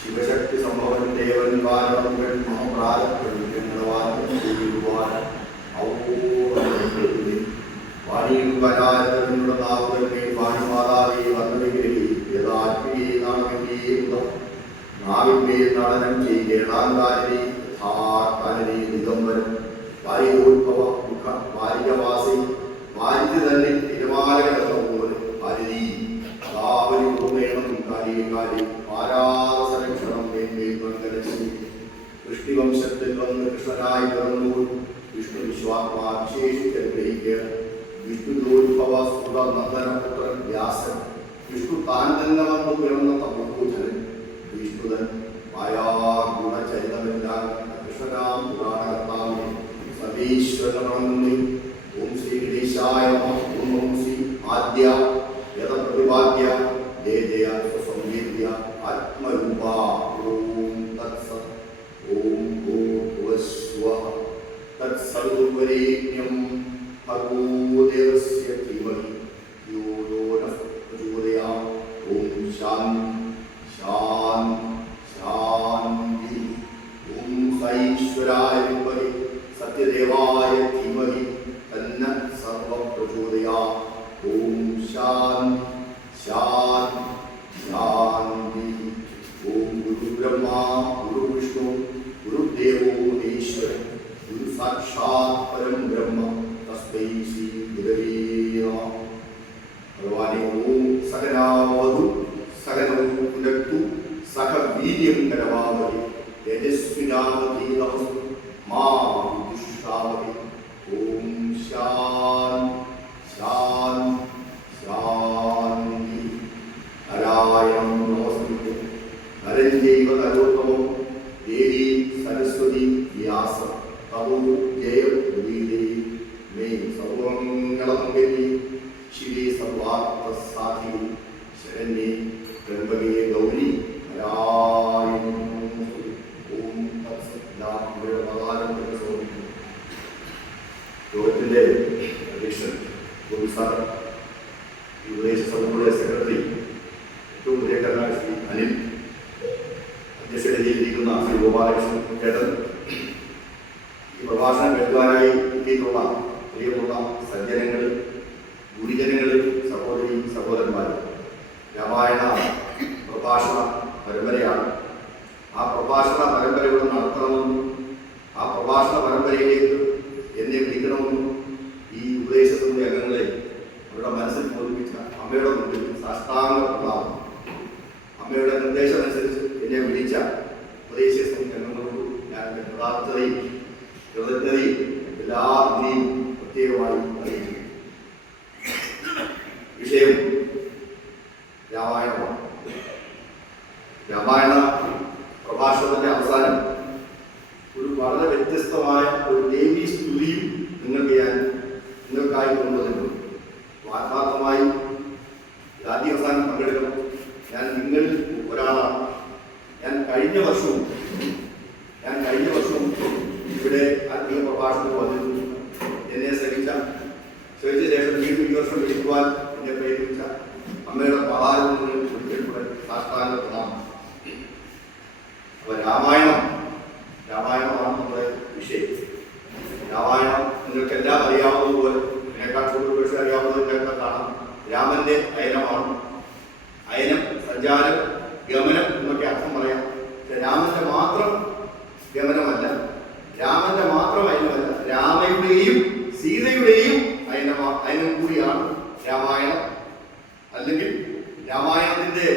ശിവശക്തി സംഭവൻ ദേവൻ കാരണങ്ങൾ വാണിയും കലാചരണങ്ങളുടെ നാവുകളിൽ വാണിമാതാവേ വന്നതിൽ നാവിന്റെ നടനം ചെയ്യേണാങ്കാരി യഥാകാലി ദിഗംബരം വാരിയോത്ഭവ വാരികവാസി വാരിച്ച് തന്നെ തിരുമാലകളെന്ന പോലെ ഹരി കാവലി പൂർണ്ണേണം കാലി ആരാധസരക്ഷണം കൃഷ്ണിവംശത്തിൽ വന്ന് കൃഷ്ണനായി പിറന്നു വിഷ്ണു വിശ്വാത്മാ വിശേഷിച്ച് ഗ്രഹിക്കുകയാണ്. വിഷ്ണുദോത്ഭവ നന്ദനപുത്രൻ വ്യാസൻ വിഷ്ണു താൻ തന്നെ വന്നു പിറന്ന തപോധനൻ വിഷ്ണുതൻ മായാഗുണചരിതമെല്ലാം കൃഷ്ണനാം പുരാണകർത്താവിനെ സർവീശ്വരനമണി. ഓം ശ്രീ ഗണേശായ നമഃ. ഓം ശ്രീ ആദ്യ യഥപ്രതിപാദ്യ ജയ ജയ സ്വസംവേദ്യ ആത്മരൂപ. ഓം തത്സത്. ഓം ഭൂർഭുവസ്വഃ തത്സവിതുർവരേണ്യം ഭർഗോ ദേവസ്യ ധീമഹി യോ യോ നഃ പ്രചോദയാത്. ഓം ശാന്തി ശാന്തി ശാന്തി. ഓം സൈശ്വരായ വിദ്മഹി സത്യദേവായ ധീമഹി തന്നഃ സർവം പ്രചോദയാത്. ഓം ശാന്തി ശാന്തി ശാന്തി. ഓം ഗുരുബ്രഹ്മ ഗുരുവിഷ്ണു ഗുരുദേവോ മഹേശ്വരൻ ഗുരു സാക്ഷാത് പരം ബ്രഹ്മ തസ്മൈ ശ്രീ ഗുരവേ നമഃ. ഭഗവാനെ ഓം സകലാവതു സകലം പുനർത്തു സഹ വീര്യം കരവാവഹി തേജസ്വിനാവധീതമസ്തു മാ വിദ്വിഷാവഹി. ഓം ശാന്തി ശാന്തി ശാന്തി. നാരായണം നമസ്കൃത്യ നരം ചൈവ നരോത്തമം ദേവി സരസ്വതി വ്യാസം തമോ ജയം ഉദീരേ മേ സർവമംഗളമംഗല്യേ ശിവേ സർവാർത്ഥസാധികേ ശരണ്യേ ത്രയംബകേ ഗൗരി നാരായണി. ഓം യോഗത്തിന്റെ അധ്യക്ഷൻ സാർ, ഉപദേശ സമിതിയുടെ സെക്രട്ടറി ഏറ്റവും പ്രിയങ്കരനായ ശ്രീ അനിൽ, അധ്യക്ഷതയിലിരിക്കുന്ന ശ്രീ ഗോപാലകൃഷ്ണൻ ചേട്ടൻ, ഈ പ്രഭാഷണം കേൾക്കുവാനായി എത്തിയിട്ടുള്ള പ്രിയമുള്ള സജ്ജനങ്ങൾ, ഗുരുജനങ്ങൾ, സഹോദരി സഹോദരന്മാർ, രാമായണ പ്രഭാഷണ പരമ്പരയാണ്. ആ പ്രഭാഷണ പരമ്പരകൾ നടത്തണമെന്നും ആ പ്രഭാഷണ പരമ്പരയിലേക്ക് എന്നെ വിളിക്കണമെന്നും ഈ ഉപദേശ സമിതി അംഗങ്ങളെ അവരുടെ മനസ്സിൽ ബോധിപ്പിച്ച അമ്മയുടെ മുമ്പിൽ സാഷ്ടാംഗ പ്രണാമം. അമ്മയുടെ നിർദ്ദേശമനുസരിച്ച് എന്നെ വിളിച്ച ഉപദേശ സമിതി അംഗങ്ങളോട് ഞാൻ എൻ്റെ കൃതാർത്ഥതയും കൃതജ്ഞതയും എല്ലാ നന്ദിയും പ്രത്യേകമായി അറിയിക്കുന്നു. വിഷയം രാമായണമാണ്. രാമായണ പ്രഭാഷണത്തിന്റെ അവസാനം ഒരു വളരെ വ്യത്യസ്തമായ ഒരു ദേവീ സ്തുതിയും നിങ്ങൾക്കായി കൊണ്ടുവന്നിട്ടുണ്ട്. ആത്മാർത്ഥമായി ആദ്യ അവസാനം പങ്കെടുക്കണം. ഞാൻ നിങ്ങളിൽ ഒരാളാണ്. ഞാൻ കഴിഞ്ഞ വർഷവും ഇവിടെ ആത്മീയ പ്രഭാഷണത്തിൽ വന്നിരുന്നു. എന്നെ ശ്രമിച്ച ശേഷം വീണ്ടും ഈ വർഷം വിളിക്കുവാൻ എന്നെ പ്രേരിപ്പിച്ച അമ്മയുടെ പാതാരങ്ങളിൽ ഒരിക്കൽക്കൂടെ സാഷ്ടാംഗ പ്രണാമം. അപ്പൊ രാമായണമാണ് നമ്മുടെ വിഷയം. രാമായണം നിങ്ങൾക്കെല്ലാം അറിയാവുന്നതുപോലെ, ഇതിനേക്കാൾ കൂടുതൽ പക്ഷേ അറിയാവുന്നതിനേക്കാൾ കാണാം, രാമന്റെ അയനമാണ്. അയനം, സഞ്ചാരം, ഗമനം എന്നൊക്കെ അർത്ഥം പറയാം. പക്ഷെ രാമന്റെ മാത്രം ഗമനമല്ല, രാമന്റെ മാത്രം അയനമല്ല, രാമയുടെയും സീതയുടെയും അയനം കൂടിയാണ് രാമായണം. അല്ലെങ്കിൽ രാമായണത്തിന്റെ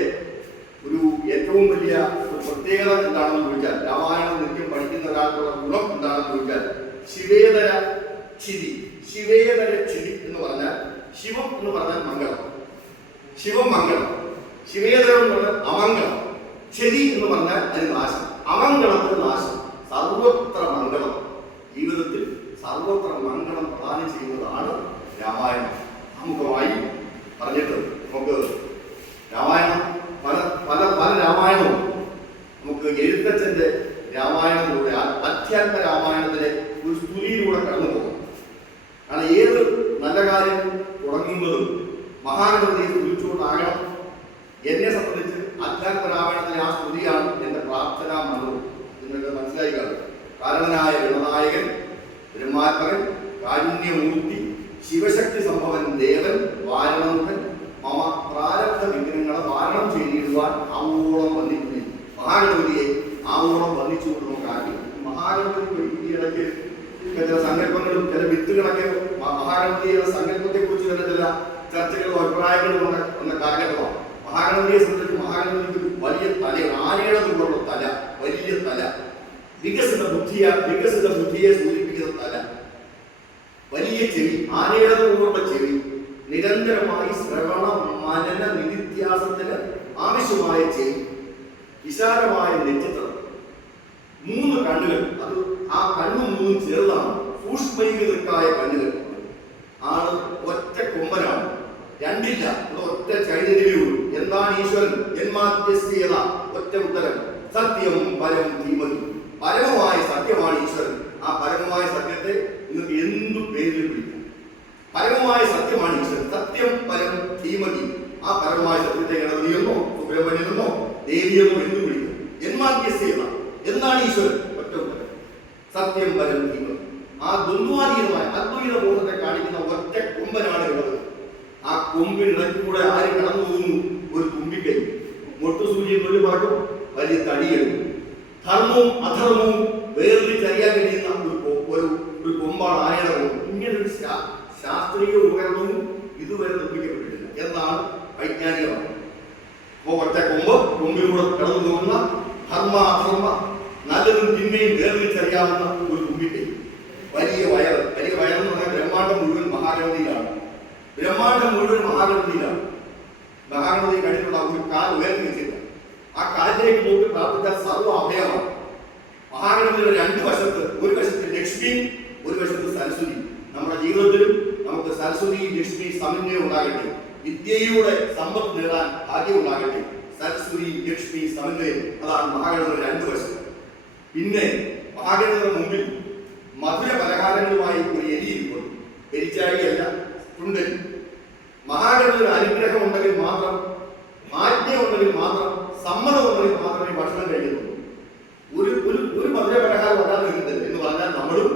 ഒരു ഏറ്റവും വലിയ പ്രത്യേകത എന്താണെന്ന് ചോദിച്ചാൽ, രാമായണം നിത്യം പഠിക്കുന്ന ഒരാൾക്കുള്ള ഗുണം എന്താണെന്ന് ചോദിച്ചാൽ, ശിവേതര ചിരി എന്ന് പറഞ്ഞാൽ ശിവം എന്ന് പറഞ്ഞാൽ മംഗളം, ശിവം മംഗളം, ശിവേതരം എന്ന് പറഞ്ഞാൽ അമംഗളം, ശരി എന്ന് പറഞ്ഞാൽ അതിന് നാശം, അമംഗളത്തിന് നാശം, സർവത്ര മംഗളം. ജീവിതത്തിൽ സർവത്ര മംഗളം പ്രദാനം ചെയ്യുന്നതാണ് രാമായണം. ആമുഖമായി പറഞ്ഞിട്ട് നമുക്ക് രാമായണം പല പല പല രാമായണവും നമുക്ക് എഴുത്തച്ഛൻ്റെ രാമായണത്തിലൂടെ അധ്യാത്മ രാമായണത്തിലെ ഒരു സ്തുതിയിലൂടെ കടന്നു പോകും. കാരണം ഏത് നല്ല കാര്യം തുടങ്ങുന്നതും മഹാഗണപതിയെ സ്തുതിച്ചുകൊണ്ടാകണം. എന്നെ സംബന്ധിച്ച് അധ്യാത്മ രാമായണത്തിലെ ആ സ്തുതിയാണ് എൻ്റെ പ്രാർത്ഥനാ മന്ത്രം. നിങ്ങൾക്ക് മനസ്സിലായി കാണും. കാരണനായ ഗണനായകൻ, ബ്രഹ്മാത്മകൻ, കാരുണ്യമൂർത്തി, ശിവശക്തി സംഭവൻ ദേവൻ, വാരണമുഖൻ, മമ പ്രാരബ്ധ വിഘ്നങ്ങളെ വാരണം ചെയ്തിടുവാൻ ആവോളം വന്നിട്ടുണ്ട്. മഹാഗണപതിയെ ആവോളം വന്നിച്ചുകൊണ്ട് നോക്കാക്കി മഹാഗണപതി ഈ ഇടയ്ക്ക് ചില സങ്കല്പങ്ങളും ചില വിത്തുകളൊക്കെ മഹാഗണപതിയുടെ സങ്കല്പത്തെ കുറിച്ച് തന്നെ ചില ചർച്ചകളും അഭിപ്രായങ്ങളും വന്ന കാലഘട്ടമാണ്. മഹാഗണപതിയെ സംബന്ധിച്ച് മഹാഗണപതിക്ക് വലിയ തലയാണ്, ആനയുടെ മുകളിലുള്ള തല, വലിയ തല, വികസിത ബുദ്ധിയെ സൂചിപ്പിക്കുന്ന തല, വലിയ ചെവി, ആനയുടെ മുകളിലുള്ള ചെവി, നിരന്തരമായി ശ്രവണ മനന നിത്യാസത്തിന് ആവശ്യമായ ചെവി, വിശാലമായ നെറ്റിത്തം, 3 കണ്ണുകൾ, അത് ആ കണ്ണു 3 ചെറുതാണ്, സൂക്ഷ്മീകൃതക്കായ കണ്ണുകൾ, ആള് ഒറ്റ കൊമ്പനാണ്, രണ്ടില്ല, ഒറ്റ ചൈതന്യമേ. എന്താണ് ഈശ്വരൻ? ജന്മാദ്യസ്യത, ഒറ്റ ഉത്തരം, സത്യം പരം ധീമഹി. പരമമായ സത്യമാണ് ഈശ്വരൻ. ആ പരമമായ സത്യത്തെ നിങ്ങൾക്ക് എന്തു പേരിൽ വിളിക്കാം. പരമമായ സത്യമാണ് ഈശ്വരൻ, സത്യം പരം ധീമഹി. ആ പരമമായ സത്യത്തെ ഗണപതിയെന്നോ സുബ്രഹ്മണ്യനെന്നോ ദേവിയെന്നോ എന്തു വിളിക്കും? ജന്മാദ്യസ്യത, എന്താണ് ഈശ്വരൻ? ഒറ്റ ഉത്തരം, സത്യം പരം ധീമഹി. ആ ദ്വന്ദ്വാതീതമായ അദ്വൈത ബോധത്തെ കാണിക്കുന്ന ഒറ്റ കൊമ്പനാണ് ഗണപതി. ആ കൊമ്പിനിടയ്ക്കൂടെ ആര് കടന്നു പോകുന്നു? ഒരു തുമ്പിക്കൈ, മൊട്ടുസൂചിയിൽ തൊഴിൽ പറക്കും, വലിയ തടിയെടുക്കും. ധർമ്മവും അധർമ്മവും വേർതിരിച്ചറിയാൻ കഴിയുന്ന ഒരു കൊമ്പാണ് ആനയുടെ കൊമ്പ്. ഇങ്ങനൊരു ശാസ്ത്രീയ ഉപകരണവും ഇതുവരെ നിർമ്മിക്കപ്പെട്ടിട്ടില്ല എന്നാണ് വൈജ്ഞാനികമാണ്. അപ്പോൾ ഒറ്റ കൊമ്പിലൂടെ കടന്നു പോകുന്ന ധർമ്മ അധർമ്മ, നല്ലതും തിന്മയും വേർതിരിച്ചറിയാവുന്ന ഒരു തുമ്പിക്കൈ, വലിയ വയറെന്ന് പറഞ്ഞാൽ ബ്രഹ്മാണ്ടം മുഴുവൻ മഹാഗണപതിയിലാണ്. മഹാഗണപതി കഴിഞ്ഞുള്ള ഒരു കാൽ ഉയർത്തി വെച്ചില്ല. ആ കാലിലേക്ക് നോക്കി പ്രാർത്ഥിച്ചാൽ സർവ്വ അഭയമാണ്. മഹാഗണപതിയുടെ 2 വശത്ത്, ഒരു വശത്ത് ലക്ഷ്മി, ഒരു വശത്ത് സരസ്വതി. നമ്മുടെ ജീവിതത്തിലും നമുക്ക് സരസ്വതി ലക്ഷ്മി സമന്വയം ഉണ്ടാകട്ടെ. വിദ്യയിലൂടെ സമ്പത്ത് നേടാൻ ഭാഗ്യം ഉണ്ടാകട്ടെ. സരസ്വതി ലക്ഷ്മി സമന്വയം, അതാണ് മഹാഗണപതിയുടെ 2 വശം. പിന്നെ മഹാഗണപതിയുടെ മുമ്പിൽ മധുര പലഹാരങ്ങളുമായി ഒരു എലിയിരിക്കുന്നു. എരിച്ചാഴിയല്ല, ചുണ്ടൻ. മഹാഗണപതിയുടെ അനുഗ്രഹം ഉണ്ടെങ്കിൽ മാത്രം, ആജ്ഞ ഉണ്ടെങ്കിൽ മാത്രം, സമ്മതം ഉണ്ടെങ്കിൽ മാത്രമേ ഭക്ഷണം കഴിക്കുന്നുള്ളൂ. ഒരു മധുര പലഹാരം വരാൻ വരുന്നില്ല എന്ന് പറഞ്ഞാൽ നമ്മളും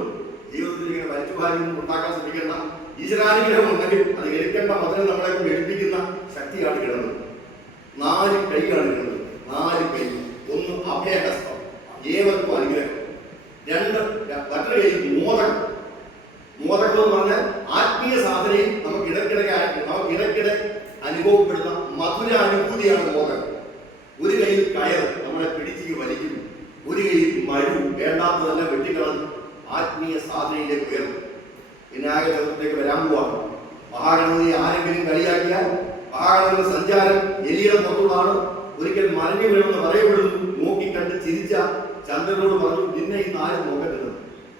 ജീവിതത്തിൽ ഇങ്ങനെ വലിച്ചുപാരിയൊന്നും ഉണ്ടാക്കാൻ ശ്രമിക്കേണ്ട. ഈശ്വരാനുഗ്രഹം ഉണ്ടെങ്കിൽ അത് എടുക്കേണ്ട മധുരം നമ്മളെ എടുപ്പിക്കുന്ന ശക്തിയാണ് കിടന്നത്. 4 കൈയാണ് കിടന്നത്, 4 കൈ. 1 അഭയഹസ്തം, ഏവർക്കും അനുഗ്രഹം. 2 മറ്റൊരു കൈ മോദകം. മോദകം എന്ന് പറഞ്ഞാൽ ആത്മീയ സാധനയും നമുക്ക് ഇടയ്ക്കിടെ അനുഭവപ്പെടുന്ന മധുര അനുഭൂതിയാണ് മോദകം. ഒരു കയ്യിൽ കയർ നമ്മളെ പിടിച്ച് വലിക്കുന്നു, ഒരു കയ്യിൽ മഴു വേണ്ടാത്തതെല്ലാം വെട്ടിക്കളഞ്ഞ് ആത്മീയ സാധനയിലേക്ക് ഉയർന്നു. വിനായക ചതുർത്ഥിയിലേക്ക് വരാൻ പോവാണ്. മഹാഗണപതിയെ ആരെങ്കിലും കളിയാക്കിയാൽ മഹാഗണപതിയുടെ സഞ്ചാരം എലിയുടെ പുറത്തുള്ളതാണ്. ഒരിക്കൽ മറിഞ്ഞു വീണെന്ന് പറയപ്പെടുന്നു. നോക്കിക്കണ്ട് ചിരിച്ച ചന്ദ്രനോട് പറഞ്ഞു, നിന്നെ ഇന്ന് ആരും നോക്കരുത്.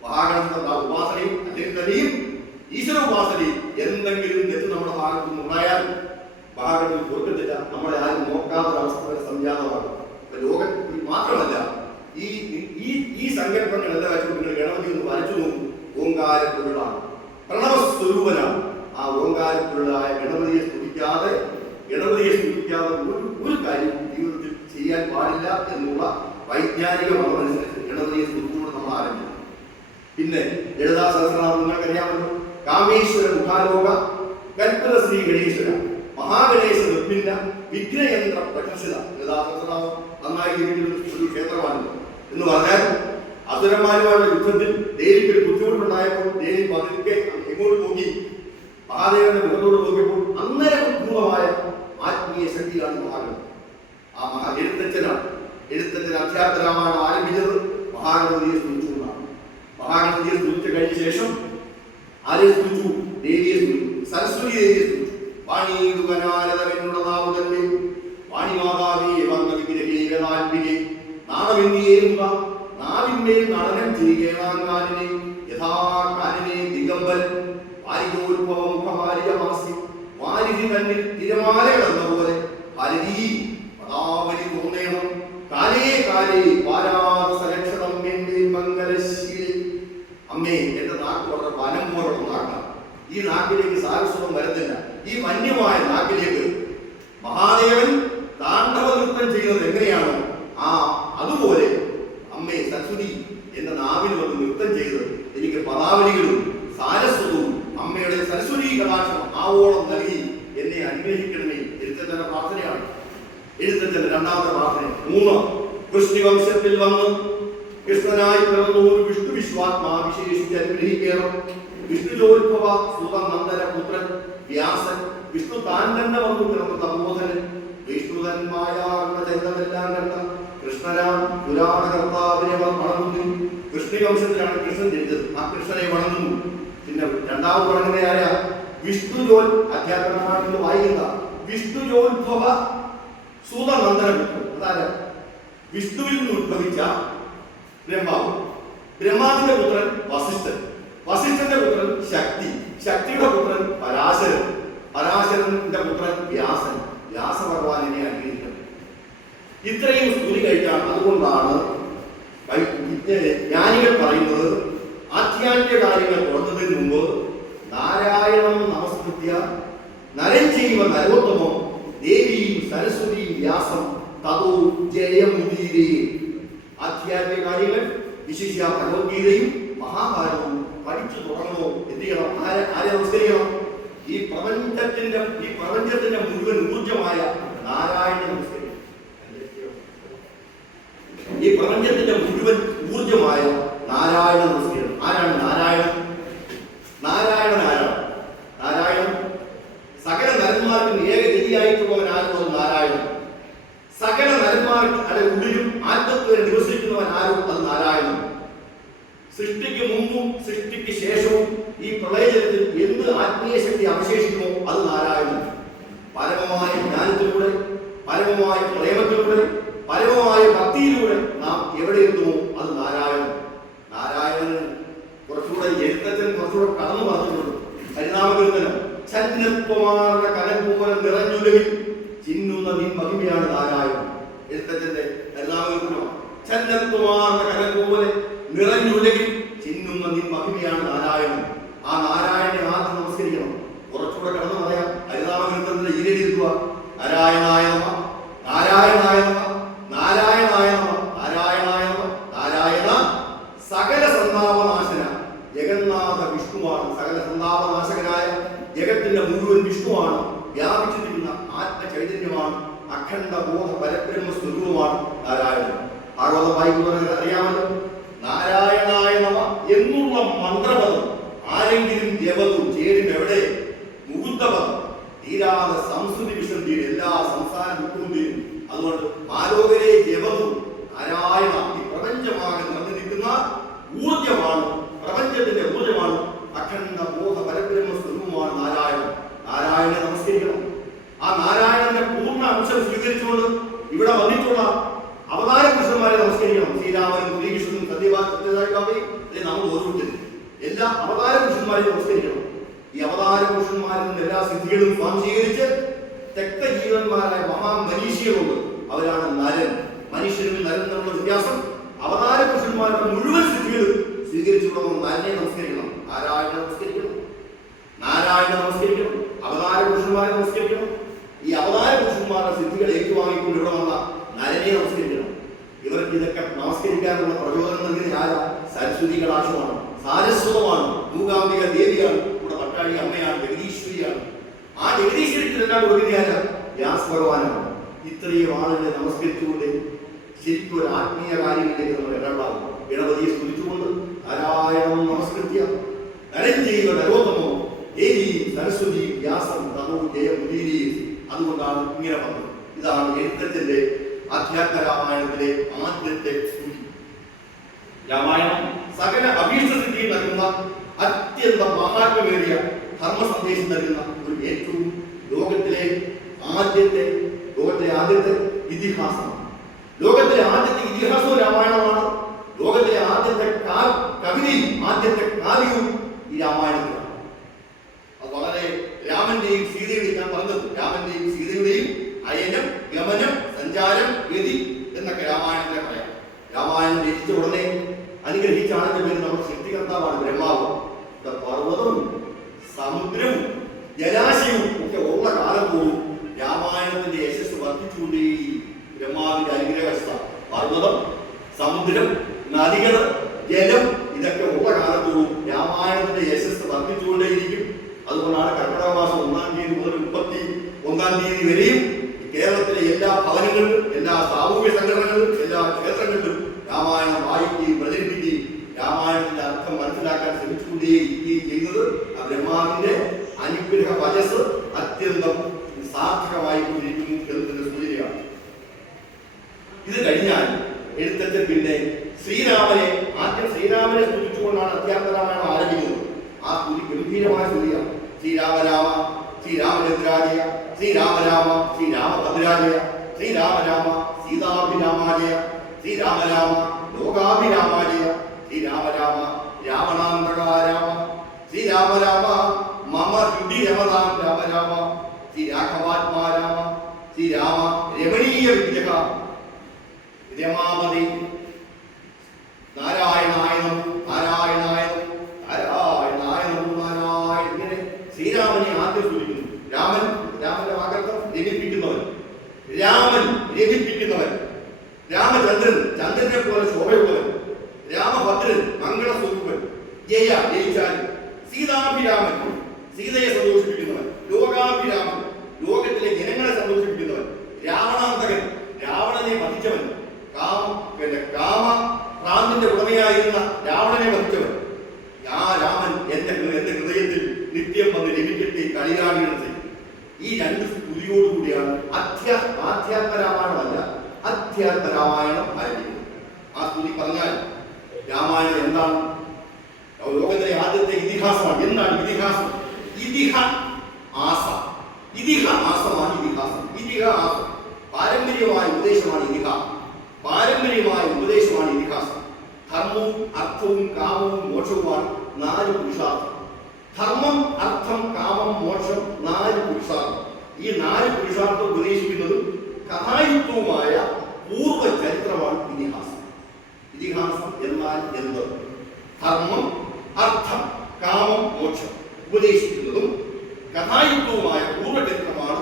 മഹാഗണപതി ഉപാസനയും അല്ലെങ്കിൽ തന്നെയും ഈശ്വര ഉപാസനയും എന്തെങ്കിലും തെറ്റ് നമ്മുടെ ഭാഗത്തു നിന്നുണ്ടായാൽ മഹാഗണപതി കൊടുക്കത്തില്ല. നമ്മളെ ആരും നോക്കാത്തൊരവസ്ഥ വരെ സംജാതമാണ്. ലോകത്തിൽ മാത്രമല്ല, ഈ സങ്കല്പങ്ങൾ എന്താ വെച്ചുകൊണ്ട് നിങ്ങൾ ഗണപതി ഒന്ന് വരച്ചു നോക്കും. ഓങ്കാരപ്പൊരുളാണ്, പ്രണവസ്വരൂപനാണ്. ആ ഓങ്കാരപ്പൊരുളായ ഗണപതിയെ സ്തുതിക്കാതെ ഒരു കാര്യം ജീവിതത്തിൽ ചെയ്യാൻ പാടില്ല എന്നുള്ള വൈജ്ഞാനിക മതമനുസരിച്ച് ഗണപതിയെ സ്തുതിച്ചുകൊണ്ട് നമ്മൾ ആരംഭിക്കും. പിന്നെ ലളിതാ സഹസ്രനാമം നിങ്ങൾക്കറിയാമല്ലോ. കാമേശ്വര മുഖാലോക കൽപ്പന ശ്രീ ഗണേശ്വര മഹാഗണേശ നിർഭിന്ന വിഘ്നയന്ത്ര പ്രകർഷിത. ലളിതാ സഹസ്രനാമം നന്നായി ജീവിക്കുന്ന ഒരു ക്ഷേത്രമാണ് എന്ന് പറഞ്ഞാൽ, അസുരന്മാരുമായുള്ള യുദ്ധത്തിൽ ദേവിക്ക് ഒരു ബുദ്ധിമുട്ടുണ്ടായപ്പോൾ ദേവി പതുക്കെ എങ്ങോട്ട് നോക്കി, മഹാദേവന്റെ മുഖത്തോട് നോക്കിയപ്പോൾ അന്നേരം ഉദ്ഭൂതമായ ആത്മീയ ശക്തിയാണ് മഹാഗണപതി. ആ എഴുത്തച്ഛൻ അധ്യാത്മരാമായണം ആരംഭിച്ചത് മഹാഗണപതിയെ സ്തുതിച്ചുകൊണ്ടാണ്. മഹാഗണപതിയെ സ്തുതിച്ച് കഴിഞ്ഞ ശേഷം ആരെ സ്തുതിച്ചു? ദേവിയെ സ്തുതിച്ചു, സരസ്വതി ദേവിയെ സ്തുതിച്ചു. വാണിയുടനാരതമെന്നുള്ള നാവ് തന്നെ വാണിമാതാവേ വന്ന വിഗ്രഹീകനാൽപ്പികെ നാണമെന്നിയേറുക നാവിന്മേൽ നടനം ചെയ്യുകേണാങ്കാലിനെ യഥാകാലിനെ ദിഗംബരൻ വാരിയോത്ഭവമുഖവാരിയമാസി വാരിധി തന്നിൽ തിരമാലകളെന്ന പോലെ ഹരി പദാവലി തോന്നേണം കാലേ കാലേ വാരാത സരക്ഷണം എന്റെ മംഗലശീലി. അമ്മേ, എന്റെ നാക്ക് വളരെ വനം പോലുള്ള നാക്കാണ്. ഈ നാക്കിലേക്ക് സാരസ്വതം വരുന്നില്ല. ഈ വന്യമായ നാക്കിലേക്ക് മഹാദേവൻ താണ്ഡവ നൃത്തം ചെയ്യുന്നത് എങ്ങനെയാണോ അതുപോലെ അമ്മേ സരസ്വതി എന്ന നാവിൽ വന്ന് നൃത്തം ചെയ്ത് എനിക്ക് പദാവലികളും സാരസ്വതവും അമ്മയുടെ സരസ്വതി കടാക്ഷം ആവോളം നൽകി എന്നെ അനുഗ്രഹിക്കണമേ. എഴുത്തച്ഛന്റെ പ്രാർത്ഥനയാണ്. എഴുത്തച്ഛന്റെ രണ്ടാമത്തെ പ്രാർത്ഥന. 3 കൃഷ്ണവംശത്തിൽ വന്ന് കൃഷ്ണനായി പിറന്നു വിഷ്ണു വിശ്വാത്മാ വിശേഷിച്ച് അനുഗ്രഹിക്കണം. വിഷ്ണുജോത്ഭവ സുതനന്ദന പുത്രൻ വ്യാസൻ വിഷ്ണു താൻ തന്നെ വന്നു പിറന്ന തപോധനൻ വിഷ്ണുതന്മായ ചരിതമെല്ലാം കണ്ട കൃഷ്ണരാം പുരാണകർത്താവിനെ വണങ്ങുന്നു. കൃഷ്ണവംശത്തിലാണ് കൃഷ്ണൻ ജനിച്ചത്. ആ കൃഷ്ണനെ വണങ്ങുന്നു. പിന്നെ രണ്ടാമത് വണങ്ങുന്ന ആരാ? വിഷ്ണുജോൽ. അധ്യാത്മമായിട്ട് വായിക്കുന്ന വിഷ്ണുജോത്ഭവ സുതനന്ദന പുത്രൻ. അതായത് വിഷ്ണുവിൽ നിന്ന് ഉത്ഭവിച്ച ബ്രഹ്മാവ്. ബ്രഹ്മാവിന്റെ പുത്രൻ വസിഷ്ഠൻ. വസിഷ്ഠന്റെ പുത്രൻ ശക്തി. ശക്തിയുടെ പുത്രൻ പരാശരൻ. പരാശരന്റെ പുത്രൻ വ്യാസൻ. വ്യാസഭഗവാനെ അനുഗ്രഹിക്കുന്നത്. ഇത്രയും സ്തുതി കഴിച്ചാണ്. അതുകൊണ്ടാണ് ജ്ഞാനികൾ പറയുന്നത് ആധ്യാത്മിക കാര്യങ്ങൾ തുറന്നതിന് മുമ്പ് നാരായണം നമസ്കൃത്യ നരൻ ചെയ്യുക നരോത്തമം ദേവിയും സരസ്വതിയും വ്യാസം തതോ ജയമുദീരേ. ആധ്യാത്മിക കാര്യങ്ങൾ വിശിഷ്യ ഭഗവത്ഗീതയും മഹാഭാരതവും പഠിച്ചു തുടങ്ങണോ? എന്ത് ചെയ്യണം? ആരെ നമസ്കരിക്കണം? ഈ പ്രപഞ്ചത്തിന്റെ മുഴുവൻ ഊർജമായ നാരായണ നമസ്കരിക്കണം. ഈ പ്രപഞ്ചത്തിന്റെ മുഴുവൻ ഊർജമായ നാരായണ നമസ്കരിക്കണം. ആരാണ് നാരായണൻ? നാരായണൻ ആരാണ്? നാരായണൻ സകല നരന്മാർക്കും ഏകഗതിയായിട്ടുള്ളവൻ ആരും അത് നാരായണൻ. സകല നരന്മാർക്കും അവിടെ ഉള്ളിലും ആത്മത്വം നിവസിക്കുന്നവൻ ആരും അത് നാരായണൻ. സൃഷ്ടിക്ക് മുമ്പും സൃഷ്ടിക്ക് ശേഷവും ഈ പ്രളയജലത്തിൽ എന്ത് ആത്മീയ ശക്തി അവശേഷിക്കുമോ അത് നാരായണൻ. പരമമായ ജ്ഞാനത്തിലൂടെ, പരമമായ പ്രേമത്തിലൂടെ, പരമമായ ഭക്തിയിലൂടെ നാം എവിടെ എത്തുമോ അത് നാരായണൻ. നാരായണന് കുറച്ചുകൂടെ എഴുത്തച്ഛൻ കുറച്ചുകൂടെ കടന്നു പറഞ്ഞിട്ടുണ്ട്. ഹരിനാമകീർത്തനം ചന്നത്വമാർന്ന കനൽപോലെ നിറഞ്ഞുലകിൽ ചിന്നുന്ന നിൻ മഹിമയാണ് നാരായണൻ. എഴുത്തച്ഛന്റെ ഹരിനാമകീർത്തനമാണ്. ചന്നത്വമാർന്ന കനൽപോലെ നിറഞ്ഞുലകിൽ ചിന്നുന്ന നിൻ മഹിമയാണ് നാരായണൻ. ആ നാരായണനെ ആദ്യം നമസ്കരിക്കണം. കുറച്ചുകൂടെ കടന്നു പറയാം. ഹരിനാമകീർത്തനത്തിന്റെ ഈരടിയിരിക്കുക. നാരായണായ നമ, നാരായണായ നമ, നാരായണായ നമ, നാരായണായ നമ. നാരായണ സകല സന്താപനാശന ജഗന്നാഥ വിഷ്ണുവാണ്. സകല സന്താപനാശകനായ ജഗത്തിന്റെ മുഴുവൻ വിഷ്ണുവാണ്. വ്യാപിച്ചിരിക്കുന്ന ആത്മചൈതന്യമാണ്. അഖണ്ഡ ബോധ പരബ്രഹ്മ സ്വരൂപമാണ് നാരായണൻ. ഭാഗവതം വായിക്കുന്നവരെ അറിയാമല്ലോ. നാരായണായ നമ എന്നുള്ള മന്ത്രപദം ആരെങ്കിലും ദേവതും ചേരും എവിടെ? മുകുന്ദപദം. തീരാതെ സംസ്കൃതി വിശുദ്ധിയുടെ എല്ലാ സംസാരം വിട്ടുകൊണ്ടിരും. അതുകൊണ്ട് ആലോകരെ ജപതും നാരായണ ഈ പ്രപഞ്ചമാകെ നിറഞ്ഞു നിൽക്കുന്ന ഊർജമാണ്. പ്രപഞ്ചത്തിന്റെ ഊർജമാണ്. അഖണ്ഡ ബോധ പരബ്രഹ്മ സ്വരൂപമാണ് നാരായണൻ. നാരായണനെ നമസ്കരിക്കണം. ആ നാരായണന്റെ പൂർണ്ണ അംശം സ്വീകരിച്ചുകൊണ്ട് ഇവിടെ വന്നിട്ടുള്ള അവതാര പുരുഷന്മാരെ നമസ്കരിക്കണം. ശ്രീരാമനും ശ്രീകൃഷ്ണനും സത്യവാക്യം നമ്മൾ ഓരോരുത്തരും എല്ലാ അവതാര പുരുഷന്മാരെയും നമസ്കരിക്കണം. ഈ അവതാര പുരുഷന്മാരിൽ നിന്ന് എല്ലാ സിദ്ധികളും സ്വാംശീകരിച്ച് തെക്തജീവന്മാരായ മഹാമനീഷികളുണ്ട്. അവരാണ് നരൻ. മനുഷ്യരിൽ നരൻ എന്നുള്ള വ്യത്യാസം. അവതാര പുരുഷന്മാരുടെ മുഴുവൻ സിദ്ധികളും സ്വീകരിച്ചുകൊള്ളുന്ന നരനെ നമസ്കരിക്കണം. നാരായണനെ നമസ്കരിക്കണം. നാരായണനെ നമസ്കരിക്കണം. അവതാര പുരുഷന്മാരെ നമസ്കരിക്കണം. ഈ അവതാര പുരുഷന്മാരുടെ സിദ്ധികൾ ഏറ്റുവാങ്ങിക്കൊണ്ട് ഇവിടെ വന്ന നരനെ നമസ്കരിക്കണം. ഇവർക്ക് ഇതൊക്കെ നമസ്കരിക്കാനുള്ള പ്രചോദനം നൽകുന്ന ആരാ? സരസ്വതി കടാക്ഷമാണ്. സാരസ്വതമാണ്. മൂകാംബിക ദേവിയാണ്. ഇവിടെ പട്ടാഴി അമ്മയാണ്. ജഗദീശ്വരിയാണ്. ആ ജഗദീശ്വരിക്ക് ഇതെല്ലാം കൊടുക്കുന്ന ആരാ? വ്യാസ ഭഗവാനാണ്. ഇത്രയും ആളുകളെ നമസ്കരിച്ചുകൊണ്ട് ശരിക്കും ഒരു ആത്മീയ കാര്യങ്ങളിലേക്ക് നമ്മൾ ഇടപെടാം. ഗണപതിയെ സ്തുതിച്ചുകൊണ്ട് നാരായണം നമസ്കൃത്യ നരൻ ചെയ്യുക നരോത്തമോ ദേവി സരസ്വതി വ്യാസം തമോ ജയമുദീരി. അതുകൊണ്ടാണ് ഇങ്ങനെ വന്നത്. ഇതാണ് എഴുത്തച്ഛന്റെ ആധ്യാത്മ രാമായണത്തിലെ ആദ്യത്തെ സ്തുതി. രാമായണം സകല അഭീഷ്ടസിദ്ധി നൽകുന്ന അത്യന്തം മഹാത്മ്യമേറിയ ധർമ്മ സന്ദേശം നൽകുന്ന ഒരു ഏറ്റവും ലോക ലോകത്തിലെ ആദ്യത്തെ ഇതിഹാസമാണ്. ലോകത്തിലെ ആദ്യത്തെ ഇതിഹാസവും രാമായണമാണ്. ലോകത്തിലെ ആദ്യത്തെ കവിതയും ആദ്യത്തെ കാവ്യവും ഈ രാമായണത്തിലാണ്. അത് വളരെ രാമന്റെയും സീതയുടെയും, ഞാൻ പറഞ്ഞത് രാമന്റെയും സീതയുടെയും അയനം, ഗമനം, സഞ്ചാരം, ഗതി എന്നൊക്കെ രാമായണത്തിനെ പറയാം. രാമായണം രചിച്ച ഉടനെ അനുഗ്രഹിച്ച ആളിന്റെ പേര് നമ്മുടെ സൃഷ്ടികർത്താവാണ് ബ്രഹ്മാവ്. പർവ്വതവും സമുദ്രവും ജലാശയവും ഒക്കെ ഉള്ള കാലം പോലും രാമായണത്തിന്റെ യശസ് വർദ്ധിച്ചുകൊണ്ടേ. ബ്രഹ്മാവിന്റെ അനുഗ്രഹസ്ഥ പർവ്വതം, സമുദ്രം, നദികൾ, ജലം ഇതൊക്കെ ഉള്ള കാലത്തോടും രാമായണത്തിന്റെ യശസ് വർദ്ധിച്ചുകൊണ്ടേയിരിക്കും. അതുകൊണ്ടാണ് കർക്കിടക മാസം 1-ാം തീയതി മുതൽ 31-ാം തീയതി വരെയും കേരളത്തിലെ എല്ലാ ഭവനങ്ങളിലും, എല്ലാ സാമൂഹ്യ സംഘടനകളിലും, എല്ലാ ക്ഷേത്രങ്ങളിലും രാമായണം വായിക്കുകയും പ്രചരിപ്പിക്കുകയും രാമായണത്തിന്റെ അർത്ഥം മനസ്സിലാക്കാൻ ശ്രമിച്ചുകൊണ്ടേയിരിക്കുകയും ചെയ്യുന്നത് ആ ബ്രഹ്മാവിന്റെ അനുഗ്രഹ വചസ് അത്യന്തം സാർത്ഥകമായി കൊണ്ടിരിക്കുന്നു എന്നതിന്റെ സൂചനയാണ്. ഇത് കഴിഞ്ഞാൽ എഴുത്തച്ഛൻ പിന്നെ ആദ്യം ശ്രീരാമനെ സ്തുതിച്ചുകൊണ്ടാണ് അധ്യാത്മരാമായണം ആരംഭിക്കുന്നത്. ആ സ്തുതി ഗംഭീരമായ സ്തുതിയാണ്. ശ്രീരാമ രാമ ശ്രീരാമചന്ദ്രാജയ, ശ്രീരാമ രാമ ശ്രീരാമഭദ്രാജയ, ശ്രീരാമ രാമ സീതാഭിരാമാജയ, ശ്രീരാമ രാമ ലോകാഭിരാമാജയ, ശ്രീരാമ രാമ രാവണാന്തകാരാമ, ശ്രീരാമ രാമ മമ ഹൃദി രമതാം രാമ രാമ, ശ്രീരാഘവാത്മാ രാമ, ശ്രീരാമ രമണീയ വിഗ്രഹ രമാപതി, നാരായണായ നമോ നാരായണായ നമോ നാരായണായ നമോ നാരായണ. ഇങ്ങനെ ശ്രീരാമനെ ആദ്യം സ്തുതിക്കുന്നു. രാമന്റെ വാക്കർത്ഥം രമിപ്പിക്കുന്നവൻ, രാമൻ രമിപ്പിക്കുന്നവൻ, രാമചന്ദ്രൻ ചന്ദ്രനെ പോലെ ശോഭയുള്ളവൻ, രാമഭദ്രൻ മംഗളസ്വരൂപൻ, ജയിച്ചാൽ, സീതാഭിരാമൻ സീതയെ സന്തോഷിപ്പിക്കുന്നവൻ, ലോകാഭിരാമൻ ലോകത്തിലെ ജനങ്ങളെ സന്തോഷിപ്പിക്കുന്നവൻ, രാവണാന്തകൻ രാവണനെ വധിച്ചവൻ, കാമഭ്രാന്തിന്റെ ഉടമയായിരുന്ന രാവണനെ വധിച്ചവൻ. ആ രാമൻ എന്റെ ഹൃദയത്തിൽ നിത്യം വന്ന് രമിക്കട്ടെ കളിയാടുകയും ചെയ്യും. ഈ രണ്ട് സ്തുതിയോടുകൂടിയാണ് ആധ്യാത്മരാമായണമല്ല അധ്യാത്മരാമായണം ആരംഭിക്കുന്നത്. ആ സ്തുതി പറഞ്ഞാൽ രാമായണം എന്താണ്? ലോകത്തിലെ ആദ്യത്തെ ഇതിഹാസമാണ്. എന്താണ് ഇതിഹാസം? ഇതിഹാസമാണ് ഇതിഹാസം. ഇതിഹാസം പാരമ്പര്യമായ ഉപദേശമാണ് ഇതിഹാസം. ധർമ്മവും അർത്ഥവും കാമവും മോക്ഷവുമാണ് 4 പുരുഷാർത്ഥം. ധർമ്മം, അർത്ഥം, കാമം, മോക്ഷം 4 പുരുഷാർത്ഥം. ഈ 4 പുരുഷാർത്ഥം ഉപദേശിക്കുന്നതും കഥായുക്തവുമായ പൂർവ്വ ചരിത്രമാണ് ഇതിഹാസം. ഇതിഹാസം എന്നാൽ എന്ത്? ധർമ്മം, അർത്ഥം, കാമം, മോക്ഷം ഉപദേശിക്കുന്നതും കഥായുക്തവുമായ പൂർവ്വചരിത്രമാണ്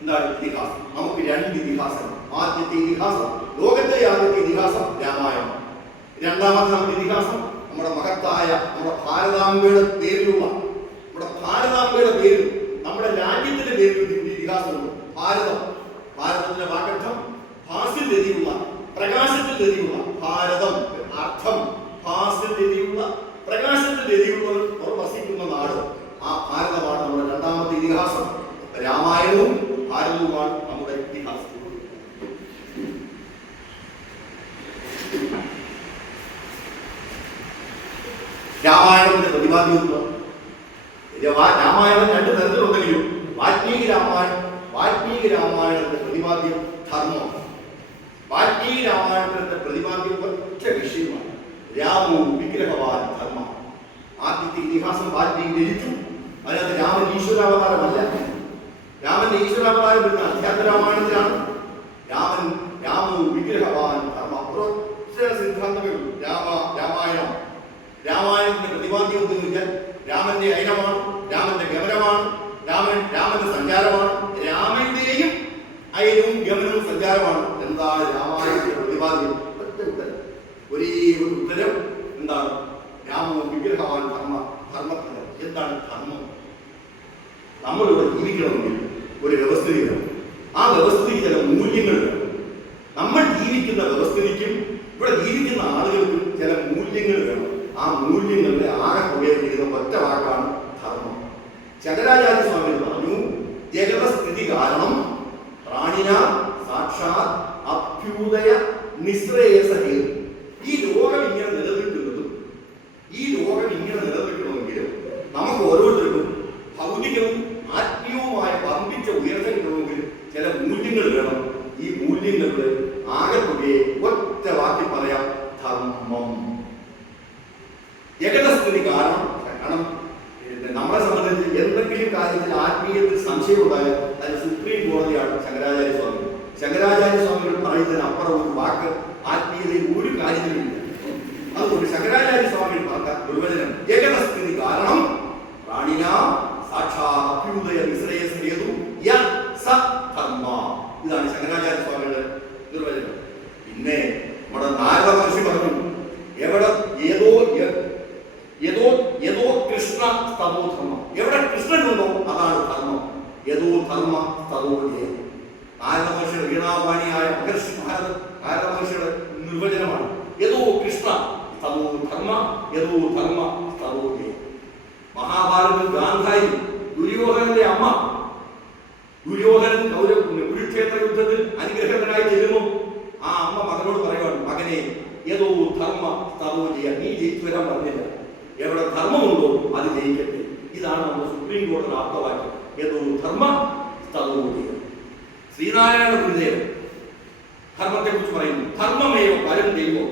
എന്താണ് ഇതിഹാസം. നമുക്ക് 2 ഇതിഹാസങ്ങൾ. ആദ്യത്തെ ഇതിഹാസം, ലോകത്തെ ആദ്യത്തെ ഇതിഹാസം രാമായണം. രണ്ടാമത്തെ നമ്മുടെ ഇതിഹാസം നമ്മുടെ മഹത്തായ നമ്മുടെ ഭാരതാംബയുടെ പേരിലുള്ള നമ്മുടെ രാജ്യത്തിന്റെ പേരിൽ ഇതിഹാസമുണ്ട്. ഭാരതത്തിന്റെ വാക്കർത്ഥം ഭാസിൽ രതിയുള്ള, പ്രകാശത്തിൽ രതിയുള്ള. ഭാരതം അർത്ഥം ഭാസിൽ രതിയുള്ള, പ്രകാശത്തിൽ രതിയുള്ളവർ വസിക്കുന്ന നാട്. ആ ഭാരതമാണ് നമ്മുടെ രണ്ടാമത്തെ ഇതിഹാസം. രാമായണവും ഭാരതവുമാണ് നമ്മുടെ ഇതിഹാസം. രാമായണത്തിന്റെ പ്രതിപാദ്യത്വം. രാമായണം 2 തരത്തിലുണ്ടെങ്കിലും വാൽമീകി രാമായണത്തിന്റെ പ്രതിപാദ്യം ധർമ്മം. വാൽമീകി രാമായണത്തിന്റെ പ്രതിപാദ്യം ഒറ്റ വിഷയമാണ്. രാമോ വിഗ്രഹവാൻ ധർമ്മ. ആദ്യത്തെ ഇതിഹാസം വാൽമീകി രചിച്ചു. അതിനകത്ത് രാമൻ ഈശ്വരാവതാരമല്ല. രാമന്റെ ഈശ്വരാവതാരം വരുന്ന അധ്യാത്മരാമായണത്തിലാണ്. രാമോ വിഗ്രഹവാൻ ധർമ്മ. സിദ്ധാന്തങ്ങൾ രാമായണത്തിന്റെ പ്രതിപാദ്യം എന്ന് ചോദിച്ചാൽ രാമന്റെ അയനമാണ്, രാമന്റെ ഗമനമാണ്, രാമന്റെ സഞ്ചാരമാണ്. രാമന്റെയും അയനവും ഗമനവും സഞ്ചാരമാണ്. എന്താണ് രാമായണത്തിന്റെ പ്രതിപാദ്യം? ഒരേ ഒരു ഉത്തരം എന്താണ്? രാമോ വിഗ്രഹവാൻ ധർമ്മത്തിന്. എന്താണ് ധർമ്മം? നമ്മളിവിടെ ജീവിക്കണമെങ്കിൽ ഒരു വ്യവസ്ഥിതി വേണം. ആ വ്യവസ്ഥിതിക്ക് ചില മൂല്യങ്ങൾ വേണം. നമ്മൾ ജീവിക്കുന്ന വ്യവസ്ഥിതിക്കും ഇവിടെ ജീവിക്കുന്ന ആളുകൾക്കും ചില മൂല്യങ്ങൾ വേണം. ആ മൂല്യങ്ങളുടെ ആകെ ഉപയോഗിക്കുന്ന ഒറ്റ വാക്കാണ് ധർമ്മം. ശങ്കരാചാര്യ സ്വാമി പറഞ്ഞു, ജഗതസ്ഥിതി കാരണം പ്രാണിന സാക്ഷാത് അഭ്യുദയ നിശ്രേയസ ഹേതു. ഈ ലോകം ഇങ്ങനെ നിലനിൽക്കണമെങ്കിലും നമുക്ക് ഓരോരുത്തർക്കും ഭൗതികവും ആത്മീയവുമായ വമ്പിച്ച ഉയർച്ച കിട്ടണമെങ്കിൽ ചില മൂല്യങ്ങൾ വേണം. ഈ മൂല്യങ്ങളുടെ ആകെത്തുകയെ ഒറ്റ വാക്കി പറയാം: ധർമ്മം. ഏകദസ്ഥിതി കാരണം നമ്മളെ സംബന്ധിച്ച് എന്തെങ്കിലും കാര്യത്തിൽ ആത്മീയത്തിൽ സംശയം ഉണ്ടായാൽ അത് സുപ്രീം കോടതിയാണ് ശങ്കരാചാര്യ സ്വാമി. ശങ്കരാചാര്യ സ്വാമികൾ പറയുന്നതിന് അപ്പുറം ഒരു വാക്ക് ആത്മീയതയിൽ ഒരു കാര്യത്തിലുമില്ല. അതുകൊണ്ട് ശങ്കരാചാര്യ സ്വാമികൾ പറഞ്ഞ നിർവചനം ഏകദസ്ഥിതി കാരണം പ്രാണിന സാക്ഷാ അഭ്യുദയ നിശ്രേയസേതു ധർമ്മ. ഇതാണ് ശങ്കരാചാര്യ സ്വാമികളുടെ നിർവചനം. പിന്നെ നമ്മുടെ നാരദ മഹർഷി പറഞ്ഞു, എവിടെ ഏതോ കൃഷ്ണ തമോ ധർമ്മം, എവിടെ കൃഷ്ണനുണ്ടോ അതാണ് ധർമ്മം. ഏതോ ധർമ്മ തമോ ജയം. നാരദ മഹർഷിയുടെ വീണാപാണിയായ നാരദ മഹർഷിയുടെ നിർവചനമാണ് ഏതോ കൃഷ്ണ തമോ ധർമ്മ, ഏതോ ധർമ്മ തമോ ജയം. മഹാഭാരതത്തിൽ ഗാന്ധാരി ദുര്യോധനന്റെ അമ്മ, ദുര്യോധനൻ കുരുക്ഷേത്ര യുദ്ധത്തിൽ അനുഗ്രഹത്തിനായി ചെല്ലുമ്പോൾ ആ അമ്മ മകനോട് പറയുവാണ്, മകനെ ഏതോ ധർമ്മ തമോ ജയ, നീ ജയിച്ചു വരാൻ പറഞ്ഞില്ല, എവിടെ ധർമ്മമുണ്ടോ അത് ജയിക്കട്ടെ. ഇതാണ് നമ്മുടെ സുപ്രീം കോടതി ആപ്തവാക്യം. ഏതോ ധർമ്മ തമോ ജയ. ശ്രീനാരായണ ഗുരുദേവൻ ധർമ്മത്തെ കുറിച്ച് പറയുന്നു, ധർമ്മമേവ പരം ദൈവം,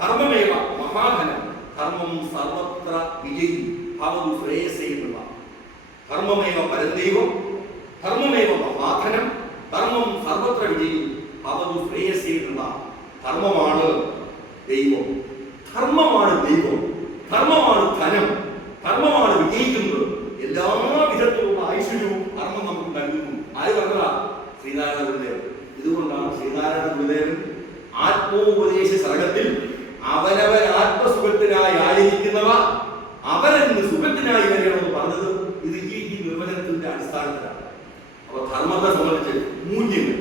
ധർമ്മമേവ മഹാധനം, ധർമ്മം സർവത്ര വിജയി ഭവതു ശ്രേയസേനുള്ള. ധർമ്മമേവ പരം ദൈവം, ധർമ്മമേവ മഹാധനം, ധർമ്മം സർവത്ര വിജയി ഭവതു ശ്രേയസേനുള്ള. ധർമ്മമാണ് ദൈവം, ധർമ്മമാണ് ദൈവം, ധർമ്മമാണ് ധനം, ധർമ്മമാണ് വിജയിക്കുന്നത്. എല്ലാ വിധത്തിലുള്ള ഐശ്വര്യവും ധർമ്മം നമുക്ക് നൽകുന്നു. ആര് പറഞ്ഞ? ശ്രീനാരായണ ഗുരുദേവൻ. ഇതുകൊണ്ടാണ് ശ്രീനാരായണ ഗുരുദേവൻ ആത്മോപദേശ സർഗത്തിൽ അവനവൻ ആത്മസുഖത്തിനായി ആയിരിക്കുന്നവ അവരെന്ന് സുഖത്തിനായി വരികണമെന്ന് പറഞ്ഞത് ഇത് ഈ നിർവചനത്തിന്റെ അടിസ്ഥാനത്തിലാണ്. അപ്പൊ ധർമ്മത്തെ സംബന്ധിച്ച് മൂല്യങ്ങൾ,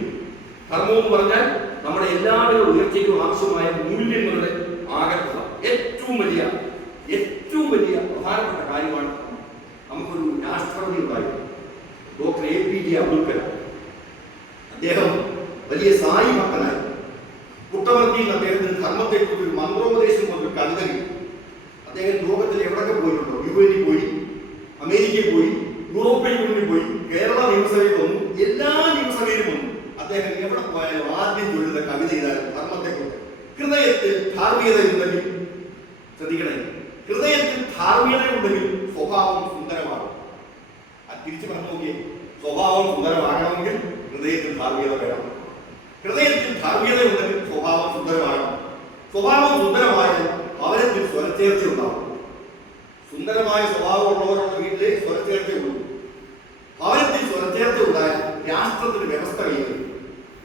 ധർമ്മം എന്ന് പറഞ്ഞാൽ നമ്മുടെ എല്ലാവരുടെ ഉയർച്ചയ്ക്കും ആവശ്യമായ മൂല്യങ്ങളുടെ ആകർഷക ഏറ്റവും വലിയ പ്രധാനപ്പെട്ട കാര്യമാണ്. നമുക്കൊരു രാഷ്ട്രപതി ഉണ്ടായിരുന്നു, ഡോക്ടർ APJ അബ്ദുൽ കലാം. അദ്ദേഹം വലിയ സായി ഭക്തനായി. കുട്ടമർത്തിയിൽ അദ്ദേഹത്തിന് ധർമ്മത്തെക്കുറിച്ച് ഒരു മന്ത്രോപദേശം കൊണ്ട് കവിത. അദ്ദേഹം ലോകത്തിൽ എവിടെയൊക്കെ പോയിട്ടുണ്ടോ? UN പോയി, അമേരിക്കയിൽ പോയി, യൂറോപ്യൻ യൂണിയനിൽ പോയി, കേരള നിയമസഭയിൽ വന്നു, എല്ലാ നിയമസഭയിലും വന്നു. അദ്ദേഹം എവിടെ പോയാലും ആദ്യം ചൊല്ലുന്ന കവിത ഇതായിരുന്നു ധർമ്മത്തെക്കുറിച്ച്. ഹൃദയത്തിൽ ധാർമ്മികതയുണ്ടെങ്കിൽ, ശ്രദ്ധിക്കണേ, ഹൃദയത്തിൽ ധാർമ്മികതയുണ്ടെങ്കിൽ സ്വഭാവം സുന്ദരമാകും. അത് തിരിച്ചു പറഞ്ഞു നോക്കിയേ, സ്വഭാവം സുന്ദരമാകണമെങ്കിൽ ഹൃദയത്തിൽ ധാർമ്മികത വേണം. ഹൃദയത്തിൽ ധാർമ്മികത ഉണ്ടെങ്കിൽ സ്വഭാവം സുന്ദരമാകണം. സ്വഭാവം സുന്ദരമായാൽ ഭവനത്തിൽ സ്വരച്ചേർച്ച ഉണ്ടാവും. സുന്ദരമായ സ്വഭാവമുള്ളവരുടെ വീട്ടിലെ സ്വരച്ചേർച്ചയുള്ളൂ. ഭവനത്തിൽ സ്വരച്ചേർച്ച ഉണ്ടായാൽ രാഷ്ട്രത്തിന് വ്യവസ്ഥ കൈവരും.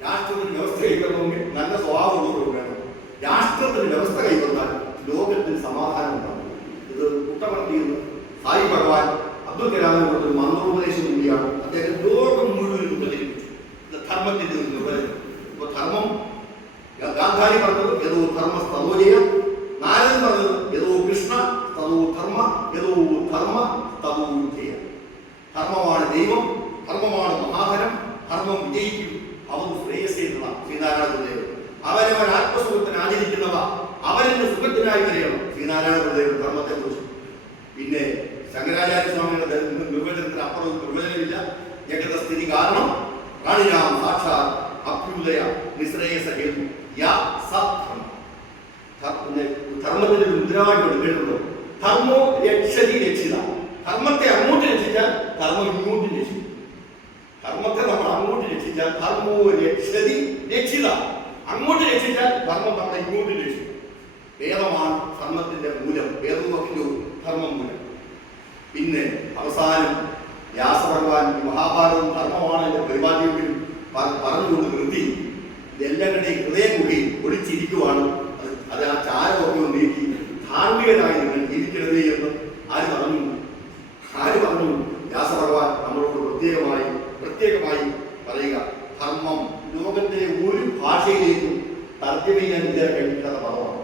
രാഷ്ട്രത്തിന് വ്യവസ്ഥ കൈവരണമെങ്കിൽ നല്ല സ്വഭാവമുള്ളവർ വേണം. രാഷ്ട്രത്തിന് വ്യവസ്ഥ കൈവന്നാൽ ലോകത്തിൽ സമാധാനം ഉണ്ടാകും. ഇത് കുട്ടമർത്തിയിൽ സായി ഭഗവാൻ അബ്ദുൽ കലാമിനെ കൊടുത്തൊരു മന്ത്രോപദേശം കൂടിയാണ്. അദ്ദേഹം ലോകം മുഴുവൻ ഉപകരിപ്പിച്ചു. ഇത് ധർമ്മത്തിന്റെ ഒരു നിർവചനം. ഇപ്പൊ ധർമ്മം ഗാന്ധാരി പറഞ്ഞത് ഏതോ ധർമ്മ തതോജയ, നാരദൻ പറഞ്ഞത് ഏതോ കൃഷ്ണ തതോ ധർമ്മ, ഏതോ ധർമ്മ തതോ ജയ. ധർമ്മമാണ് ദൈവം, ധർമ്മമാണ് മഹാധനം, ധർമ്മം വിജയിക്കും അവൻ ശ്രേയസേനുള്ള. ശ്രീനാരായണ ഗുരുദേവൻ അവനവൻ ആത്മസുഖത്തിന് ആചരിക്കുന്നവ അവനെന്ന് സുഖത്തിനായി വരികയാണ്. ശ്രീനാരായണ ഗുരുദേവൻ ധർമ്മത്തെ കുറിച്ച്. പിന്നെ ശങ്കരാചാര്യ സ്വാമിയുടെ നിർവചനത്തിന് അപ്പുറം നിർവചനമില്ല. ഏകദസ്ഥിതി കാരണം പ്രാണിനാം സാക്ഷാത് അഭ്യുദയ നിശ്രേയസ ഹേതു ധർമ്മത്തിന്റെ മുദ്രാവാക്യം എടുക്കേണ്ടതുണ്ടോ? ധർമ്മോ രക്ഷതി രക്ഷിത. ധർമ്മത്തെ അങ്ങോട്ട് രക്ഷിച്ചാൽ ധർമ്മം ഇങ്ങോട്ട് രക്ഷിക്കും. ധർമ്മത്തെ നമ്മൾ അങ്ങോട്ട് രക്ഷിച്ചാൽ ധർമ്മോ രക്ഷതി രക്ഷിത. അങ്ങോട്ട് രക്ഷിച്ചാൽ ധർമ്മം നമ്മളെ ഇങ്ങോട്ട് രക്ഷിക്കും. വേദമാണ് ധർമ്മത്തിന്റെ മൂലം. വേദവും ധർമ്മം മൂലം. പിന്നെ അവസാനം വ്യാസഭഗവാൻ മഹാഭാരതം ധർമ്മമാണ് എന്റെ പരിപാടിയെങ്കിലും പറഞ്ഞുകൊണ്ട് നിർത്തി എല്ലാവരുടെയും ഹൃദയം കൂടി ഒളിച്ചിരിക്കുവാണ്. അത് ആ ചാരമൊക്കെ ഒന്ന് നീക്കി ധാർമ്മികനായി നിങ്ങൾ ജീവിക്കരുതേ എന്ന് ആര് പറഞ്ഞു? വ്യാസഭഗവാൻ നമ്മളോട് പ്രത്യേകമായി പറയുക. ധർമ്മം ലോകത്തിലെ ഒരു ഭാഷയിലേക്കും തർജ്ജമ ചെയ്യാൻ ഇതുവരെ കഴിഞ്ഞിട്ടില്ലാത്ത പദമാണ്.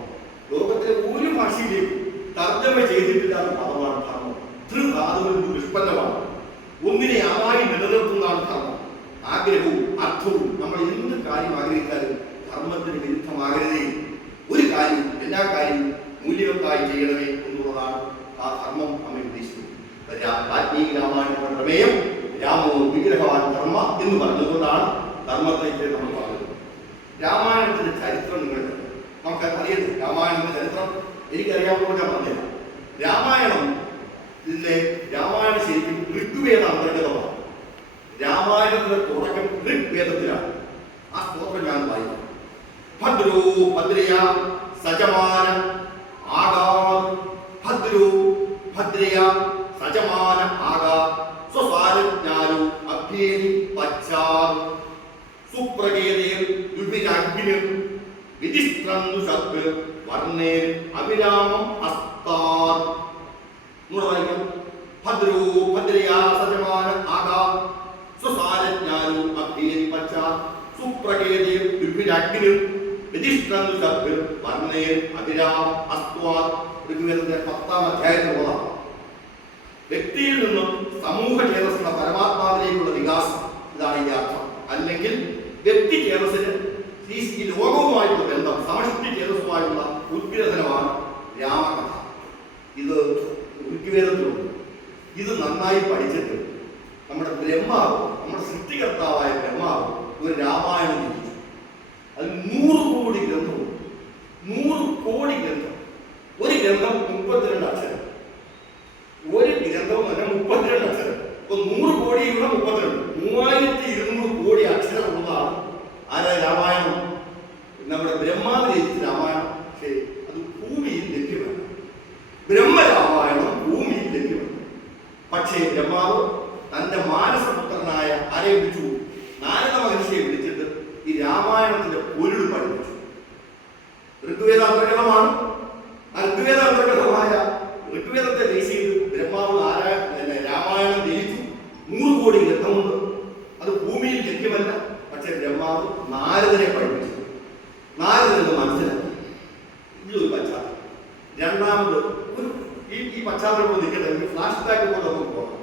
ലോകത്തിലെ ഒരു ഭാഷയിലേക്കും തർജ്ജമ ചെയ്തിട്ടില്ലാത്ത പദമാണ് ധർമ്മം. ത്രിധാതുവിൽ നിന്ന് നിഷ്പന്നമാണ്. ഒന്നിനെ ആയി നിലനിർത്തുന്നതാണ് ധർമ്മം. ആഗ്രഹവും അർത്ഥവും നമ്മൾ എന്ത് കാര്യം ആഗ്രഹിച്ചാലും ധർമ്മത്തിന് വിരുദ്ധമാകരുതേ. ഒരു കാര്യം എല്ലാ കാര്യവും മൂല്യവത്തായി ചെയ്യണമേ എന്നുള്ളതാണ് ആ ധർമ്മം നമ്മെ ഉദ്ദേശിക്കുന്നത്. വാൽമീകി രാമായണ പ്രമേയം രാമോ വിഗ്രഹവാൻ ധർമ്മ എന്ന് പറഞ്ഞതുകൊണ്ടാണ് ധർമ്മത്തെ നമ്മൾ പറഞ്ഞത്. രാമായണത്തിന്റെ ചരിത്രം നമുക്ക് അറിയത്തില്ല. രാമായണത്തിന്റെ ചരിത്രം എനിക്കറിയാവുന്നതൊക്കെ പറഞ്ഞില്ല. രാമായണം ശരിക്കും ഋഗ്വേദ അന്തർഗതമാണ്. രാമായണത്തിന്റെ തുടക്കം ഋഗ്വേദത്തിലാണ്. ആ സ്തോത്രം ഞാൻ വായിക്കും. ഭദ്രോ ഭദ്രയാ സജമാന ആഗാത്, ഭദ്രോ ഭദ്രയാ സജമാന ആഗാത്, സ്വസാരജ്ഞാനോ അഭ്യേനി പശ്ചാത്, സുപ്രകേതേർ യുഭിരഗ്നിർ വിധിഷ്ട്രന്തു ശബ്ദ വർണ്ണേർ അവിരാമം അസ്താത്. വായിക്കാം. ഭദ്രോ ഭദ്രയാ സജമാന ആഗാത്, സ്വസാരജ്ഞാനോ അഭ്യേനി പശ്ചാത്, സുപ്രകേതേർ യുഭിരഗ്നിർ വിധിഷ്ട്രന്തു ശബ്ദ വർണ്ണേർ അവിരാമം അസ്താത്. ഋഗ്വേദത്തിന്റെ 10-ാം അധ്യായത്തിലുള്ളതാണ്. വ്യക്തിയിൽ നിന്നും സമൂഹ ചേതസ്സിന്റെ പരമാത്മാവിലേക്കുള്ള വികാസം, ഇതാണ് ഇതിന്റെ അർത്ഥം. അല്ലെങ്കിൽ വ്യക്തി ചേതസ്സിന് ഈ ലോകവുമായിട്ടുള്ള ബന്ധം, സമഷ്ടി ചേതസ്സുമായുള്ള ഉദ്ഗ്രഥനമാണ് രാമകഥ. ഇത് ഋഗ്വേദത്തിലുണ്ട്. ഇത് നന്നായി പഠിച്ചിട്ട് നമ്മുടെ ബ്രഹ്മാവ്, നമ്മുടെ സൃഷ്ടികർത്താവായ ബ്രഹ്മാവ് ഒരു രാമായണം രചിച്ചു. അത് 100 കോടി ഗ്രന്ഥവും. 100 കോടി ഗ്രന്ഥം. ഒരു ഗ്രന്ഥം 32 അക്ഷരം. ഒരു ഗ്രന്ഥം തന്നെ 32 അക്ഷരം. ഇപ്പൊ 100 കോടിയുള്ള 32, 3200 കോടി അക്ഷരമുള്ളതാണ് ആരാ രാമായണം. നമ്മുടെ ബ്രഹ്മാവ് രചിച്ച രാമായണം. പക്ഷേ അത് ഭൂമിയിൽ ലഭ്യമല്ല. ബ്രഹ്മരാമായണം ഭൂമിയിൽ ലഭ്യമല്ല. പക്ഷേ ബ്രഹ്മാവ് തന്റെ മാനസപുത്രനായ ആരെ വിളിച്ചു? നാരദ മഹർഷിയെ വിളിച്ചിട്ട് ഈ രാമായണത്തിന്റെ പൊരുൾ പഠിപ്പിച്ചു. ഋഗ്വേദാന്തർഗതമാണ്. ഋഗ്വേദാന്തർഗതമായ ഋഗ്വേദത്തെ ബേസ് ചെയ്ത് ബ്രഹ്മാവ് രാമായണം രചിച്ചു. 100 കോടി ഗ്രന്ഥമുണ്ട്. അത് ഭൂമിയിൽ ലഭ്യമല്ല. പക്ഷെ ബ്രഹ്മാവ് നാരദനെ പഠിപ്പിച്ചു. നാരദന് മനസ്സിലാക്കി. ഇതൊരു പശ്ചാത്തലം. രണ്ടാമത് ഈ പശ്ചാത്തലം നിൽക്കട്ടെ. ഒരു ഫ്ലാഷ് ബാക്ക് പോലെ നമുക്ക് പോകാം.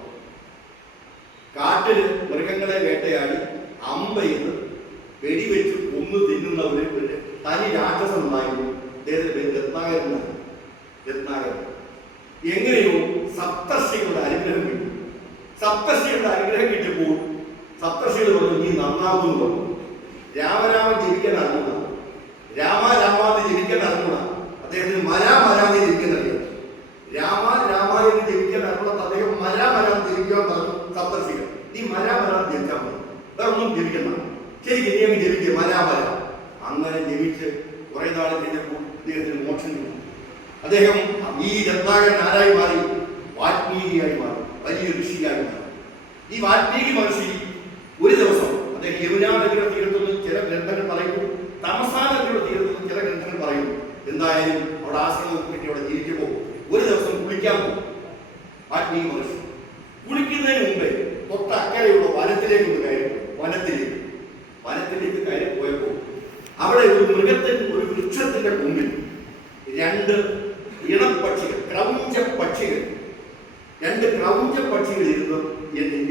കാട്ടില് മൃഗങ്ങളെ വേട്ടയാടി അമ്പ ചെയ്ത് വെടിവെച്ച് കൊന്നു തിന്നുന്ന ഒരു തനി രാക്ഷസൻ ഉണ്ടായിരുന്നു. അദ്ദേഹത്തിന്റെ പേര് രത്നാകരനാണ്. രത്നാകരൻ എങ്ങനെയോ സപ്തർഷികളുടെ അനുഗ്രഹം കിട്ടി. സപ്തർഷികളുടെ അനുഗ്രഹം കിട്ടിയപ്പോൾ സപ്തർഷികൾ പറഞ്ഞു, നീ നന്നാകുന്നു പറഞ്ഞു. രാമരാമൻ ജീവിക്കാൻ അറിഞ്ഞൂടാ, രാമാന്ന് ജീവിക്കാൻ അറിഞ്ഞൂടാ. അദ്ദേഹത്തിന് മരാന്ന് ജീവിക്കാൻ അറിയാം. രാമാന്ന് ജീവിക്കാൻ അറിഞ്ഞൂടാ. അദ്ദേഹം മരാന്ന് ജീവിക്കാൻ പറഞ്ഞു സപ്തർഷികൾ. നീ മരാന്ന് ജീവിച്ചാൽ മതി, വേറെ ഒന്നും ജീവിക്കണ്ട. ശരിക്കും നീ അങ്ങ് ജപിക്കുക മരാ. അങ്ങനെ ജപിച്ച് കുറെ നാൾ കഴിഞ്ഞപ്പോൾ അദ്ദേഹത്തിന് മോക്ഷം കിട്ടി. അദ്ദേഹം ഈ രത്നാകരൻ ആരായി മാറി? വാൽമീകിയായി മാറി, വലിയ ഋഷിയായി മാറി. ഈ വാൽമീകി മഹർഷി ഒരു ദിവസം അദ്ദേഹം യമുനാ നദിയുടെ തീരത്തുനിന്ന് ചില ഗ്രന്ഥങ്ങൾ പറയുന്നു, തമസാ നദിയുടെ തീരത്തുനിന്ന് ചില ഗ്രന്ഥങ്ങൾ പറയുന്നു. എന്തായാലും അവിടെ ആശ്രമം കിട്ടി അവിടെ ജീവിക്കുമ്പോൾ ഒരു ദിവസം കുളിക്കാൻ പോകും വാൽമീകി മഹർഷി. കുളിക്കുന്നതിന് മുമ്പേ തൊട്ടക്കരെയുള്ള വനത്തിലേക്ക് കയറി. വനത്തിലേക്ക് കയറി പോയപ്പോൾ അവിടെ ഒരു ഒരു വൃക്ഷത്തിന്റെ മുമ്പിൽ 2 ഇണപ്പക്ഷികൾ, ക്രൗഞ്ചപ്പക്ഷികൾ, 2 ക്രൗഞ്ചപ്പക്ഷികൾ ഇരുന്ന്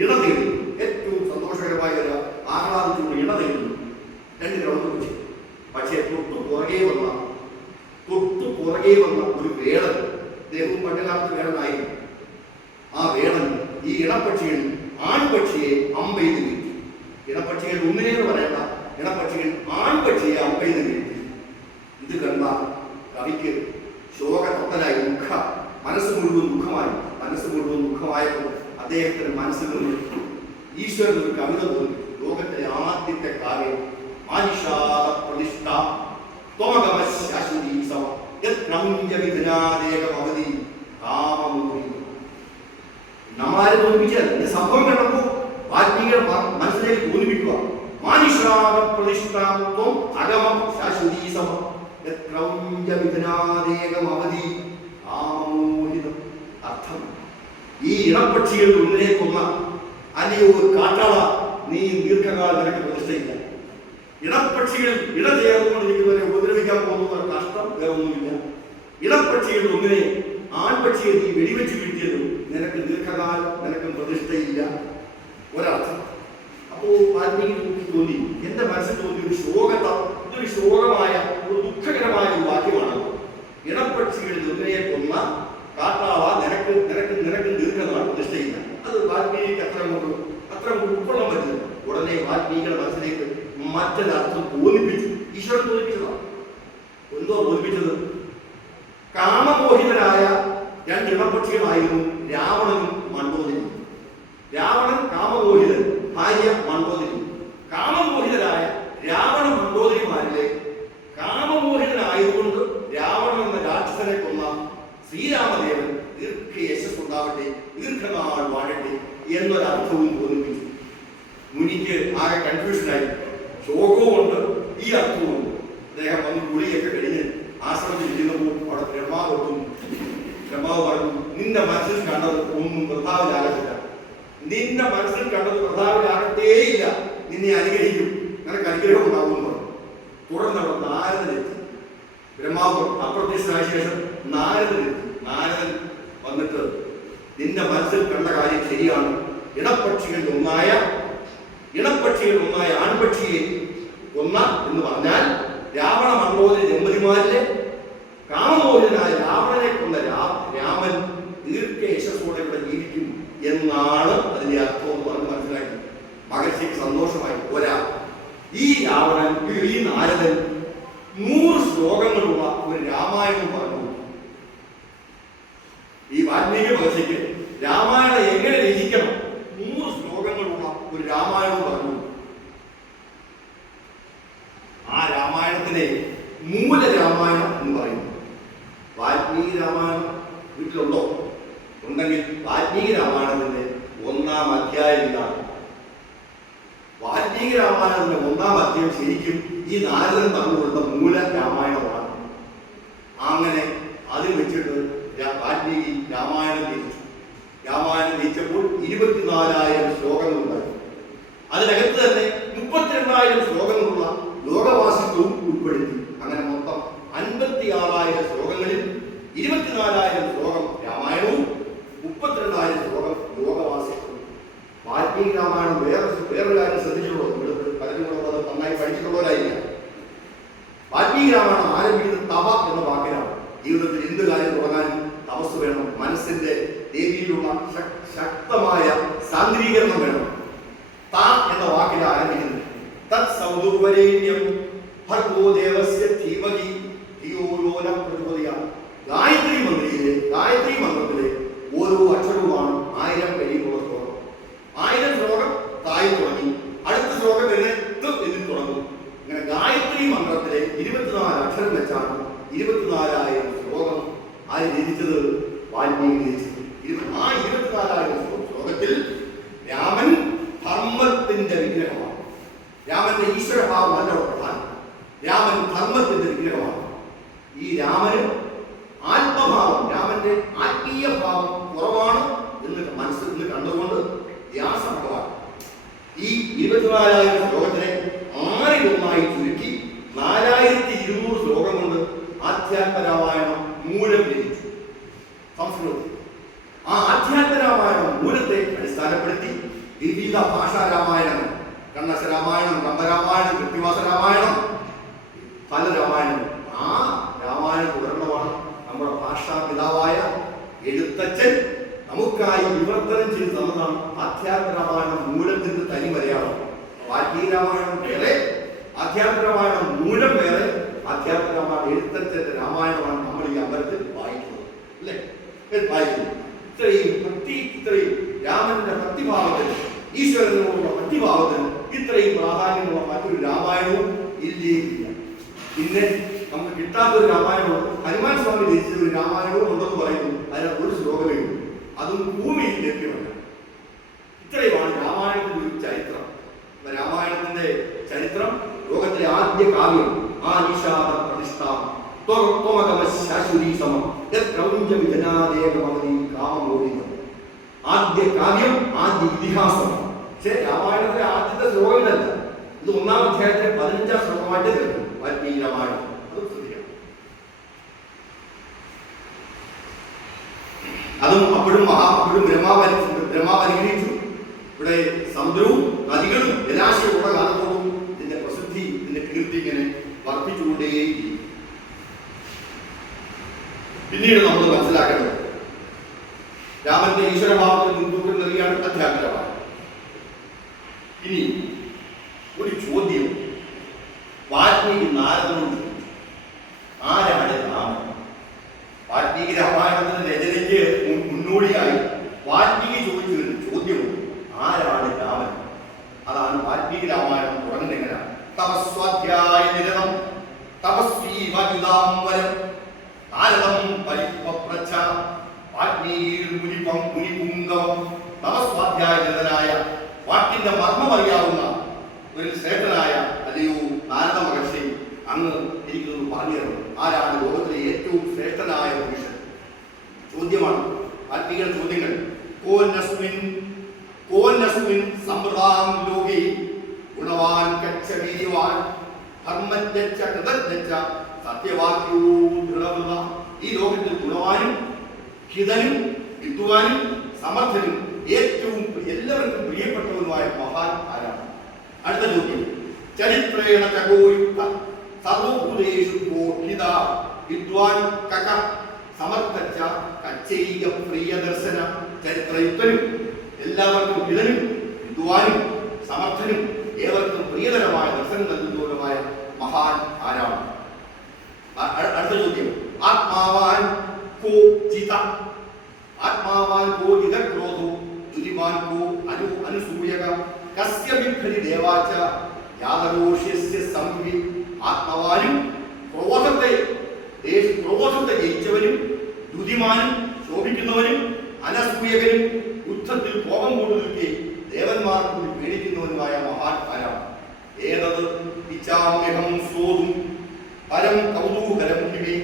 ഇണ തേടുന്നു. ഏറ്റവും സന്തോഷകരമായ ഒരു ആഹ്ലാദത്തിലുള്ള ഇണ തേടുന്നു 2 ക്രൗഞ്ചപ്പക്ഷികൾ. പക്ഷേ തൊട്ടു പുറകെ വന്ന ഒരു വേടൻ, ദേഹവും പണ്ടുകാലത്ത് വേടനായിരുന്നു. ആ വേടൻ ഈ ഇണപ്പക്ഷികൾ ആൺപക്ഷിയെ അമ്പെയ്ത് വീഴ്ത്തി. ഇണപ്പക്ഷികൾ ഒന്നിനെന്ന് പറയണ്ട, ഇണപ്പക്ഷികൾ ആൺപക്ഷിയെ അമ്പെയ്ത് വീഴ്ത്തി. ഇത് കണ്ട കവിക്ക് ശോകതൊട്ടലായി, മനസ്സ് മുഴുവൻ ദുഃഖമായപ്പോൾ അദ്ദേഹത്തിന്റെ മനസ്സിൽ നിന്ന് ഈശ്വരൻ ഒരു കവിത തോന്നി. ലോകത്തിലെ ആദ്യത്തെ കാവ്യം പ്രതിഷ്ഠ നമ്മളാരും തോന്നിപ്പിച്ചാൽ ഈ സംഭവം കണ്ടപ്പോൾ വാൽമീകിയുടെ മനസ്സിലേക്ക് തോന്നിപ്പിക്കുക. മാനുഷാദ പ്രതിഷ്ഠാത്വം അഗമം ശാശ്വതീസമം അർത്ഥം ഈ ഇണപ്പക്ഷികൾ ഒന്നിനെ കൊന്ന അല്ലയോ കാട്ടാള, നീ ദീർഘകാലം നിനക്ക് പ്രതിഷ്ഠയില്ല. ഇണപ്പക്ഷികൾ ഇട ചേർന്നുകൊണ്ട് നിൽക്കുന്നവരെ ഉപദ്രവിക്കാൻ പോകുന്ന നഷ്ടം വേറൊന്നുമില്ല. ഇണപ്പക്ഷികൾ ഒന്നിനെ ആൺപക്ഷിയെ നീ വെടിവെച്ച് വീഴ്ത്തിയതും നിനക്ക് ദീർഘകാലം നിനക്കും പ്രതിഷ്ഠയില്ല. ഒരർത്ഥം. അപ്പോൾ വാൽമീകി തോന്നി, എന്റെ മനസ്സിൽ തോന്നി ഒരു ഇതൊരു ശോകമായ ഒരു ദുഃഖകരമായ ഒരു വാക്യമാണ്. ഇണപ്പക്ഷികളിൽ ഒന്നിനെ കൊന്ന കാട്ടാള, നിനക്ക് ദീർഘകാലം പ്രതിഷ്ഠയില്ല. അത് വാൽമീകിക്ക് അത്ര ഉൾക്കൊള്ളാൻ പറ്റില്ല. ഉടനെ വാൽമീകിയുടെ മനസ്സിലേക്ക് മറ്റൊരർത്ഥം തോന്നിപ്പിച്ചു. ഈശ്വരൻ തോന്നിപ്പിച്ചതാണ്. എന്തോ തോന്നിപ്പിച്ചത്? കാമമോഹിതരായ രണ്ട് ഇടപക്ഷികളായിരുന്നു രാവണനും മണ്ഡോദരിയും. രാവണൻ കാമമോഹിതൻ, ഭാര്യ മണ്ഡോദരി. കാമമോഹിതരായ രാവണ മണ്ഡോദരിമാരിലെ കാമമോഹിതനായതുകൊണ്ട് രാവണൻ എന്ന രാക്ഷസനെ കൊന്ന ശ്രീരാമദേവൻ ദീർഘ യശസ് ഉണ്ടാവട്ടെ, ദീർഘനാൾ വാഴട്ടെ എന്നൊരർത്ഥവും തോന്നിപ്പിച്ചു. മുനിക്ക് ആകെ കൺഫ്യൂഷനായി. ശോകവുമുണ്ട്, ഈ അർത്ഥവുമുണ്ട്. അദ്ദേഹം വന്ന് കുളിയൊക്കെ കഴിഞ്ഞ് ആശ്രമത്തിൽ ഇരിക്കുമ്പോൾ അവിടെ ബ്രഹ്മാവെത്തും. ബ്രഹ്മാവ് പറഞ്ഞു, നിന്റെ മനസ്സിൽ കണ്ടത് ഒന്നും വൃഥാവിലാകത്തില്ല. നിന്റെ മനസ്സിൽ കണ്ടത് വൃഥാവിലാകത്തേയില്ല. നിന്നെ അനുഗ്രഹിക്കും, നിനക്ക് അനുഗ്രഹം ഉണ്ടാകുമെന്ന് പറഞ്ഞു. തുടർന്ന് അവിടെ നാരദനെത്തി. ബ്രഹ്മാവ് അപ്രത്യക്ഷനായ ശേഷം നാരദനെത്തി. നാരദൻ വന്നിട്ട്, നിന്റെ മനസ്സിൽ കണ്ട കാര്യം ശരിയാണ്. ഇണപ്പക്ഷികളിൽ ഒന്നായ ആൺപക്ഷിയെ കൊന്ന എന്ന് പറഞ്ഞാൽ രാവണ മണ്ഡോദരി ദമ്പതിമാരിലെ കാമമോഹനായ രാവണനെ കൊന്ന രാമൻ ദീർഘ യശസ്സോടെ ഇവിടെ ജീവിക്കും എന്നാണ് അതിന്റെ അർത്ഥം എന്ന് പറഞ്ഞ് മനസ്സിലാക്കി. മഹർഷിക്ക് സന്തോഷമായി. ഈ രാവണൻ, ഈ നാരദൻ 100 ശ്ലോകങ്ങളുള്ള ഒരു രാമായണം പറഞ്ഞു. ഈ വാൽമീകി മഹർഷിക്ക് രാമായണം എങ്ങനെ രചിക്കണം 100 ശ്ലോകങ്ങളുള്ള ഒരു രാമായണം പറഞ്ഞു. ആ രാമായണത്തിനെ മൂലരാമായണം എന്ന് പറയുന്നു. വാൽമീകി രാമായണം വീട്ടിലുണ്ടോ? ഉണ്ടെങ്കിൽ വാൽമീകി രാമായണത്തിന്റെ 1-ാം അധ്യായം ഇതാണ്. വാൽമീകി രാമായണത്തിന്റെ 1-ാം അധ്യായം ശരിക്കും ഈ നാരദൻ തന്നുകൊടുത്ത മൂല രാമായണമാണ്. അങ്ങനെ അതിൽ വെച്ചിട്ട് വാൽമീകി രാമായണം രചിച്ചു. രാമായണം രചിച്ചപ്പോൾ 24,000 ശ്ലോകങ്ങളുണ്ടായി. അതിനകത്ത് തന്നെ 32,000 ശ്ലോകങ്ങളുള്ള ലോകവാസിത്വവും ഉൾപ്പെടുത്തി. അങ്ങനെ മൊത്തം 56,000 ശ്ലോകങ്ങളിൽ 24,000 ശ്ലോകം രാമായണവും 32,000 ശ്ലോകം ലോകവാസിത്വവും. വാൽമീകി രാമായണം വേറൊരു കാര്യം ശ്രദ്ധിച്ചിട്ടുള്ളൂ. പലരും അത് നന്നായി പഠിച്ചിട്ടുള്ളവരായിരിക്കാം. വാൽമീകി രാമായണം ആരംഭിക്കുന്നത് തപ എന്ന വാക്കിലാണ്. ജീവിതത്തിൽ എന്ത് കാര്യം തുടങ്ങാനും തപസ് വേണം. മനസ്സിന്റെ ദേവിയിലുള്ള ശക്തമായ സാന്ദ്രീകരണം വേണം. ത എന്ന വാക്കിലാണ് ആരംഭിക്കുന്നത്. തത് സൗദുർവരേണ്യം ഭർഗോ ദേവസ്യ ധീമഹി ധിയോ യോ ന പ്രചോദയാത്. ഗായത്രി മന്ത്രത്തിലെ ഓരോ അക്ഷരവുമാണ് 1000 കഴിയുമ്പോൾ ശ്ലോകം. 1000 ശ്ലോകം തായിൽ തുടങ്ങി, അടുത്ത ശ്ലോകം എന്നിൽ തുടങ്ങും. ഇങ്ങനെ ഗായത്രി മന്ത്രത്തിലെ 24 അക്ഷരം വെച്ചാണ് 24,000 ശ്ലോകം ആര് രചിച്ചത്? വാൽമീകി രചിച്ചത്. ആ 24,000 ശ്ലോകത്തിൽ രാമൻ ധർമ്മത്തിന്റെ വിഗ്രഹമാണ്. രാമന്റെ ഈശ്വരഭാവം അല്ല പ്രധാനം. രാമൻ ധർമ്മത്തിന്റെ വിഗ്രഹമാണ്. ഈ രാമന് ആത്മഭാവം, രാമന്റെ ആത്മീയ ഭാവം കുറവാണ് എന്ന് മനസ്സിൽ നിന്ന് കണ്ടുകൊണ്ട് വ്യാസഭഗവാൻ ഈ 24,000 ശ്ലോകത്തിനെ 6-1 ചുരുക്കി 4,200 ശ്ലോകം കൊണ്ട് ആധ്യാത്മരാമായണം മൂലം രചിച്ചു സംസ്കൃതത്തിൽ. ആ ആധ്യാത്മരാമായണം മൂലത്തെ അടിസ്ഥാനപ്പെടുത്തി വിവിധ ഭാഷാ രാമായണങ്ങൾ, കണ്ണശ രാമായണം, കമ്പരാമായണം, കൃത്തിവാസ രാമായണം, പല രാമായണം. ആ രാമായണം തുടർന്നമാണ് നമ്മുടെ ഭാഷാ പിതാവായ എഴുത്തച്ഛൻ നമുക്കായി വിവർത്തനം ചെയ്ത് തന്നതാണ് ആധ്യാത്മരാമായണം മൂലത്തിന്റെ തനി മലയാളം. വാൽമീകി രാമായണം വേറെ, ആധ്യാത്മരാമായണം മൂലം വേറെ. ആധ്യാത്മരാമായണം എഴുത്തച്ഛന്റെ രാമായണമാണ് നമ്മൾ ഈ അമ്പലത്തിൽ വായിക്കുന്നത്, അല്ലേ? വായിക്കുന്നത് ഇത്രയും രാമന്റെ ഭക്തിഭാവത്തിന്, ഈശ്വരനോടുള്ള ഭക്തിഭാവത്തിന് ഇത്രയും പ്രാധാന്യമുള്ള മറ്റൊരു രാമായണവും ഇല്ല. പിന്നെ നമുക്ക് കിട്ടാത്തൊരു രാമായണമുണ്ട്. ഹനുമാൻ സ്വാമി രചിച്ച ഒരു രാമായണവും ഉണ്ടെന്ന് പറയുന്നു. അതിനകത്ത് ഒരു ശ്ലോകമേ ഉള്ളൂ, അതും ഭൂമിയിൽ ലഭ്യമല്ല. ഇത്രയുമാണ് രാമായണത്തിന്റെ ഒരു ചരിത്രം. രാമായണത്തിന്റെ ചരിത്രം ലോകത്തിലെ ആദ്യ കാവ്യം ആനിഷാദ പ്രതിഷ്ഠ ആദ്യ കാവ്യം, ആദ്യ ഇതിഹാസം. പക്ഷേ രാമായണത്തിലെ ആദ്യത്തെ ശ്ലോകങ്ങളല്ല, ഇത് 1-ാം അധ്യായത്തിലെ 15-ാം ശ്ലോകമായിട്ട് കേൾക്കും വാൽമീകി രാമായണം. അത് ശ്രദ്ധിക്കണം. അതും അപ്പോഴും ബ്രഹ്മാവ് അനുഗ്രഹിച്ചു. ഇവിടെ സമുദ്രവും നദികളും ജലാശയമുള്ള കാലത്തോടും ഇതിന്റെ പ്രസിദ്ധി, ഇതിന്റെ കീർത്തി ഇങ്ങനെ വർദ്ധിച്ചുകൊണ്ടേയിരിക്കും. പിന്നീട് നമ്മൾ മനസ്സിലാക്കേണ്ടത് രാമന്റെ ഈശ്വരഭാവത്തിന് മുൻതൂക്കം നൽകിയാണ് അധ്യാത്മരാമായണം. ഇനി ഒരു ചോദ്യം വാൽമീകി നാരദനോട് ചോദിച്ചു. ആരാണ് രാമൻ? വാൽമീകി രാമായണത്തിന്റെ രചനയ്ക്ക് മുന്നോടിയായി വാൽമീകി ചോദിച്ച ഒരു ചോദ്യമുണ്ട്, ആരാണ് രാമൻ? അതാണ് വാൽമീകി രാമായണം തുടങ്ങുന്നത് എങ്ങനെയാണ്? തപസ്വാധ്യായ നിരതം തപസ്വീവയുതാംബരം നാരദം പരിപപ്രച്ഛ വാൽമീകിർ മുനിപം മുനിപുംഗവം. തപസ്വാധ്യായ നിരതനായ, വാക്കിന്റെ മർമ്മം അറിയാവുന്ന ഒരു ശ്രേഷ്ഠനായ അല്ലയോ നാരദ മഹർഷി, അങ്ങ് എനിക്കൊന്ന് പറഞ്ഞു തരണം, ആരാണ് ലോകത്തിലെ ഏറ്റവും ശ്രേഷ്ഠനായ പുരുഷൻ? ചോദ്യമാണ്, വാൽമീകിയുടെ ചോദ്യങ്ങൾ. കോന്നസ്മിൻ സമ്പ്രദാം ലോകേ ഗുണവാൻ കച്ച വീര്യവാൻ ധർമ്മജ്ഞ കൃതജ്ഞ സത്യവാക്യോ ദൃഢവൃത. ഈ ലോകത്തിൽ ഗുണവാനും ഹിതനും വിദ്വാനും സമർത്ഥനും ഏറ്റവും എല്ലാവർക്കും പ്രിയപ്പെട്ടവനുമായ മഹാൻ ആരാണ്? അടുത്ത ചോദ്യം. ചരിത്രേണ ചകോയുക്ത സർവഭൂതേഷു ഹിത വിദ്വാൻ കക സമർത്ഥച്ച കച്ചൈക പ്രിയദർശന. ചരിത്രയുക്തനും എല്ലാവർക്കും ഹിതനും വിദ്വാനും സമർത്ഥനും ഏവർക്കും പ്രിയതരമായ ദർശനം നൽകുന്നവരുമായ മഹാൻ ആരാണ്? അടുത്ത ചോദ്യം. ആത്മാവാൻ കോ ജിത ആത്മാവാൻ കോ ജിത ക്രോധോ ദുരിമാൻ കോ അനുസൂയക കസ്യ വിഭരി ദേവാച യാദരോഷ്യസ്യ സംവി. ആത്മാവാനും ക്രോധത്തെ ജയിച്ചവനും ദുരിമാനും ശോഭിക്കുന്നവനും അനസൂയകനും യുദ്ധത്തിൽ കോപം കൊണ്ടുനിൽക്കെ ദേവന്മാർക്ക് കൂടി പേടിക്കുന്നവനുമായ മഹാൻ ആരാണ്? ഏതത് വിചാമ്യഹം സ്വോതും പരം കൗതൂഹലം ഹിമേ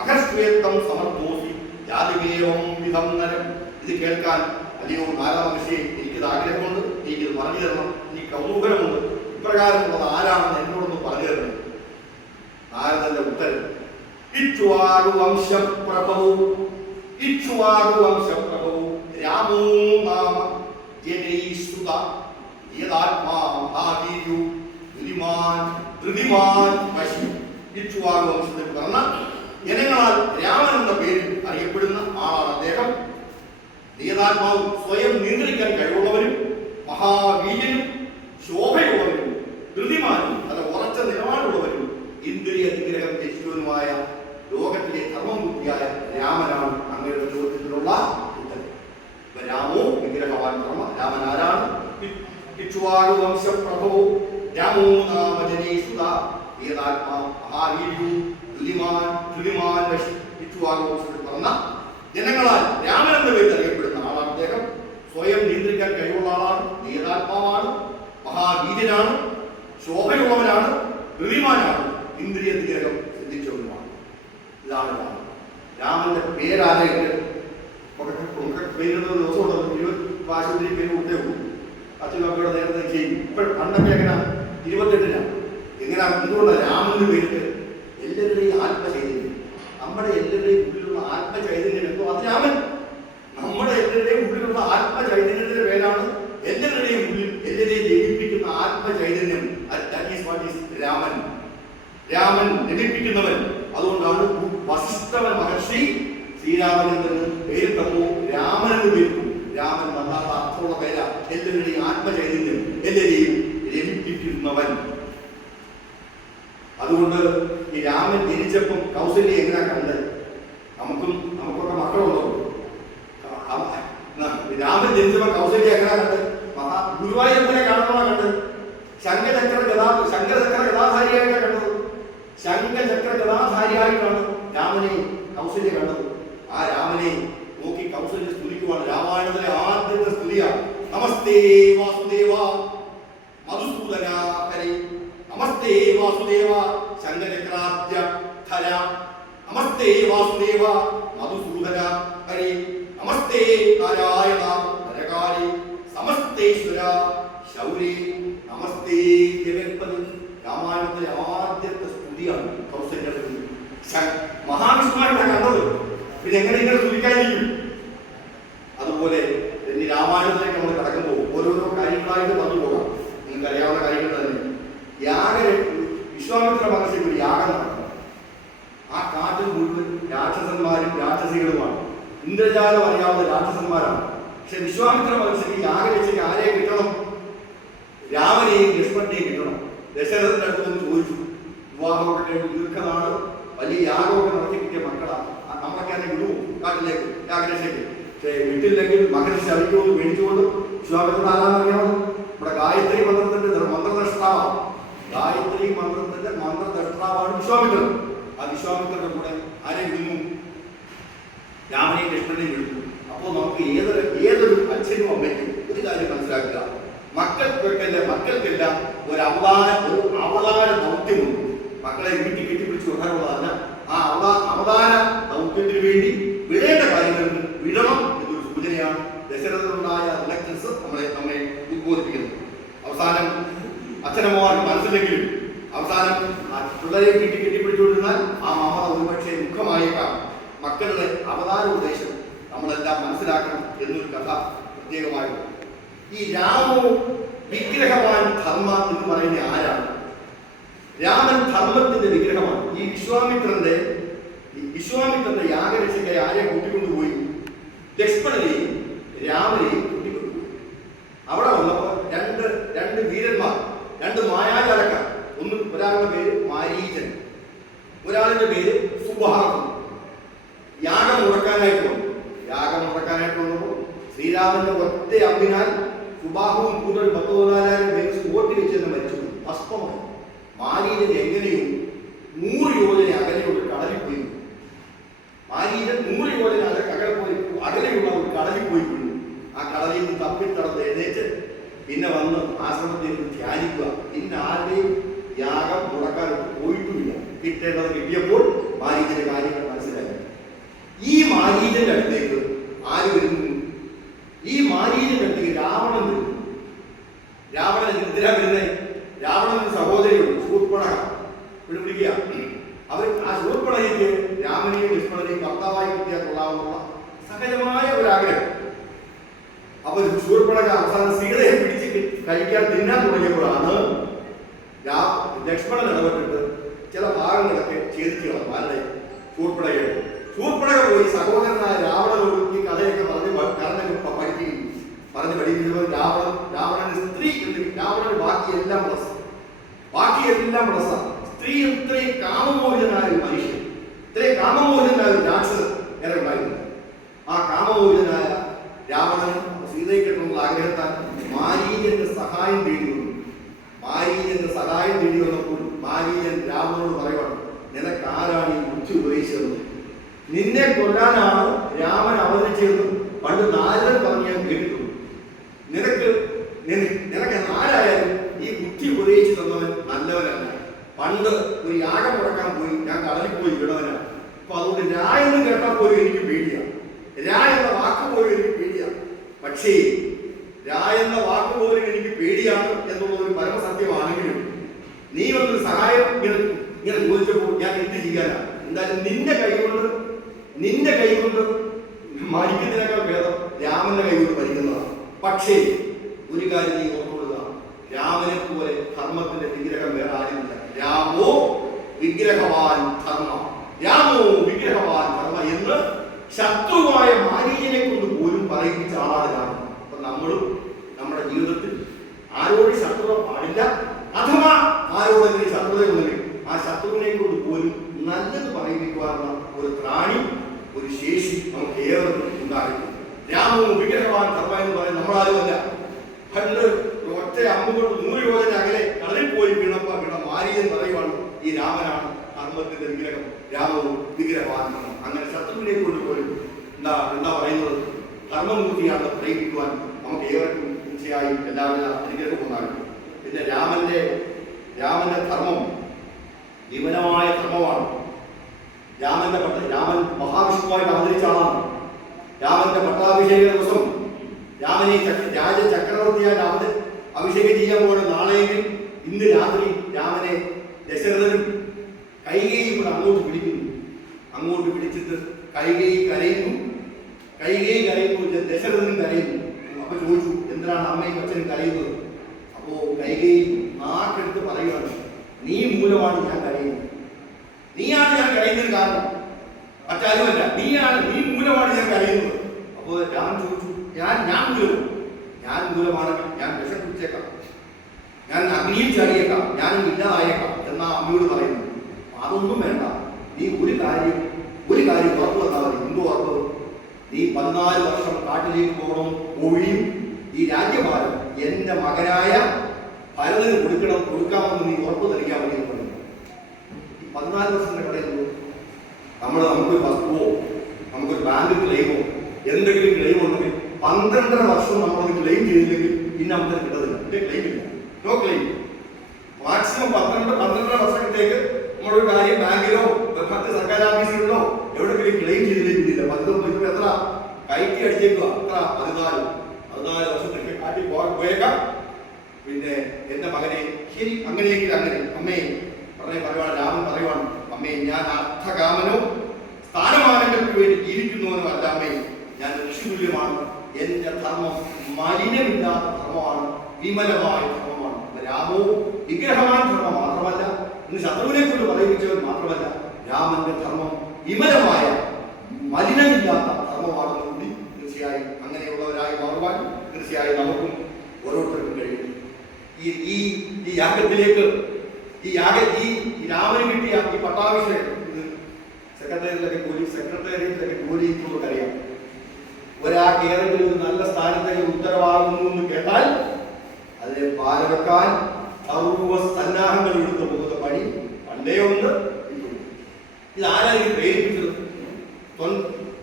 അഹശ്വേത്തം സമർത്ഥോസി ജാതിവേവം വിധം നരം. ഇത് കേൾക്കാൻ അല്ലയോ നാരദ മഹർഷി, എനിക്കിത് ആഗ്രഹമുണ്ട്, എനിക്കിത് പറഞ്ഞു തരണം, എനിക്ക് കൗതൂഹലമുണ്ട്, ഇപ്രകാരമുള്ളത് ആരാണെന്ന് എന്നോടൊന്ന് പറഞ്ഞു തരണം. നാരദന്റെ ഉത്തരം. ഇക്ഷ്വാകു വംശപ്രഭവു രാമോ നാമ ജനൈസുത യദാത്മാ മഹാവീര്യോ ധൃതിമാൻ വശി. ഇക്ഷ്വാകു വംശത്തിൽ പറഞ്ഞ ജനങ്ങളാൽ രാമൻ എന്ന പേരിൽ അറിയപ്പെടുന്ന ആളാണ് അദ്ദേഹം. നിയതാത്മാവും സ്വയം നിയന്ത്രിക്കാൻ കഴിവുള്ളവരും മഹാവീര്യനും ശോഭയുള്ളവരും ധൃതിമാനും നല്ല ഉറച്ച നിലപാടുള്ളവരും ഇന്ദ്രിയ നിഗ്രഹം ത്യജിച്ചവനുമായ ലോകത്തിലെ ധർമ്മബുദ്ധിയായ രാമനാണ് അങ്ങയുടെ ചോദ്യത്തിലുള്ള ഉത്തരം. രാമോ വിഗ്രഹവാൻ ധർമ്മ. രാമൻ ആരാണ്? ഇക്ഷ്വാകു വംശപ്രഭവോ രാമോ നാമ ജനൈസുത യദാത്മാ മഹാവീര്യോ ധൃതിമാൻ വശി. ഇക്ഷ്വാകു വംശത്തിൽ പറഞ്ഞ ജനങ്ങളാൽ രാമൻ എന്ന പേരിൽ അറിയപ്പെടുന്ന ആളാണ് അദ്ദേഹം. സ്വയം നിയന്ത്രിക്കാൻ കഴിവുള്ള ആളാണ്, നിയതാത്മാവാണ്, മഹാവീര്യനാണ്, ശോഭയുള്ളവനാണ്, ധൃതിമാനാണ്, ഇന്ദ്രിയ നിഗ്രഹം സിദ്ധിച്ചവനുമാണ്. ഇതാണ് രാമൻ. രാമന്റെ പേരാരെയൊക്കെ പേരുന്ന ദിവസമുണ്ടല്ലോ, ആശുപത്രി പേര് കൊടുത്തേ ഉള്ളൂ. അച്ഛനൊക്കെയുടെ നേരത്തെ ചെയ്യും. ഇപ്പോഴും അന്നൊക്കെ എങ്ങനെയാണ്? 28-നാണ്. എങ്ങനെയാണ്? എന്തുകൊണ്ടാണ് രാമന്റെ പേരിട്ട്? എല്ലാവരുടെയും ആത്മചൈതന്യം, നമ്മുടെ എല്ലാവരുടെയും ഉള്ളിലുള്ള ആത്മചൈതന്യം എന്തോ അത് രാമൻ. നമ്മുടെ എല്ലാവരുടെയും ഉള്ളിലുള്ള ആത്മചൈതന്യത്തിന്റെ പേരാണ് എല്ലാവരുടെയും ഉള്ളിൽ എല്ലാവരെയും ജയിപ്പിക്കുന്ന ആത്മചൈതന്യം. രാമൻ. രാമൻ ജനിപ്പിക്കുന്നവൻ. അതുകൊണ്ടാണ് വസിഷ്ഠവൻ മഹർഷി ശ്രീരാമചന്ദ്രന് പേര് തന്നു, രാമനെന്ന് പേരിട്ടു. രാമൻ വല്ലാത്ത അർത്ഥമുള്ള പേരാ. എല്ലാവരുടെയും ആത്മചൈതന്യം, എല്ലാവരെയും രമിപ്പിക്കുന്നവൻ. അതുകൊണ്ട് ഈ രാമൻ ജനിച്ചപ്പം കൗസല്യ എങ്ങനെയാ കണ്ടത്? നമുക്കൊക്കെ മക്കളുണ്ടോ? രാമൻ ജനിച്ചപ്പോൾ കൗസല്യ എങ്ങനെയാ കണ്ടത്? ഗുരുവായൂരപ്പനെ കാണുമ്പോഴാണ് കണ്ടത്. ശംഖചക്ര ഗദാധാരിയായിട്ടാണ് കണ്ടത്. ശംഖചക്ര ഗദാധാരിയായിട്ടാണ് രാമനെ കൗസല്യ കണ്ടത്. ആ രാമനെ നോക്കി കൗസല്യ സ്തുതിക്കുവാണ്. രാമായണത്തിലെ ആദ്യത്തെ സ്തുതിയാണ്. നമസ്തേ വാസുദേവ മധുസൂദന ഹരേ. നമസ്തേ വാസുദേവ ശംഖചക്രാദ്യ ധര. നമസ്തേ വാസുദേവ മധുസൂദന ഹരേ. നമസ്തേ നാരായണ നരകാരി സമസ്തേശ്വര ശൗരി. നമസ്തേ ജഗത്പതി. രാമായണത്തിലെ ആദ്യത്തെ സ്തുതിയാണ് കൗസല്യ. മഹാവിഷ്ണുവായിട്ടാണ് കണ്ടത്. പിന്നെ എങ്ങനെ ഇങ്ങനെ സ്തുതിക്കാതിരിക്കും? അതുപോലെ ഇനി രാമായണത്തിലേക്ക് നമ്മൾ കടക്കുമ്പോൾ ഓരോരോ കാര്യങ്ങളായിട്ട് പറഞ്ഞു പോകാം. നിങ്ങൾക്ക് അറിയാവുന്ന കാര്യങ്ങൾ തന്നെ. വിശ്വാമിത്ര മഹർഷിക്ക് ഒരു യാഗം നടക്കണം. ആ കാട്ടിൽ മുഴുവൻ രാക്ഷസന്മാരും രാക്ഷസികളുമാണ്. ഇന്ദ്രജാലം അറിയാവുന്ന രാക്ഷസന്മാരാണ്. പക്ഷെ വിശ്വാമിത്ര മഹർഷിക്ക് യാഗരക്ഷയ്ക്ക് ആരെ കിട്ടണം? രാമനെയും ലക്ഷ്മണനെയും കൈപ്പറ്റിയെ കിട്ടണം. ദശരഥന്റെ അടുത്ത് നിന്ന് ചോദിച്ചു. വിവാഹമൊക്കെ കഴിഞ്ഞ് ദീർഘനാള് വലിയ യാഗമൊക്കെ നടത്തി കിട്ടിയ മക്കളാണ്. നമ്മളൊക്കെ അതിനെ വിടുവോ കാട്ടിലേക്ക് യാഗരക്ഷയ്ക്ക്? പക്ഷേ വിട്ടില്ലെങ്കിൽ മകൻ ശവിക്കുമെന്ന് മേടിച്ചുകൊണ്ട് വിശ്വാമിത്രൻ ആരാന്നറിയാമോ? നമ്മുടെ ഗായത്രി മന്ത്രത്തിന്റെ മന്ത്രദ്രഷ്ടാവാണ്. ഗായത്രി മന്ത്രത്തിന്റെ മന്ത്രദ്രഷ്ടാവാണ് വിശ്വാമിത്രൻ. ആ വിശ്വാമിത്രന്റെ കൂടെ ആരെ വിടുന്നു? രാമനെയും ലക്ഷ്മണനെയും വിടുന്നു. അപ്പോൾ നമുക്ക് ഏതൊരു അച്ഛനും അമ്മയ്ക്കും ഒരു കാര്യം മനസ്സിലാക്കുക, മക്കൾക്കെല്ലാം ഒരു അവതാര ദൗത്യമുണ്ട്. മക്കളെ വീട്ടിൽ കെട്ടിപ്പിടിച്ച് കൊണ്ടാനുള്ളതല്ല. ആ അവതാര ദൗത്യത്തിന് വേണ്ടി വിടേണ്ട കാര്യങ്ങൾ വിടണം എന്നൊരു സൂചനയാണ് ദശരഥനുണ്ടായ റിലക്റ്റൻസ് നമ്മെ ഉദ്ബോധിപ്പിക്കുന്നത്. അവസാനം അച്ഛനമ്മമാർക്ക് മനസ്സിലെങ്കിലും അവസാനം പിള്ളേരെ വീട്ടിൽ കെട്ടിപ്പിടിച്ചുകൊണ്ടിരുന്നാൽ ആ മമത ഒരുപക്ഷെ മുഖമായേക്കാം. മക്കളുടെ അവതാര ഉപദേശം നമ്മളെല്ലാം മനസ്സിലാക്കണം എന്നൊരു കഥ പ്രത്യേകമായി. ഈ രാമോ വിഗ്രഹവാൻ ധർമ്മ എന്ന് പറയുന്ന ആരാണ്? രാമൻ ധർമ്മത്തിന്റെ വിഗ്രഹമാണ്. ഈ വിശ്വാമിത്രന്റെ യാഗരക്ഷയ്ക്കായി ആരെ കൂട്ടിക്കൊണ്ടുപോയി? ലക്ഷ്മണനെയും രാമനെയും കൂട്ടിക്കൊണ്ടുപോയി. അവിടെ വന്നപ്പോൾ രണ്ട് വീരന്മാർ, രണ്ട് മായാജാലക്കാർ. ഒരാളുടെ പേര് മാരീചൻ, ഒരാളുടെ പേര് സുബാഹു. യാഗം മുടക്കാനായിട്ട് വന്നപ്പോൾ ശ്രീരാമന്റെ ഒറ്റ അമ്പിനാൽ സുബാഹുവും കൂടുതൽ 10,14,000 പേര് സ്പോട്ടിൽ വെച്ചെന്ന് മരിച്ചു. ഭസ്മമായി. മാരീചൻ എങ്ങനെയും 100 യോജന അകലെയുള്ള കടലിൽ പോയി. മാരീചൻ 100 യോജന അകലെയുള്ള ഒരു കടലിൽ പോയി വീണു. ആ കടലിൽ നിന്ന് തപ്പിത്തടന്ന് എഴുന്നേറ്റ് പിന്നെ വന്ന് ആശ്രമത്തിൽ ധ്യാനിക്കുക. പിന്നെ ആരുടെയും യാഗം മുടക്കാനൊക്കെ പോയിട്ടുമില്ല. കിട്ടേണ്ടത് കിട്ടിയപ്പോൾ മാരീചന്റെ കാര്യങ്ങൾ മനസ്സിലായി. ഈ മാരീചന്റെ അടുത്തേക്ക് ആര് വരുന്നു? ഈ മാരീചന്റെ അടുത്തേക്ക് രാവണൻ വരുന്നു. രാവണൻ എന്തിനാ വരുന്നത്? രാവണന്റെ സഹോദരിയുണ്ട് ശൂർപ്പണഖ. വിളിക്കുക. അവർ ആ ശൂർപ്പണഖയ്ക്ക് രാമനെയും ലക്ഷ്മണനെയും ഭർത്താവായി കിട്ടിയാൽ കൊള്ളാവുന്ന സഹജമായ ഒരാഗ്രഹം. അപ്പൊ ശൂർപ്പണഖ അവസാനം സീതയെ പിടിച്ച് കഴിക്കാൻ തിന്നാൻ തുടങ്ങിയപ്പോഴാണ് ലക്ഷ്മണൻ ഇടപെട്ടിട്ട് ചില ഭാഗങ്ങളൊക്കെ ഛേദിച്ചു കളഞ്ഞു. ആരുടെ? ശൂർപ്പണഖ പോയി സഹോദരനായ രാവണനോട് ഈ കഥയൊക്കെ പഠിപ്പിക്കുമ്പോൾ രാവണന് സ്ത്രീ എന്ന് രാവണന് ബാക്കിയെല്ലാം പ്ലസ്. സ്ത്രീ ഇത്രയും കാമമോചനായ ഒരു മനുഷ്യൻ, ഇത്രയും കാമമോചനായ ഒരു രാക്ഷസൻ ഏറെ ഉണ്ടായിരുന്നു. ആ കാമമോചനായ രാവണൻ സീതയെ കിട്ടുന്ന ആഗ്രഹത്താൽ മാരീചന്റെ സഹായം തേടി വന്നപ്പോൾ മാരീചൻ രാവണനോട് പറയുവാണ്, നിനക്ക് ആരാണ് ഈ ബുദ്ധി ഉപദേശിച്ചത്? നിന്നെ കൊല്ലാനാണ് രാമൻ അവതരിച്ചതെന്ന് പണ്ട് നാരദൻ പറഞ്ഞ് ഞാൻ കേട്ടിട്ടുണ്ട്. നിനക്ക് ആരായാലും ഈ ബുദ്ധി ഉപദേശിച്ചു തന്നവൻ നല്ലവനല്ല. പണ്ട് ഒരു യാഗം മുടക്കാൻ പോയി ഞാൻ കടലിൽ പോയി വീണവനാണ്. അപ്പൊ അതുകൊണ്ട് രാ എന്ന് കേട്ടാൽ പോലും എനിക്ക് പേടിയാണ്. രാ എന്ന വാക്ക് പോലും എനിക്ക് പേടിയാണ്. പക്ഷേ രാ എന്ന വാക്ക് പോലും എനിക്ക് പേടിയാണ് എന്നുള്ളത് ഒരു പരമസത്യമാണെങ്കിലും നീ വന്നൊരു സഹായം ഇങ്ങനെ ചോദിച്ചപ്പോൾ ഞാൻ എന്ത് ചെയ്യാനാണ്? എന്തായാലും നിന്റെ കൈകൊണ്ട് മരിക്കുന്നതിനേക്കാൾ ഭേദം രാമന്റെ കൈകൊണ്ട് മരിക്കുന്നതാണ്. പക്ഷേ ഒരു കാര്യം നീ ഓർത്തുകൊള്ളുക, രാമനെ പോലെ ധർമ്മത്തിന്റെ വിഗ്രഹം വേറെ ആരുമില്ല. രാമോ വിഗ്രഹവാൻ ധർമ്മ എന്ന് ശത്രുവായ മാരീചനെ കൊണ്ട് പോലും പറയിപ്പിച്ച ആളാണ് രാമൻ. അപ്പൊ നമ്മളും നമ്മുടെ ജീവിതത്തിൽ ആരോട് ശത്രുത പാടില്ല. അഥവാ ആരോടെങ്കിലും ശത്രുതയുണ്ടെങ്കിൽ ആ ശത്രുവിനെ കൊണ്ട് പോലും നല്ലത് പറയിപ്പിക്കുവാനുള്ള ഒരു ത്രാണി, ഒരു ശേഷി നമുക്ക് ഏവർക്കും ഉണ്ടായിരുന്നു. രാമവും വിഗ്രഹവാൻ ധർമ്മ എന്ന് പറയുന്നത് നമ്മളാരുമല്ല. പണ്ട് ഒറ്റ അമ്പുകൊണ്ട് 100 യോജന അകലെ കടലിൽ പോയി വീണ മാരീചൻ പറയുവാണ് ഈ രാമനാണ് ധർമ്മത്തിന്റെ വിഗ്രഹം, രാമവും വിഗ്രഹവാൻ ധർമ്മം. അങ്ങനെ ശത്രുവിനെ കൊണ്ട് പോലും എന്താ പറയുന്നത് ധർമ്മമൂർത്തിയാണ് പ്രയോഗിക്കുവാൻ നമുക്ക് ഏവർക്കും തീർച്ചയായും എല്ലാവിധ അനുഗ്രഹവും ഉണ്ടാകും. പിന്നെ രാമന്റെ ധർമ്മം വിമലമായ ധർമ്മമാണ്. രാമൻ മഹാവിഷ്ണുവായിട്ട് അവതരിച്ച ആളാണ്. രാമന്റെ പട്ടാഭിഷേക ദിവസം രാമനെ രാജചക്രവർത്തിയായിട്ട് അഭിഷേകം ചെയ്യാൻ പോകുന്ന നാളെയെങ്കിൽ ഇന്ന് രാത്രി രാമനെ ദശരഥനും കൈകേയും കൂടെ അങ്ങോട്ട് പിടിച്ചിട്ട് കൈകേയി കരയുന്നു, ദശരഥനും കരയുന്നു. അപ്പൊ ചോദിച്ചു, എന്തിനാണ് അമ്മയും അച്ഛനും കരയുന്നത്? അപ്പോ കൈകേയി നാക്കെടുത്ത് പറയുകയാണ്, നീ മൂലമാണ് ഞാൻ കരയുന്നത്. നീയാണ് ഞാൻ കരയുന്നതിന് കാരണം, മറ്റാരുമല്ല. നീ മൂലമാണ് ഞാൻ കരയുന്നത്. അപ്പോൾ രാമൻ ചോദിച്ചു, ഞാൻ മൂലമാണെങ്കിൽ ഞാൻ വിഷം കുടിച്ചേക്കാം. ഞാൻ അഗ്നിയിൽ ചാടിയേക്കാം, ഞാനും ഇല്ലാതായേക്കാം എന്നാ അമ്മയോട് പറയുന്നു. അതൊന്നും വേണ്ട, നീ ഒരു കാര്യം ഉറപ്പ് വന്നാൽ മതി. എന്തോ ഉറപ്പ്? നീ 14 വർഷം കാട്ടിലേക്ക് പോവുകയും ഈ രാജ്യഭാരം എന്റെ മകനായ ഭരതന് കൊടുക്കാമെന്ന് നീ ഉറപ്പ് നൽകാൻ വേണ്ടി പറഞ്ഞു. ഈ 14 വർഷത്തിന്റെ കടയിൽ നമുക്കൊരു വസ്തുവോ നമുക്കൊരു ബാങ്ക് ക്ലെയിമോ എന്തെങ്കിലും ക്ലെയിം ഉണ്ടെങ്കിൽ 12 വർഷം നമ്മളത് ക്ലെയിം ചെയ്തില്ലെങ്കിൽ പിന്നെ നമുക്ക് കിട്ടത്തില്ല. ക്ലെയിം ഇല്ല, നോ ക്ലെയിം. മാക്സിമം 12 വർഷത്തേക്ക് നമ്മളൊരു കാര്യം ബാങ്കിലോ മറ്റ് സർക്കാർ ഓഫീസിലോ എവിടെയെങ്കിലും ക്ലെയിം ചെയ്തില്ല. 19 എത്ര കയറ്റി അടിച്ചേക്കുക, എത്ര 14 വർഷത്തേക്ക് കാട്ടി പോയേക്കാം. പിന്നെ എന്റെ മകനെ ശരി അങ്ങനെയെങ്കിൽ അങ്ങനെ അമ്മയെ പറയുവാണ്, രാമൻ പറയുവാണ്, അമ്മയെ ഞാൻ അർത്ഥകാമനോ സ്ഥാനമാനങ്ങൾക്ക് വേണ്ടി ജീവിക്കുന്നവനോ അല്ല അമ്മയെ, ഞാൻ ഋഷിതുല്യമാണ്. എന്റെ ധർമ്മം മലിനമില്ലാത്ത ധർമ്മമാണ്, വിമലമായ ധർമ്മമാണ്. രാമോ വിഗ്രഹമായ ധർമ്മം മാത്രമല്ല, ഇന്ന് ശത്രുവിനെ കൊണ്ട് പറയിപ്പിച്ചവൻ മാത്രമല്ല, രാമന്റെ ധർമ്മം വിമലമായ മലിനമില്ലാത്ത ധർമ്മമാണെന്ന് കൂടി തീർച്ചയായും അങ്ങനെയുള്ളവരായി മാറുവാൻ തീർച്ചയായും നമുക്കും ഓരോരുത്തർക്കും കഴിയും. ഈ യാഗത്തിലേക്ക് ഈ രാമന് കിട്ടിയ ഈ പട്ടാഭിഷേകം ഇത് സെക്രട്ടേറിയറ്റിലൊക്കെ ജോലി നമുക്കറിയാം. ഒരാൾക്ക് ഏതെങ്കിലും ഒരു നല്ല സ്ഥാനത്തേക്ക് ഉത്തരവാകുന്നു എന്ന് കേട്ടാൽ അതിനെ പാലവെക്കാൻ സർവ സന്നാഹങ്ങൾ എടുത്തു പോകുന്ന പണി പണ്ടേ ഉണ്ട്. ഇതാരായിരിക്കും പ്രേരിപ്പിച്ചത്?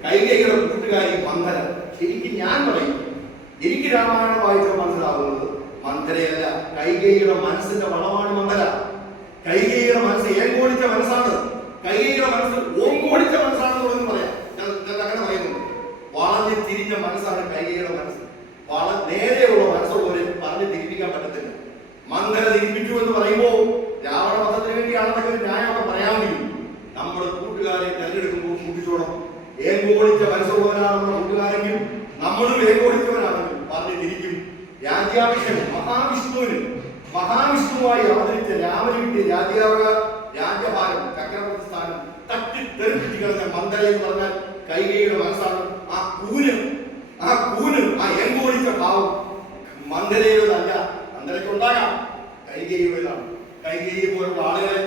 കൈകൈയുടെ കൂട്ടുകാരി മന്ധര. ശരിക്കും ഞാൻ പറയും, എനിക്ക് രാമായണം വായിച്ചാൽ മനസ്സിലാവുന്നത് മന്ധരയല്ല, കൈകൈയുടെ മനസ്സിന്റെ വളമാണ് മന്ധര. കൈകൈയുടെ മനസ്സ് ഏങ്കോടിച്ച മനസ്സാണ്, കൈകൈയുടെ മനസ്സ് ഓങ്കോടിച്ച മനസ്സാണെന്ന് പറയാം. ഞാൻ അങ്ങനെ പറയുന്നുണ്ട്. വളഞ്ഞ് തിരിഞ്ഞ മനസ്സാണ് കൈകൈയുടെ മനസ്സ്. നേരെയുള്ള മനസ്സുള്ളവരെ പറഞ്ഞ് തിരിപ്പിക്കാൻ പറ്റത്തില്ല. മന്ധര തിരിപ്പിച്ചു എന്ന് പറയുമ്പോൾ രാവണ വധത്തിന് വേണ്ടിയാണെന്നൊക്കെ ന്യായമൊക്കെ പറയാമെങ്കിലും നമ്മൾ കൂട്ടുകാരെ തെരഞ്ഞെടുക്കുമ്പോൾ കൂട്ടിച്ചോണം. ഏങ്കോടിച്ച മനസ്സുള്ളവനാണെന്ന കൂട്ടുകാരെങ്കിലും നമ്മളും ഏങ്കോടിച്ചവനാണെങ്കിലും പറഞ്ഞ് തിരിക്കും. രാജ്യാഭിഷേകം മഹാവിഷ്ണുവായി അവതരിച്ച രാമന് കിട്ടിയ രാജ്യഭാരം ചക്രവർത്തി സ്ഥാനം തട്ടിത്തെറിപ്പിച്ച് കളഞ്ഞ മന്ധര എന്ന് പറഞ്ഞാൽ കൈകൈയുടെ മനസ്സാണ്. ആ കൂന് ആ ഏങ്കോടിച്ച ഭാവം മന്ധരയുടേതല്ല. മന്ധരയ്ക്കുണ്ടാകാം, കൈകൈയുടേതാണ്. കൈകൈയെ പോലുള്ള ആളുകളെ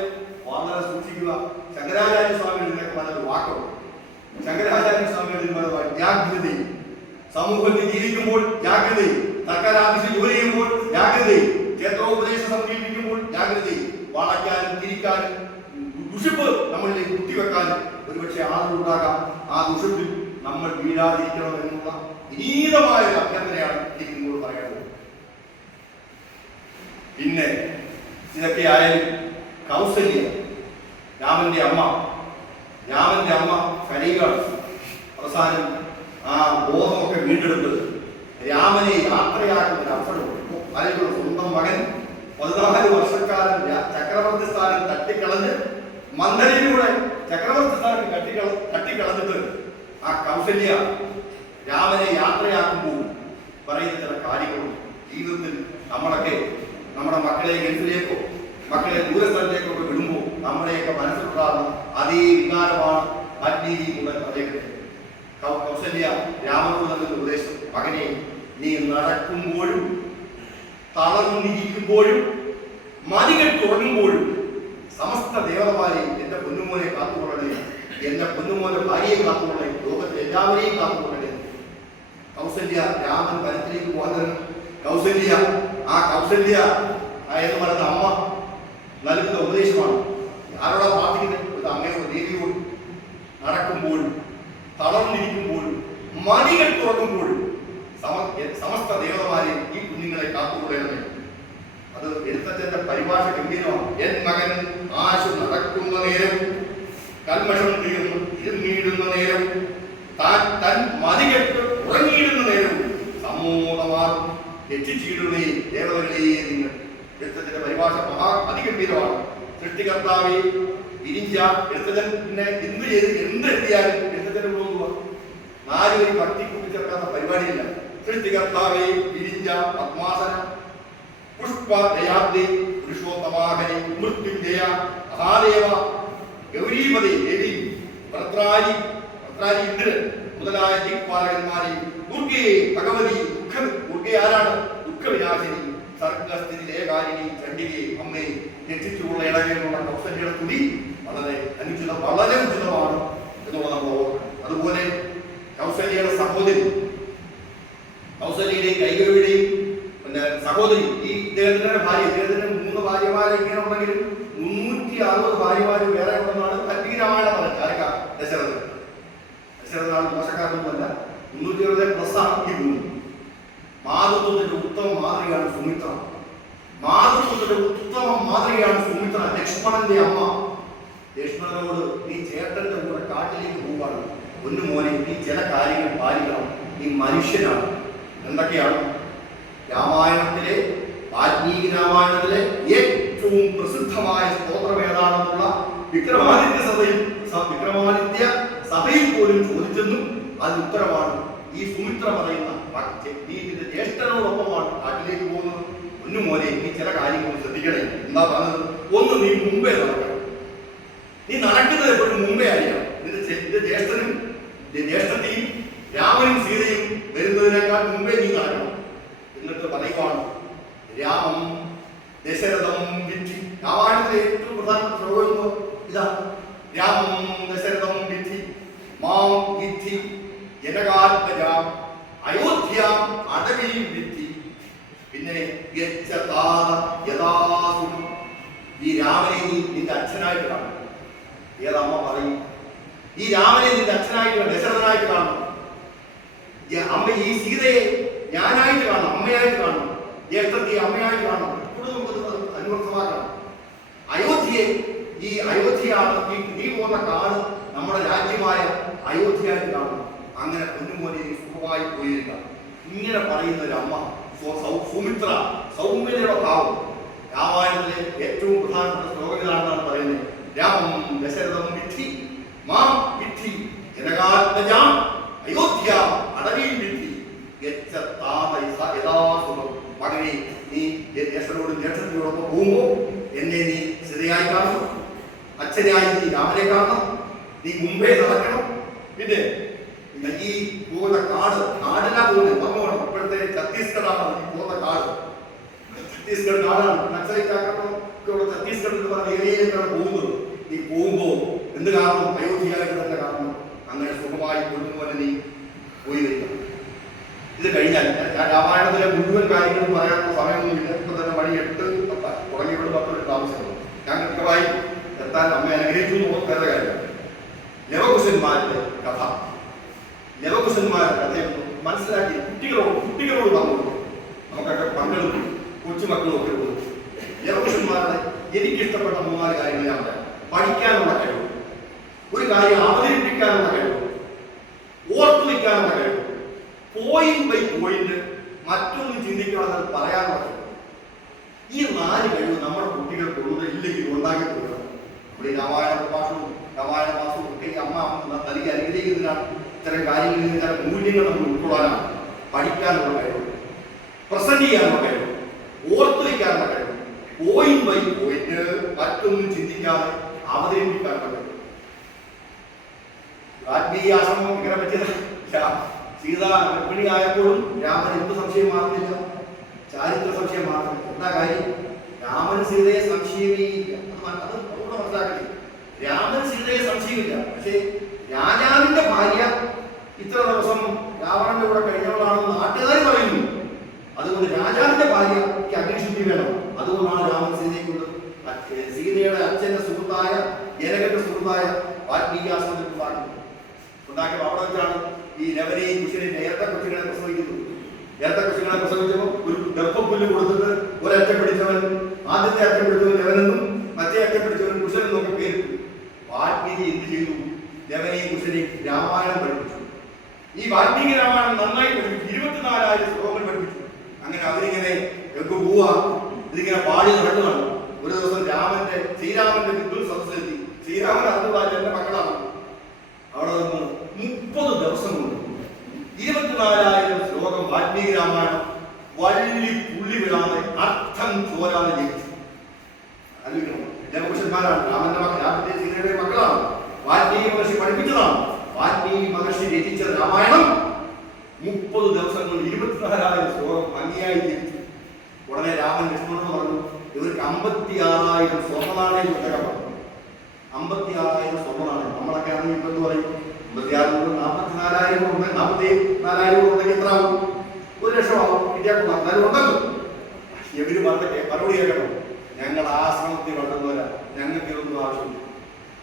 വളരെ സൂക്ഷിക്കുക. ശങ്കരാചാര്യ സ്വാമികൾ ഇതിനൊക്കെ പറഞ്ഞൊരു വാക്കുണ്ട്. ശങ്കരാചാര്യ സ്വാമികൾ ജാഗ്രത, സമൂഹത്തിൽ ജീവിക്കുമ്പോൾ ജാഗ്രത, സർക്കാർ ഓഫീസിൽ ജോലി ചെയ്യുമ്പോൾ ജാഗ്രത, ക്ഷേത്രോപദേശം സമർപ്പിക്കുമ്പോൾ ജാഗ്രത, വളയ്ക്കാനും തിരിക്കാനും ദുഷിപ്പ് നമ്മളിലേക്ക് കുത്തിവെക്കാനും ഒരുപക്ഷെ ആളുകളുണ്ടാകാം. ആ ദുഷിപ്പിൽ നമ്മൾ വീഴാതിരിക്കണം എന്നുള്ള വിനീതമായ ഒരു അഭ്യർത്ഥനയാണ് എനിക്ക് നിങ്ങളോട് പറയേണ്ടത്. പിന്നെ ഇതൊക്കെ ആയാലും കൗസല്യ രാമന്റെ അമ്മ കലികാണ്. അവസാനം ആ ബോധമൊക്കെ വീണ്ടെടുത്ത് രാമനെ യാത്രയാക്കുന്ന ഒരു അവസരമുണ്ട്. അല്ലെങ്കിൽ സ്വന്തം മകൻ 14 വർഷക്കാലം ചക്രവർത്തി സ്ഥാനം തട്ടിക്കളഞ്ഞ് മന്ധരയിലൂടെ ചക്രവർത്തി സ്ഥാനം തട്ടിക്കളഞ്ഞിട്ട് ആ കൗസല്യ രാമനെ യാത്രയാക്കുമ്പോൾ പറയുന്ന ചില കാര്യങ്ങളുണ്ട്. ജീവിതത്തിൽ നമ്മളൊക്കെ നമ്മുടെ മക്കളെ ഗൾഫിലേക്കോ മക്കളെ ദൂരസ്ഥലത്തേക്കൊക്കെ വിടുമ്പോൾ നമ്മുടെയൊക്കെ മനസ്സിലുണ്ടാകുന്ന അതേ വികാരമാണ് മറ്റീതിയുടെ അദ്ദേഹത്തെ. കൗസല്യ രാമനോട് നൽകുന്ന ഉപദേശം, മകനെ നീ നടക്കുമ്പോഴും തളർന്നിരിക്കുമ്പോഴും മതികെട്ടുറങ്ങുമ്പോഴും സമസ്ത ദേവതമാരെ എന്റെ പൊന്നുമോനെ കാത്തുകൊള്ളണേ, എന്റെ പൊന്നുമോനെ ഭാര്യയെ കാത്തുകൊള്ളണേ, ലോകത്തെ എല്ലാവരെയും കാത്തുകൊള്ളണേ. കൗസല്യ രാമൻ വനത്തിലേക്ക് പോകാൻ കൗസല്യ എന്ന് പറയുന്ന അമ്മ നൽകുന്ന ഉപദേശമാണ്. ആരോടാ പ്രാർത്ഥിക്കുന്നത്? ഒരു അമ്മയോട്, ദേവിയോട്. നടക്കുമ്പോഴും തളർന്നിരിക്കുമ്പോഴും മതികെട്ടുറങ്ങുമ്പോഴും സമസ്ത ദേവതമാരെ ഈ കുഞ്ഞുങ്ങളെ കാത്തുകൊള്ളണമേ. അത് എഴുത്തച്ഛന്റെ പരിഭാഷ ഗംഭീരമാണ്. എൻ മകൻ ആശു നടക്കുന്ന നേരം, കൽമഷം ഇരുന്നിടുന്ന നേരം, തൻ മതികെട്ട് ഉറങ്ങിയിടുന്ന നേരം സമ്മോദമാർക്കും രക്ഷിച്ചിടുന്നേ ദേവതകളെ നിങ്ങൾ. എഴുത്തച്ഛന്റെ പരിഭാഷ അതിഗംഭീരമാണ്. സൃഷ്ടികർത്താവെ വിരിഞ്ച. എഴുത്തച്ഛൻ പിന്നെ എന്ത് എഴുതിയാലും എഴുത്തച്ഛന്റെ പോകുക 4 വരി ഭക്തി കൂട്ടിച്ചേർക്കാത്ത പരിപാടിയില്ല. സൃഷ്ടികർത്താവെ വിരിഞ്ച, പത്മാസന, പുഷ്പ ദയാബ്ദി, പുരുഷോത്തമാഹനെ, മൃത്യുഞ്ജയ, മഹാദേവ, ഗൗരീപതി ദേവി, ഭർത്താരി ഇന്ദ്രൻ മുതലായ ദിക്പാലകന്മാരെ, ദുർഗയെ ഭഗവതി, ദുർഗ ആരാണ്? ദുഃഖവിനാശിനി, സർഗസ്ഥിതി ലേഖാരിണി ചണ്ഡികയെ അമ്മയെ രക്ഷിച്ചുള്ള ഇടകയിലുള്ള കൗസല്യയുടെ തുതി വളരെ വളരെ ഉചിതമാണ് എന്നുള്ളത് നമ്മൾ ഓർക്കണം. അതുപോലെ കൗസല്യയുടെ സഹോദരി, കൗസല്യയുടെയും കൈകേയിയുടെയും പിന്നെ സഹോദരി, ഈ ഇദ്ദേഹത്തിന്റെ ഭാര്യ, ഇദ്ദേഹത്തിന് 3 ഭാര്യമാരെ ഇങ്ങനെ ഉണ്ടെങ്കിലും 360 ഭാര്യമാര് വേറെ ഉണ്ടെന്നാണ് കൽപ്പിക രാമായണം പറഞ്ഞത്. ആരൊക്കെ? ദശരഥനാണ്, മോശക്കാരനൊന്നുമല്ല. 360+ ഈ 3. മാതൃത്വത്തിന്റെ ഉത്തമ മാതൃകയാണ് സുമിത്ര. മാതൃത്വത്തിന്റെ ഉത്തമ മാതൃകയാണ് സുമിത്ര. ലക്ഷ്മണന്റെ അമ്മ ലക്ഷ്മണനോട്, നീ ചേട്ടന്റെ കൂടെ കാട്ടിലേക്ക് പോവാണ്, ഒന്നു മോനെ നീ ചില കാര്യങ്ങൾ പാലിക്കണം, നീ മനുഷ്യനാണ്. എന്തൊക്കെയാണ്? രാമായണത്തിലെ, വാൽമീകി രാമായണത്തിലെ ഏറ്റവും പ്രസിദ്ധമായ സ്തോത്രം ഏതാണെന്നുള്ള വിക്രമാദിത്യ സഭയിൽ പോലും ചോദിച്ചെന്നും അതിന് ഉത്തരമാണ് ഈ സുമിത്ര പറയുന്ന, നീ നിന്റെ ജ്യേഷ്ഠനോടൊപ്പമാണ് കാട്ടിലേക്ക് പോകുന്നത്, ഒന്നു മോനെ നീ ചില കാര്യങ്ങൾ ശ്രദ്ധിക്കണേ. എന്താ പറഞ്ഞത്? ഒന്ന്, നീ മുമ്പേ നടക്കണം. നീ നടക്കുന്നത് എപ്പോഴും മുമ്പേ ആയിരിക്കണം. നിന്റെ ജ്യേഷ്ഠനും ജ്യേഷ്ഠത്തെയും രാമനും സീതയും വരുന്നതിനേക്കാൾ മുമ്പേ നീ നടക്കണം. എന്നിട്ട് പറയുവാണ്, രാമം ദശരഥം വിദ്ധി. രാമായണത്തിലെ ഏറ്റവും പ്രധാനപ്പെട്ട ശ്ലോകം ഇതാണ്. രാമം ദശരഥം വിദ്ധി മാം വിദ്ധി ജനകാത്മജാം അയോധ്യാം അടവിയും വിദ്ധി. പിന്നെ യഥാസുഖം. ഈ രാമനെ നീ നിന്റെ അച്ഛനായിട്ട് കാണും. ഏതമ്മ പറയും? ഈ രാമനെ നിന്റെ അച്ഛനായിട്ട്, ദശരഥനായിട്ട് കാണണം. അമ്മ ഈ സീതയെ ഞാനായിട്ട് കാണണം, അമ്മയായിട്ട് കാണണം. ജ്യേഷ്ഠത്തെ അമ്മയായിട്ട് കാണണം. ഇപ്പോഴും നമുക്ക് അനുവർത്തമാക്കണം. അയോധ്യയെ, ഈ അയോധ്യയാണ്, ഈ നീ പോകുന്ന കാട് നമ്മുടെ രാജ്യമായ അയോധ്യയായിട്ട് കാണണം. അങ്ങനെ പൊന്നുപോലെ നീ സുഖമായി പോയിരിക്കാം. ഇങ്ങനെ പറയുന്ന ഒരു അമ്മ സുമിത്ര, സൗമ്യതയുടെ ഭാവം. രാമായണത്തിലെ ഏറ്റവും പ്രധാനപ്പെട്ട ശ്ലോകങ്ങളാണെന്നാണ് പറയുന്നത്. രാമം ദശരഥം വിദ്ധി മാം വിദ്ധി ജനകാത്മജാം അയോധ്യ അടവിയും വിദ്ധി യഥാസുഖം. മകനെ, നീ ജ്യേഷ്ഠനോടും ജ്യേഷ്ഠത്തിനോടൊപ്പം പോകുമ്പോൾ എന്നെ നീ സീതയായി കാണണം, അച്ഛനായി നീ രാമനെ കാണണം, നീ മുമ്പേ നടക്കണം. പിന്നെ ഈ പോകുന്ന കാടിനാ പോകുന്നത് ഓർമ്മ. ഇപ്പോഴത്തെ ഛത്തീസ്ഗഡാണ് ഈ പോകുന്ന കാട്. ഛത്തീസ്ഗഡ് കാടാണ്. നക്സലൈറ്റ് ആക്രമണം ഛത്തീസ്ഗഡ് എന്ന് പറഞ്ഞ ഏരിയയിലേക്കാണ് പോകുന്നത്. നീ പോകുമ്പോൾ എന്ത് കാരണം? അയോധ്യയായിട്ട് തന്നെ കാണണം. അങ്ങനെ സുഖമായി കൊണ്ടുപോലെ നീ പോയി വരിക. ഇത് കഴിഞ്ഞാൽ ഞാൻ രാമായണത്തിലെ മുഴുവൻ കാര്യങ്ങളും പറയാനുള്ള സമയമൊന്നുമില്ല. ഇപ്പൊ തന്നെ മണി 8 തുടങ്ങിയവിടെ 10 താമസിക്കുന്നു. ഞാൻ കൃത്യമായി എത്താൻ അമ്മ അനുഗ്രഹിച്ചു നോക്കേണ്ട കാര്യം. ലവകുശന്മാരുടെ കഥ, ലവകുശന്മാരുടെ കഥയൊന്നും മനസ്സിലാക്കി കുട്ടികളോട് പറഞ്ഞു. നമുക്കൊക്കെ പങ്കെടുക്കും, കൊച്ചുമക്കളും ഒക്കെ ഉണ്ട്. ലവകുശന്മാരുടെ എനിക്കിഷ്ടപ്പെട്ട 3-4 കാര്യങ്ങൾ ഞാൻ പറയാം. പഠിക്കാനുള്ള കഴിവ്, ഒരു കാര്യം അവതരിപ്പിക്കാനുള്ള കഴിവ്, ഓർത്തു വയ്ക്കാനുള്ള കഴിവ്, പോയിന്റ് ബൈ പോയിന്റ് മറ്റൊന്നും ചിന്തിക്കാതെ പറയാനുള്ള കഴിവ്. ഈ 4 കഴിവ് നമ്മുടെ കുട്ടികൾക്കുള്ളത് ഇല്ലെങ്കിൽ ഉണ്ടാക്കി കൊടുക്കണം. നമ്മുടെ ഈ രാമായണ പ്രഭാഷണവും രാമായണ മാസവും ഒക്കെ അമ്മ തനിക്ക് അനുഗ്രഹിക്കുന്നതിനാണ്. ഇത്തരം കാര്യങ്ങളിൽ ചില മൂല്യങ്ങൾ നമ്മൾ ഉൾക്കൊള്ളാനാണ്. പഠിക്കാനുള്ള കഴിവ്, പ്രസന്റ് ചെയ്യാനുള്ള കഴിവ്, ഓർത്തു വയ്ക്കാനുള്ള കഴിവ്, പോയിന്റ് ബൈ പോയിന്റ് മറ്റൊന്നും ചിന്തിക്കാതെ അവതരിപ്പിക്കാനുള്ള കഴിവ്. വാൽമീകി ആശ്രമം ഇങ്ങനെ പറ്റിയല്ല. സീത ഗർഭിണിയായപ്പോഴും രാമൻ എന്ത് സംശയം മാറുന്നില്ല? ചാരിത്ര സംശയം മാറുന്നില്ല. എന്താ കാര്യം? രാമൻ സീതയെ സംശയമില്ല. അത് മനസ്സിലാക്കണേ. രാമൻ സീതയെ സംശയമില്ല. പക്ഷേ രാജാവിന്റെ ഭാര്യ ഇത്ര ദിവസം രാവണന്റെ കൂടെ കഴിഞ്ഞവളാണെന്ന് നാട്ടുകാർ പറയുന്നു. അതുകൊണ്ട് രാജാവിന്റെ ഭാര്യയ്ക്ക് അഗ്നിശുദ്ധി വേണം. അതുകൊണ്ടാണ് രാമൻ സീതയ്ക്കുള്ളത്. സീതയുടെ അച്ഛന്റെ സുഹൃത്തായ ജനകന്റെ സുഹൃത്തായ വാൽമീകി ആശ്രമത്തിൽ ഉണ്ടാക്കിയ അവിടെ വെച്ചാണ് ഈ ലവനെയും കുശിനെയും നേരത്തെ കൊച്ചുകളെ പ്രസവിക്കുന്നത്. നേരത്തെ കൊച്ചുകളെ പ്രസവിച്ചപ്പോൾ ഒരു ഗർഭപ്പുല്ല് കൊടുത്തിട്ട് ഒരറ്റം പിടിച്ചവൻ, ആദ്യത്തെ അറ്റം പിടിച്ചവൻ ലവനെന്നും മറ്റേ അറ്റം പിടിച്ചവൻ കുശനെന്നും ഒക്കെ പേരിട്ടു. വാൽമീകി എന്ത് ചെയ്തു? ലവനെയും കുശനെയും രാമായണം പഠിപ്പിച്ചു. ഈ വാൽമീകി രാമായണം നന്നായി പഠിപ്പിച്ചു. 24,000 ശ്ലോകങ്ങൾ പഠിപ്പിച്ചു. അങ്ങനെ അവരിങ്ങനെ പോവാ, ഇതിങ്ങനെ പാടി നടന്നതാണ്. ഒരു ദിവസം ശ്രീരാമന്റെ വിദ്വൽ സദസ്സിലെത്തി. ശ്രീരാമൻ അറിഞ്ഞുകൂടാതെ എന്റെ മക്കളാണ്. അവിടെ നിന്ന് 30 ദിവസം കൊണ്ട് 24,000 ശ്ലോകം വാൽമീകി രാമായണം വള്ളി പുള്ളി വിടാതെ അർത്ഥം ചോരാതെ ജയിച്ചു. അറിയിക്കണം, ലവകുശന്മാരാണ്. രാമന്റെ സീതയുടെ മക്കളാണ്. വാൽമീകി മഹർഷി പഠിപ്പിച്ചതാണ്. വാൽമീകി മഹർഷി രചിച്ച രാമായണം 30 ദിവസം കൊണ്ട് 24,000 ശ്ലോകം ഭംഗിയായി ജയിച്ചു. ഉടനെ രാമൻ 56,000 സ്വർണ്ണനാണയം പുസ്തകമാണ്. 56,000 സ്വർണ്ണനാണയം. നമ്മളൊക്കെ ആണെങ്കിൽ ഇപ്പൊ എന്ത് പറയും? 56,000 44,000 ഉണ്ടെങ്കിൽ എത്ര ആവും? 1,00,000 ആവും. കിട്ടിയാൽ എന്നാലും ഉണ്ടല്ലോ. ഇവര് പറഞ്ഞിട്ട് മറുപടി കേൾക്കണം. ഞങ്ങൾ ആശ്രമത്തിൽ വളർന്നവരാ, ഞങ്ങൾക്ക് ഇതൊന്നും ആവശ്യമില്ല,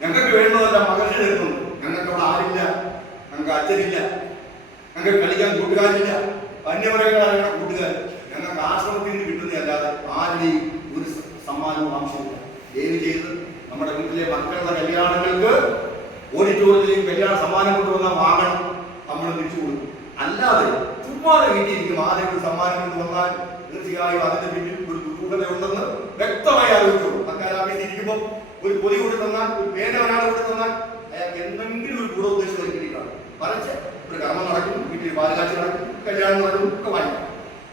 ഞങ്ങൾക്ക് വേണ്ടതല്ല മകർഷി തരുന്നുണ്ട്, ഞങ്ങൾക്ക് അവിടെ ആരില്ല, ഞങ്ങൾക്ക് അച്ഛനില്ല, ഞങ്ങൾക്ക് കളിക്കാൻ കൂട്ടുകാരില്ല, വന്യമൃഗങ്ങളാണ് കൂട്ടുകാർ, ഞങ്ങൾക്ക് ആശ്രമത്തിൽ നിന്ന് കിട്ടുന്നതല്ലാതെ ആരുടെയും ഒരു സമ്മാനവും ആവശ്യമില്ല. ദയവ് ചെയ്ത് നമ്മുടെ വീട്ടിലെ മക്കളുടെ കല്യാണങ്ങൾക്ക് ഓഡിറ്റോറിയത്തിലേക്ക് കല്യാണ സമ്മാനം കൊണ്ടുവന്നാൽ വാങ്ങണം, നമ്മൾ തിരിച്ചു കൊടുക്കും. അല്ലാതെ ചുമ്മാതെ വീട്ടിലിരിക്കും. ആരെങ്കിലും സമ്മാനം കൊണ്ട് വന്നാൽ തീർച്ചയായും അതിന്റെ പിന്നിൽ ഒരു ദുരൂഹതയുണ്ടെന്ന് വ്യക്തമായി ആലോചിച്ചോളൂ. സർക്കാർ ഇരിക്കുമ്പോൾ ഒരു പൊതി കൂടി തന്നാൽ, ഒരു പേന ഒരാൾ കൂടി തന്നാൽ അയാൾക്ക് എന്തെങ്കിലും ഒരു ഗൂഢോദ്ദേശം കിട്ടിയിട്ടാണ്. മറിച്ച് ഒരു കർമ്മം നടക്കും, വീട്ടിൽ പാലുകാഴ്ച നടക്കും, കല്യാണം നടക്കും, ഒക്കെ വാങ്ങിക്കും.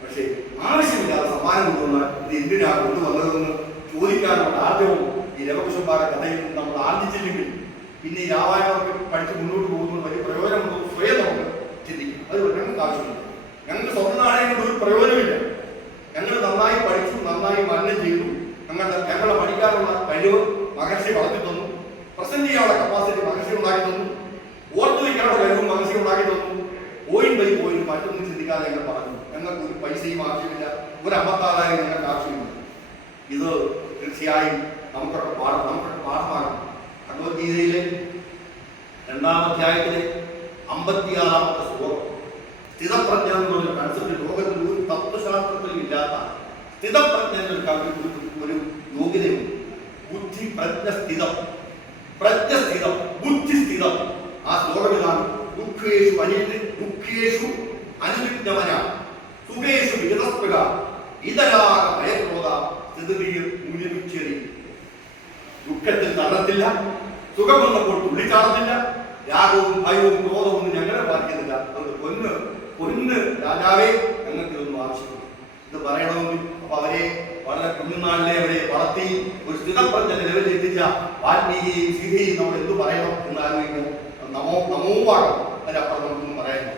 പക്ഷേ ആവശ്യമില്ലാതെ സമ്മാനം കൊണ്ടുവന്നാൽ ഇത് എന്തിനാണ് കൊണ്ടുവന്നതെന്ന് ചോദിക്കാനുള്ള ആദ്യവും ഈ രവകുശന്മാരുടെ കഥയിൽ നിന്ന് നമ്മൾ ആർജിച്ചില്ലെങ്കിൽ പിന്നെ ഈ രാമായണമൊക്കെ പഠിച്ച് മുന്നോട്ട് പോകുന്നത് വലിയ പ്രയോജനമുണ്ടോ സ്വയം നമുക്ക് ചിന്തിക്കും. അത് ഞങ്ങൾക്ക് ആവശ്യമില്ല. ഞങ്ങൾക്ക് സ്വന്തം നാണയം കൊണ്ട് ഒരു പ്രയോജനമില്ല. ഞങ്ങൾ നന്നായി പഠിച്ചു, നന്നായി മനനം ചെയ്തു, ഞങ്ങളെ പഠിക്കാനുള്ള കഴിവ് മഹർഷി വളർത്തി തന്നു, പ്രസന്റ് ചെയ്യാനുള്ള കപ്പാസിറ്റി മഹർഷി ഉണ്ടാക്കി തന്നു, ഓർത്തു വയ്ക്കാനുള്ള കഴിവും മഹർഷി ഉണ്ടാക്കി തന്നു. പോയി മറ്റൊന്നും ചിന്തിക്കാതെ ഞങ്ങൾ പറഞ്ഞു. ഞങ്ങൾക്ക് ഒരു പൈസയും ആവശ്യമില്ല, ഒരു 56,000 ഞങ്ങൾക്ക് ആവശ്യമില്ല. ഇത് തീർച്ചയായും നമുക്കൊക്കെ പാഠമാകും. ഭഗവത്ഗീതയിലെ 2-ാം അധ്യായത്തിലെ 56-ാമത്തെ ശ്ലോകം സ്ഥിതപ്രജ്ഞ എന്നുള്ള കൺസെപ്റ്റ് ലോകത്തിൽ ഒരു തത്വശാസ്ത്രത്തിലും ഇല്ലാത്ത സ്ഥിതപ്രജ്ഞ ഒരു യോഗ്യതയുണ്ട്. ബുദ്ധി പ്രജ്ഞസ്ഥിതം, പ്രജ്ഞസ്ഥിതം, ബുദ്ധിസ്ഥിതം. ആ ശ്ലോകം ഇതാണ്: ദുഃഖേഷു അനുവിജ്ഞമന സുഖേഷു വിഗതസ്പൃഹ ഇതരാഗ ഭയക്രോധ സ്ഥിതിയിൽ മൂല്യവിച്ഛേദി. ദുഃഖത്തിൽ തളർത്തില്ല, സുഖം വന്നപ്പോൾ തുള്ളിച്ചാടുന്നില്ല, രാഗവും ഭയവും ക്രോധവും ഞങ്ങളെ ബാധിക്കുന്നില്ല. അതുകൊണ്ട് പൊന്ന് രാജാവേ, ഞങ്ങൾക്ക് ഇതൊന്നും ആവശ്യമില്ല. ഇത് പറയണമെങ്കിൽ അപ്പൊ അവരെ വളരെ കുഞ്ഞുനാളിലെ അവരെ വളർത്തി ഒരു സ്ഥിതപ്രജ്ഞ ലെവലിൽ എത്തിച്ച വാൽമീകിയെയും സീതയെയും നമ്മൾ എന്ത് പറയണം എന്ന് ആലോചിക്കണം. നമോവാകണം. അതിനപ്പുറം നമുക്കൊന്നും പറയാനില്ല.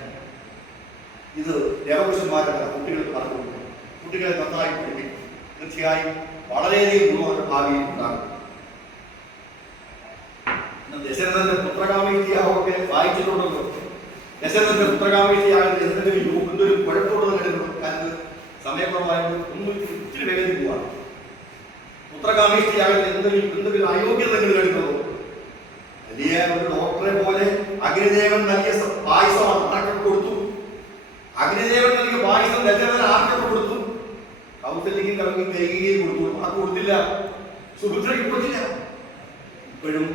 ഇത് ദേവകുശന്മാരുടെ കഥ കുട്ടികൾക്ക് പറഞ്ഞു കൊടുക്കും. കുട്ടികളെ നന്നായി പഠിപ്പിക്കും. തീർച്ചയായും വളരെയധികം ഗുണം ഭാവിയിൽ ഉണ്ടാകും. ദശരഥന്റെ പുത്രകാമേഷ്ടിയാവൊക്കെ വായിച്ചിട്ടുണ്ടല്ലോ. ദശരഥന്റെ പുത്രകാമേഷ്ടിയാകുന്ന എന്തൊരു കുഴപ്പമുള്ളതെന്ന് കരുതുന്നു. കാരണം സമയക്കുറവായിട്ട് ഒന്നും ഇച്ചിരി വേഗത്തിൽ പോവാണ്. പുത്രകാമേഷ്ടിയാകുന്ന എന്തെങ്കിലും അയോഗ്യത നിങ്ങൾ കരുതുന്നു. വലിയ ഒരു ഡോക്ടറെ പോലെ അഗ്നിദേവൻ നൽകിയ പായസം ആർക്കൊക്കെ കൊടുത്തു. അഗ്നിദേവൻ നൽകിയ പായസം ദശരഥൻ ആർക്കൊക്കെ കൊടുത്തു? കൗസല്യക്കും കൈകേയും കൊടുത്തു. ആർക്ക് കൊടുത്തില്ല? സുഭദ്രയ്ക്ക് കൊടുത്തില്ല. ഇപ്പോഴും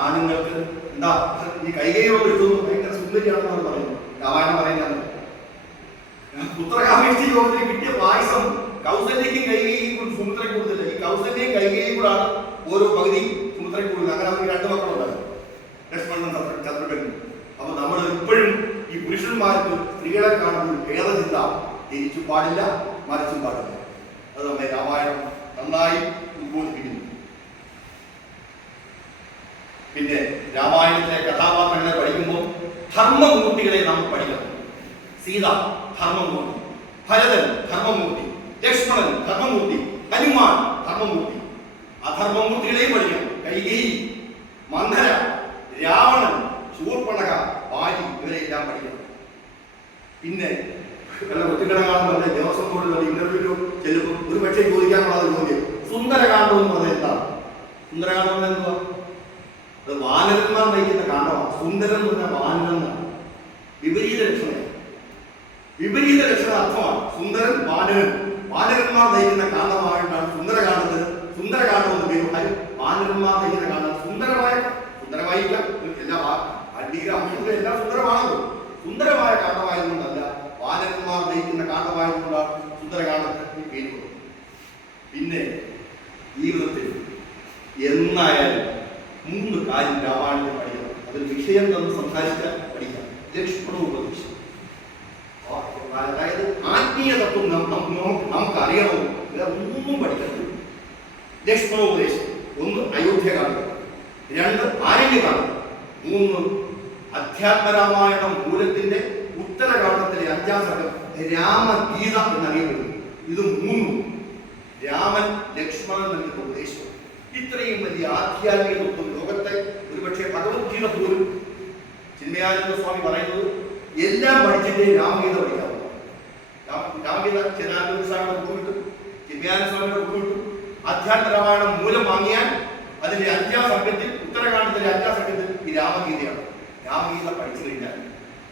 ആണുങ്ങൾക്ക് എന്താ ഈ കൈകേയോട് എടുത്തു ഭയങ്കര സുന്ദരിയാണെന്നാണ് പറയുന്നത്. രാമായണം പറയുന്നത് പുത്രകാമേഷ്ടി യോഗത്തിന് കിട്ടിയ പായസം കൗസല്യക്കും കൈകേയും സുമിത്രയ്ക്ക് കൊടുത്തില്ല. ഈ കൗസല്യയും കൈകേയും കൂടാണ് ഓരോ പകുതി സുമിത്രയ്ക്ക് കൊടുക്കുന്നത്. അങ്ങനെ അവർക്ക് 2 മക്കളുണ്ടായിരുന്നു, ലക്ഷ്മണനും ശത്രുഘ്നനും. അപ്പൊ നമ്മൾ ഇപ്പോഴും ഈ പുരുഷന്മാർക്ക് സ്ത്രീകളെ കാണുന്ന ഭേദചിന്ത തിരിച്ചും പാടില്ല, മറിച്ചും പാടില്ല. അത് നമ്മെ രാമായണം നന്നായി ഉദ്ബോധിപ്പിക്കുന്നു. പിന്നെ രാമായണത്തിലെ കഥാപാത്രങ്ങളെ പഠിക്കുമ്പോൾ ധർമ്മമൂർത്തികളെ നാം പഠിക്കണം. സീത ധർമ്മമൂർത്തി, ഭരതൻ ധർമ്മമൂർത്തി, ലക്ഷ്മണൻ ധർമ്മമൂർത്തി, ഹനുമാൻ ധർമ്മമൂർത്തി. അധർമ്മമൂർത്തികളെയും പഠിക്കണം. കൈകേയി, മന്ധര, രാവണൻ, ശൂർപ്പണഖ, വാലി, ഇവരെല്ലാം പഠിക്കണം. പിന്നെ ഒറ്റക്കിടകാലം ദിവസം കൊണ്ട് ഇന്റർവ്യൂവിലോ ചെല്ലുമ്പോൾ ഒരു പക്ഷേ ചോദിക്കാനുള്ള ചോദ്യം സുന്ദരകാന്ഡം എന്ന് പറഞ്ഞാൽ എന്താണ്? സുന്ദരകാന്ഡം എന്തുവാ? അത് വാനരന്മാർ നയിക്കുന്ന കാണ്ഡമാണ്. സുന്ദരൻ എന്ന് പറഞ്ഞാൽ വാനരൻ എന്നാണ്. വിപരീത ലക്ഷണ അർത്ഥമാണ്. സുന്ദരൻ വാനരൻ, വാനരന്മാർ നയിക്കുന്ന കാണ്ഡമായിട്ടാണ് സുന്ദരകാണ്ഡത്തിന് സുന്ദരകാണ്ഡം എന്ന് പേര്. വാനരന്മാർ നയിക്കുന്ന കാണ്ഡം സുന്ദരമായില്ല. എല്ലാ അംശത്തിലും എല്ലാം സുന്ദരമാണല്ലോ. സുന്ദരമായ കാണ്ഡമായതുകൊണ്ടല്ല, വാനരന്മാർ നയിക്കുന്ന കാണ്ഡമായതുകൊണ്ടാണ് സുന്ദരകാണ്ഡത്തിന് പേര്. പിന്നെ ജീവിതത്തിൽ എന്നായാലും 3 കാര്യം രാമായണത്തിൽ പഠിക്കണം. അതിൽ വിഷയം തന്ന് സംസാരിച്ചാൽ പഠിക്കാം. ലക്ഷ്മണോപദേശം, അതായത് ആത്മീയ തത്വം നമുക്ക് അറിയണോ, വേറെ ഒന്നും പഠിക്കണം. ലക്ഷ്മണോപദേശം 1 അയോധ്യ കാണുക, 2 ആരണ്യ കാണുക, 3 അധ്യാത്മരാമായണം മൂലത്തിന്റെ ഉത്തരകാണ്ഡത്തിലെ 5-ാം സർഗം രാമഗീത എന്നറിയപ്പെടുന്നു. ഇത് 3 രാമൻ ലക്ഷ്മണൻ നൽകുന്ന ഉപദേശം. ഇത്രയും വലിയ ആധ്യാത്മിക തത്വം ലോകത്തെ ഒരുപക്ഷെ ഭഗവത്ഗീത പോലും ചിന്മയാനന്ദ സ്വാമി പറയുന്നത് എല്ലാം പഠിച്ചിട്ടേ രാമഗീത പഠിക്കാവൂ. രാമഗീത ചിദാനന്ദസ്വാമിയുടെ ബുക്ക് കിട്ടും, ചിന്മയാനന്ദ സ്വാമിയുടെ ബുക്ക് കിട്ടും. അധ്യാത്മ രാമായണം മൂലം വാങ്ങിയാൽ അതിന്റെ 5ാം സർഗത്തിൽ, ഉത്തരകാണ്ഡത്തിലെ 5ാം സർഗത്തിൽ ഈ രാമഗീതയാണ്. രാമഗീത പഠിച്ചു കഴിഞ്ഞാൽ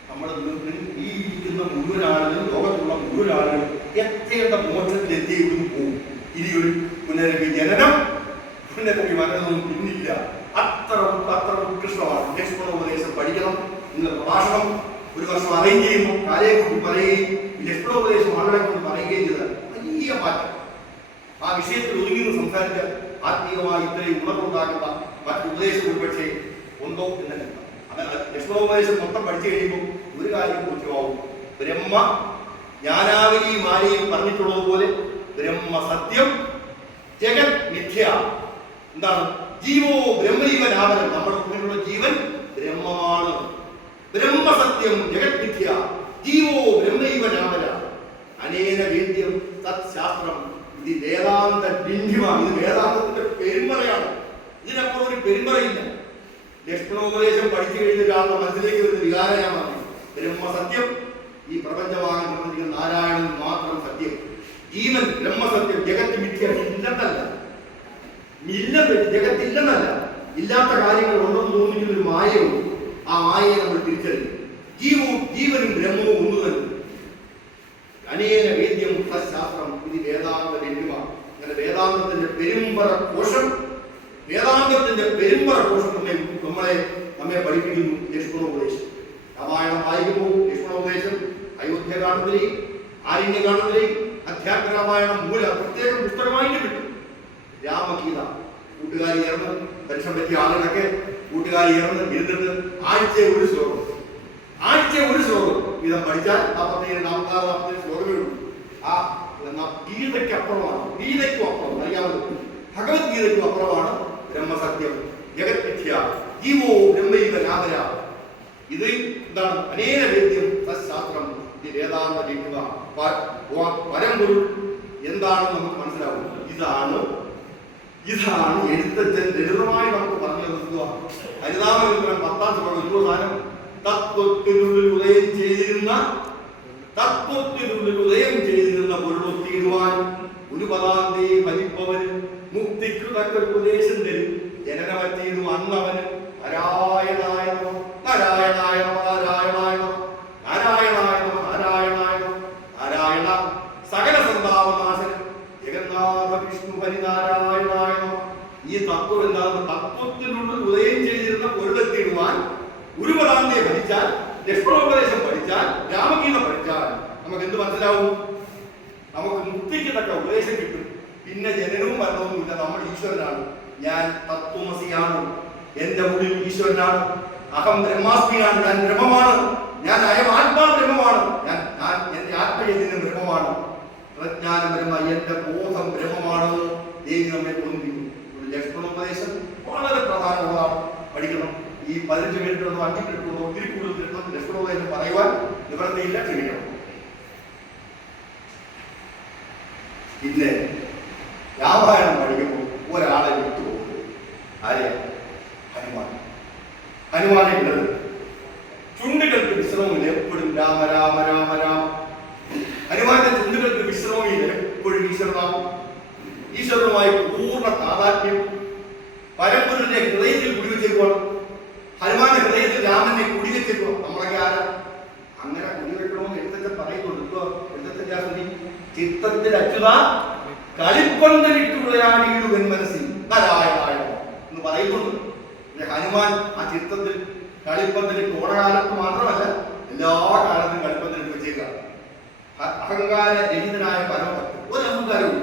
നമ്മൾ ഈ ഇരിക്കുന്ന മുഴുവൻ ആളുകളും, ലോകത്തുള്ള മുഴുവൻ ആളുകളും എത്തേണ്ട മോക്ഷത്തിൽ എത്തിയെങ്കിലും പോകും. ഇനി ഒരു പുനരഭി ജനനം, പുനരഭി മരണമൊന്നും പിന്നില്ല. അത്ര ഉത്കൃഷ്ടമാണ്. ലക്ഷ്മണോപദേശം പഠിക്കണം. ഇന്ന് പ്രഭാഷണം ഒരു വർഷം അറേഞ്ച് ചെയ്യുമ്പോൾ കാലയെ കൊണ്ട് പറയുകയും ലക്ഷ്മണോപദേശം ആളുകളെ കൊണ്ട് പറയുകയും ചെയ്ത വലിയ മാറ്റം. ആ വിഷയത്തിൽ ഒതുങ്ങി സംസാരിച്ച ആത്മീയമായി ഇത്രയും ഉണർവുണ്ടാക്കുന്ന മറ്റു ഉപദേശം ഒരുപക്ഷെ ഉണ്ടോ എന്ന് കരുതാം. അങ്ങനെ ലക്ഷ്മണോപദേശം മൊത്തം പഠിച്ചു കഴിയുമ്പോൾ ഒരു കാര്യം ബോധ്യമാവും. ബ്രഹ്മ ജ്ഞാനാവലി മാലയിൽ പറഞ്ഞിട്ടുള്ളതുപോലെ ബ്രഹ്മ സത്യം, ജഗത് മിഥ്യ. എന്താണ്? ജീവോ ബ്രഹ്മൈവനാമരം. നമ്മുടെ ഉള്ളിലുള്ള ജീവൻ ബ്രഹ്മമാണ്. ബ്രഹ്മസത്യം ജഗത് മിഥ്യ, ജീവോ ബ്രഹ്മൈവനാമര. അനേന വേദ്യം തത് ശാസ്ത്രം. ഇത് വേദാന്ത ബിംബിമാണ്. ഇത് വേദാന്തത്തിന്റെ പെരുമ്പറയാണ്. ഇതിനപ്പുറം ഒരു പെരുമ്പറയില്ല. ലക്ഷ്മണോപദേശം പഠിച്ചു കഴിഞ്ഞ ഒരാളുടെ മനസ്സിലേക്ക് വരുന്ന വികാരം ഞാൻ പറഞ്ഞു. ബ്രഹ്മസത്യം, ഈ പ്രപഞ്ചമായി പ്രവർത്തിക്കുന്ന നാരായണൻ മാത്രം സത്യം. ജീവൻ ബ്രഹ്മസത്യം, ജഗത്ത് മിഥ്യ. ഇല്ലെന്നല്ല, ജഗത്തില്ലെന്നല്ല, ഇല്ലാത്ത കാര്യങ്ങൾ ഉണ്ടെന്ന് തോന്നിക്കുന്ന ഒരു മായയുണ്ട്. ആ മായയെ നമ്മൾ തിരിച്ചറിയും. ജീവനും ബ്രഹ്മവും ഒന്നു തന്നെ. അനേക വേദ്യം ശാസ്ത്രം. ഇത് വേദാന്ത ബിംബിമ. അങ്ങനെ വേദാന്തത്തിന്റെ പെരുമ്പറ കോശം, വേദാന്തത്തിന്റെ പെരുമ്പറ കോശം നമ്മെ പഠിപ്പിക്കുന്നു ലക്ഷ്മണോപദേശം. രാമായണം വായിക്കുമ്പോൾ ലക്ഷ്മണോപദേശം അയോധ്യകാണ്ഡത്തിലെയും ആരണ്യകാണ്ഡത്തിലെയും അധ്യാത്മ രാമായണം മൂല പ്രത്യേക പുസ്തകമായിട്ട് കിട്ടും. രാമഗീത കൂട്ടുകാരി ചേർന്ന്, പരിശ്രമം പറ്റിയ ആളുകളൊക്കെ കൂട്ടുകാരി ചേർന്ന് ഇരുന്നിട്ട് ആഴ്ച ഒരു ശ്ലോകം ഇതം പഠിച്ചാൽ 44 ശ്ലോകമേ ഉള്ളൂ. ആ ഗീതയ്ക്ക് അപ്പുറമാണ്, ഗീതയ്ക്കും അപ്പുറം അറിയാമല്ലോ, ഭഗവത്ഗീതയ്ക്കും അപ്പുറമാണ് ബ്രഹ്മസത്യം, ജഗത് മിഥ്യ, ജീവോ ബ്രഹ്മൈവ നാമര. ഇത് എന്താണ്? അനേക വേദ്യം സശാസ്ത്രം. ഇത് വേദാന്ത ബിംബിമ. പരമ്പൊരുൾ എന്താണെന്ന് നമുക്ക് മനസ്സിലാവും. ഇതാണ് എഴുത്തച്ഛൻ ലളിതമായി നമുക്ക് പറഞ്ഞു തന്നിട്ടുള്ള ഹരിനാമവിഗ്രഹം 10ാം ശ്ലോകം. ഒരു സാധനം തത്വത്തിനുള്ളിൽ ഉദയം ചെയ്തിരുന്ന പൊരുളൊത്തിയിടുവാൻ ഒരു പദാന്തേ ഭരിപ്പവന് മുക്തിക്കു തക്ക ഉപദേശം തരും. ജനനമറ്റേതും അന്നവന് നാരായണായ നമഃ, നാരായണായ നമഃ, നാരായണായ നമഃ, നാരായണായ നമഃ, നാരായണായ നമഃ, നാരായണ സകല സന്താപനാശനം ജഗന്നാഥ വിഷ്ണു ഹരിനാരായണായ നമഃ. ഈ തത്വം എന്താണ്? തത്വത്തിനുള്ളിൽ ഉദയം ചെയ്തിരുന്ന പൊരുളെത്തിയിടുവാൻ ഒരു പദാന്തേ ഭരിച്ചാൽ, ലക്ഷ്മണോപദേശം പഠിച്ചാൽ, രാമഗീത പഠിച്ചാൽ നമുക്ക് എന്ത് മനസ്സിലാവും? നമുക്ക് മുക്തിക്ക് തക്ക ഉപദേശം കിട്ടും. പിന്നെ ജനനവും മരണവുമില്ല. നമ്മൾ ഈശ്വരനാണ്. ഞാൻ തത്വമസിയാണ്. എന്റെ ഉള്ളിൽ ഈശ്വരനാണ്. അഹം ബ്രഹ്മാസ്മിയാണ്. ഞാൻ ബ്രഹ്മമാണ്. ഞാൻ അയം ആത്മാ ബ്രഹ്മമാണ്. ഞാൻ എന്റെ ആത്മചൈതന്യം ബ്രഹ്മമാണ്. പ്രജ്ഞാന ബ്രഹ്മ, എന്റെ ബോധം ബ്രഹ്മമാണെന്ന് ദേവി നമ്മെ തോന്നിപ്പിക്കും. ലക്ഷ്മണോപദേശം വളരെ പ്രധാനമുള്ളതാണ്. പഠിക്കണം. ഈ 15 മിനിറ്റുള്ളതോ 5 മിനിറ്റുള്ളതോ ഒത്തിരി കൂടുതൽ ലക്ഷ്മണോപദേശം പറയുവാൻ നിവൃത്തിയില്ല. ക്ഷമിക്കണം. പിന്നെ രാമായണം പഠിക്കുമ്പോൾ ഒരാളെ വിട്ടുപോകും. ആരെയാ? ഹനുമാനെ വിടരുത്. ചുണ്ടുകൾക്ക് വിശ്രമമില്ല. എപ്പോഴും രാമ രാമ രാമ രാമ. ഹനുമാന്റെ ചുണ്ടുകൾക്ക് വിശ്രമമില്ല. എപ്പോഴും ഈശ്വരനുമായി പൂർണ്ണ താതാത്മ്യം. പരമ്പരന്റെ ഹൃദയത്തിൽ കുടിവെച്ചേക്കുവാണ്. ഹനുമാന്റെ ഹൃദയത്തിൽ രാമനെ കുടിവെച്ചേക്കുക. നമ്മളൊക്കെ ആരാ? അങ്ങനെ കുടിവെക്കണമെന്ന് എഴുത്തച്ഛൻ പറയുന്നുണ്ട്. എഴുത്തച്ഛൻ ചിത്തത്തിൽ അച്യുത കളിപ്പന്തലിട്ട് വിളയാടിയിടുവൻ മനസ്സിൽ നാരായണായ എന്ന് പറയുന്നുണ്ട്. ഹനുമാൻ ആ ചിത്തത്തിൽ കളിപ്പന്തലിട്ട് ഓണകാലത്ത് മാത്രമല്ല എല്ലാ കാലത്തും കളിപ്പന്തലിട്ട് വെച്ചേക്കുക. അഹങ്കാര രഹിതനായ പരമഭക്തൻ. ഒരു അഹങ്കാരവും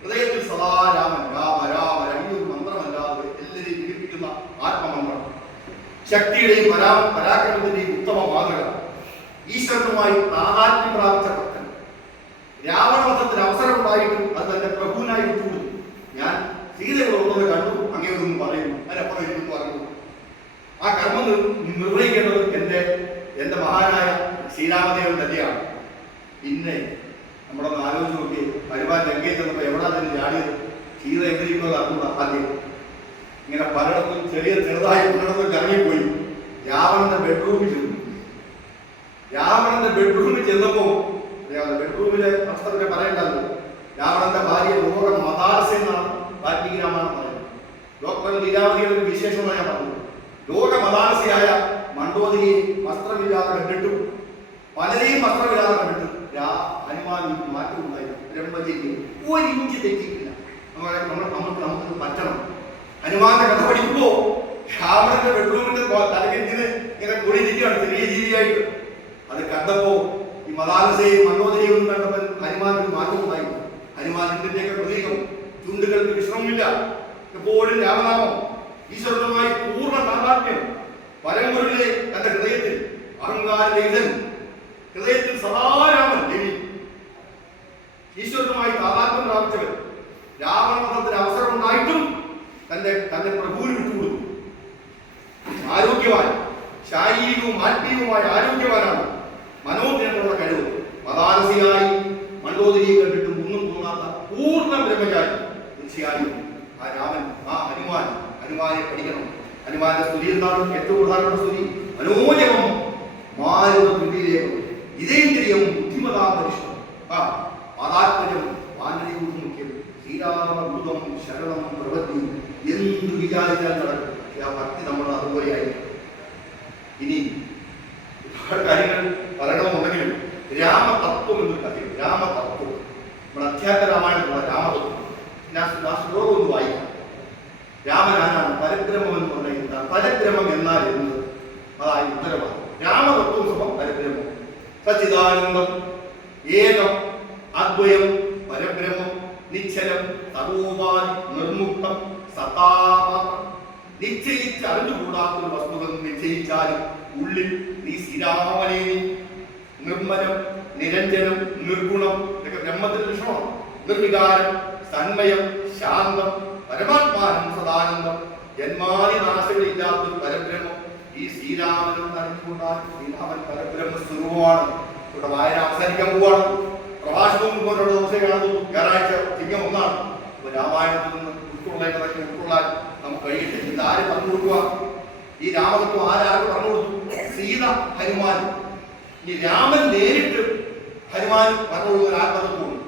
ഹൃദയത്തിൽ സദാ രാമൻ രാമ രാമ. ഈ ഒരു മന്ത്രമല്ലാതെ എല്ലാവരെയും പീഡിപ്പിക്കുന്ന ആത്മമന്ത്രം. ശക്തിയുടെയും പരാക്രമത്തിന്റെയും ഉത്തമ മാതൃക. ഈശ്വരനുമായി താതാത്മ്യം പ്രാപിച്ച ഭക്തൻ. രാവണവധത്തിന് അവസരമുണ്ടായിട്ടും അത് തന്റെ പ്രഭുവിനായി വിട്ടുകൊടുത്തു. ഞാൻ സീതയുള്ളത് കണ്ടു, അങ്ങനെയൊന്നും പറയുന്നു, അതിനപ്പുറം ഇരുന്ന് പറഞ്ഞു. ആ കർമ്മം നിർവഹിക്കേണ്ടത് എന്റെ മഹാനായ ശ്രീരാമദേവൻ തന്നെയാണ്. പിന്നെ നമ്മളൊന്ന് ആലോചിച്ച് നോക്കി. ഹനുമാൻ ലങ്കയിൽ ചെന്നപ്പോൾ എവിടെ തന്നെ ചാടിയത്? സീത എവിടെയുള്ളത് അറിഞ്ഞൂടാ. ആദ്യം ഇങ്ങനെ പലയിടത്തും ചെറുതായി പലയിടത്തും കറങ്ങിപ്പോയി. രാവണന്റെ ബെഡ്റൂമിൽ ചെന്നു. രാവണന്റെ ബെഡ്റൂമിൽ ചെന്നപ്പോ ബെഡ്റൂമിലെ അവസ്ഥയൊക്കെ പറയേണ്ടത്. രാവണന്റെ ഭാര്യ ലോക മതാരസ എന്നാണ് വാൽമീകി രാമായണം പറയുന്നത്. ഡോക്ടർ ലീലാവതിയുടെ ഒരു വിശേഷമായി ഞാൻ പറഞ്ഞു. ലോക മതാരസയായ മണ്ഡോദരിയെ വസ്ത്രമില്ലാതെ കണ്ടിട്ടും പലരെയും വസ്ത്രമില്ലാതെ കണ്ടിട്ടും ഹനുമാൻ മാറ്റമുണ്ടായി. ബ്രഹ്മചര്യം ഒരു ഇഞ്ച് തെറ്റിയിട്ടില്ല. നമുക്ക് പറ്റണം. ഹനുമാന്റെ കഥ പഠിക്കുമ്പോ രാവണന്റെ ബെഡ്റൂമിന്റെ തലക്കെട്ടിന് ഇങ്ങനെ കൂടിയിരിക്കുകയാണ് ചെറിയ ജീവിയായിട്ട്. അത് കണ്ടപ്പോ ഈ മതാലസയും മണ്ണോദരിയും ഒന്നും കണ്ടപ്പോൾ ഹനുമാനൊരു മാറ്റമുണ്ടായി. ഹനുമാൻ ഇതിന്റെയൊക്കെ പ്രതീകം. ചുണ്ടുകൾക്ക് വിശ്രമമില്ല, എപ്പോഴും രാമനാമം, ഈശ്വരനുമായി പൂർണ്ണ താതാത്മ്യം. പരമ്പൊരുളിലെ തന്റെ ഹൃദയത്തിൽ അഹങ്കാരരഹിതൻ, ഹൃദയത്തിൽ സദാരാമൻ ദേവി, ഈശ്വരനുമായി താതാത്മ്യം പ്രാപിച്ചവൻ. രാവണവധത്തിന് അവസരം ഉണ്ടായിട്ടും തന്റെ പ്രഭുവിന് വിട്ടുകൊടുത്തു. ആരോഗ്യവാൻ, ശാരീരികവും ആത്മീയവുമായ ആരോഗ്യവാനാണ്. മനോജ്ഞനുള്ള കഴിവ്. മതാലസിയായി മണ്ഡോദരിയെ കണ്ടിട്ടും ഒന്നും തോന്നാത്ത പൂർണ്ണ ബ്രഹ്മചാരി. തീർച്ചയായും ആ രാമൻ, ആ ഹനുമാനെ പഠിക്കണം. ഹനുമാന്റെ സ്തുതി എന്താണ്? ഏറ്റവും പ്രധാനപ്പെട്ട സ്തുതി മനോജമം മാരുത തുല്യലേഖം ഇതേന്ദ്രിയം ബുദ്ധിമതാപരിഷ്ടം പാദാത്മജം വാനരയൂഥം മുഖ്യം ശ്രീരാമഭൂതം ശരണം പ്രവൃത്തി. എന്തു വിചാരിച്ചാൽ നടക്കും. ആ ഭക്തി നമ്മൾ അതുപോലെയായി. ഇനി ഒരുപാട് കാര്യങ്ങൾ പറയണമെന്നുണ്ടെങ്കിലും രാമതത്വം എന്നൊരു കഥയും. രാമതത്വം നമ്മുടെ അധ്യാത്മ രാമായണത്തിലുള്ള രാമതത്വം ശ്ലോകം ഒന്ന് വായിക്കാം. രാമനാണ് പരബ്രഹ്മം എന്ന് പറഞ്ഞാൽ പരബ്രഹ്മം എന്നാൽ എന്നത് അതായത് ഉത്തരമാണ്. രാമതത്വം സമം പരബ്രഹ്മം. സച്ചിദാനന്ദം ഏകം അദ്വയം പരബ്രഹ്മം നിശ്ചലം സർവോപാധി നിർമുക്തം സത്താമാത്രം. നിശ്ചയിച്ച് അറിഞ്ഞുകൂടാത്തൊരു വസ്തുക്കൾ നിശ്ചയിച്ചാലും ഉള്ളിൽ നീ ശ്രീരാമനെ നിർമ്മലം നിരഞ്ജനം നിർഗുണം ഇതൊക്കെ ബ്രഹ്മത്തിന്റെ ലക്ഷണമാണ്. നിർവികാരം തന്മയം ശാന്തം പരമാത്മാനം സദാനന്ദം ജന്മാദിനാശങ്ങളില്ലാത്തൊരു പരബ്രഹ്മം ഈ ശ്രീരാമനും അറിഞ്ഞുകൊണ്ടാൽ ശ്രീരാമൻ പരബ്രഹ്മ സ്വരൂപമാണ്. ഇവിടെ വായന അവസാനിക്കാൻ പോവാണ്. പ്രഭാഷണവും പോലുള്ള ദിവസം കാണുന്നു. ഞായറാഴ്ച ചിങ്ങം 1 ഇപ്പൊ രാമായണത്തിൽ നിന്ന് ഉൾക്കൊള്ളേണ്ടതൊക്കെ ഉൾക്കൊള്ളാൻ നമുക്ക് കഴിയട്ടെ. ഇത് ആര് പറഞ്ഞു കൊടുക്കുക? ഈ രാമതത്വം ആരാർക്ക് പറഞ്ഞു കൊടുത്തു? സീത ഹനുമാൻ. ഈ രാമൻ നേരിട്ട് ഹനുമാൻ പറഞ്ഞു കൊടുക്കുന്ന ആത്മതത്വമുണ്ട്.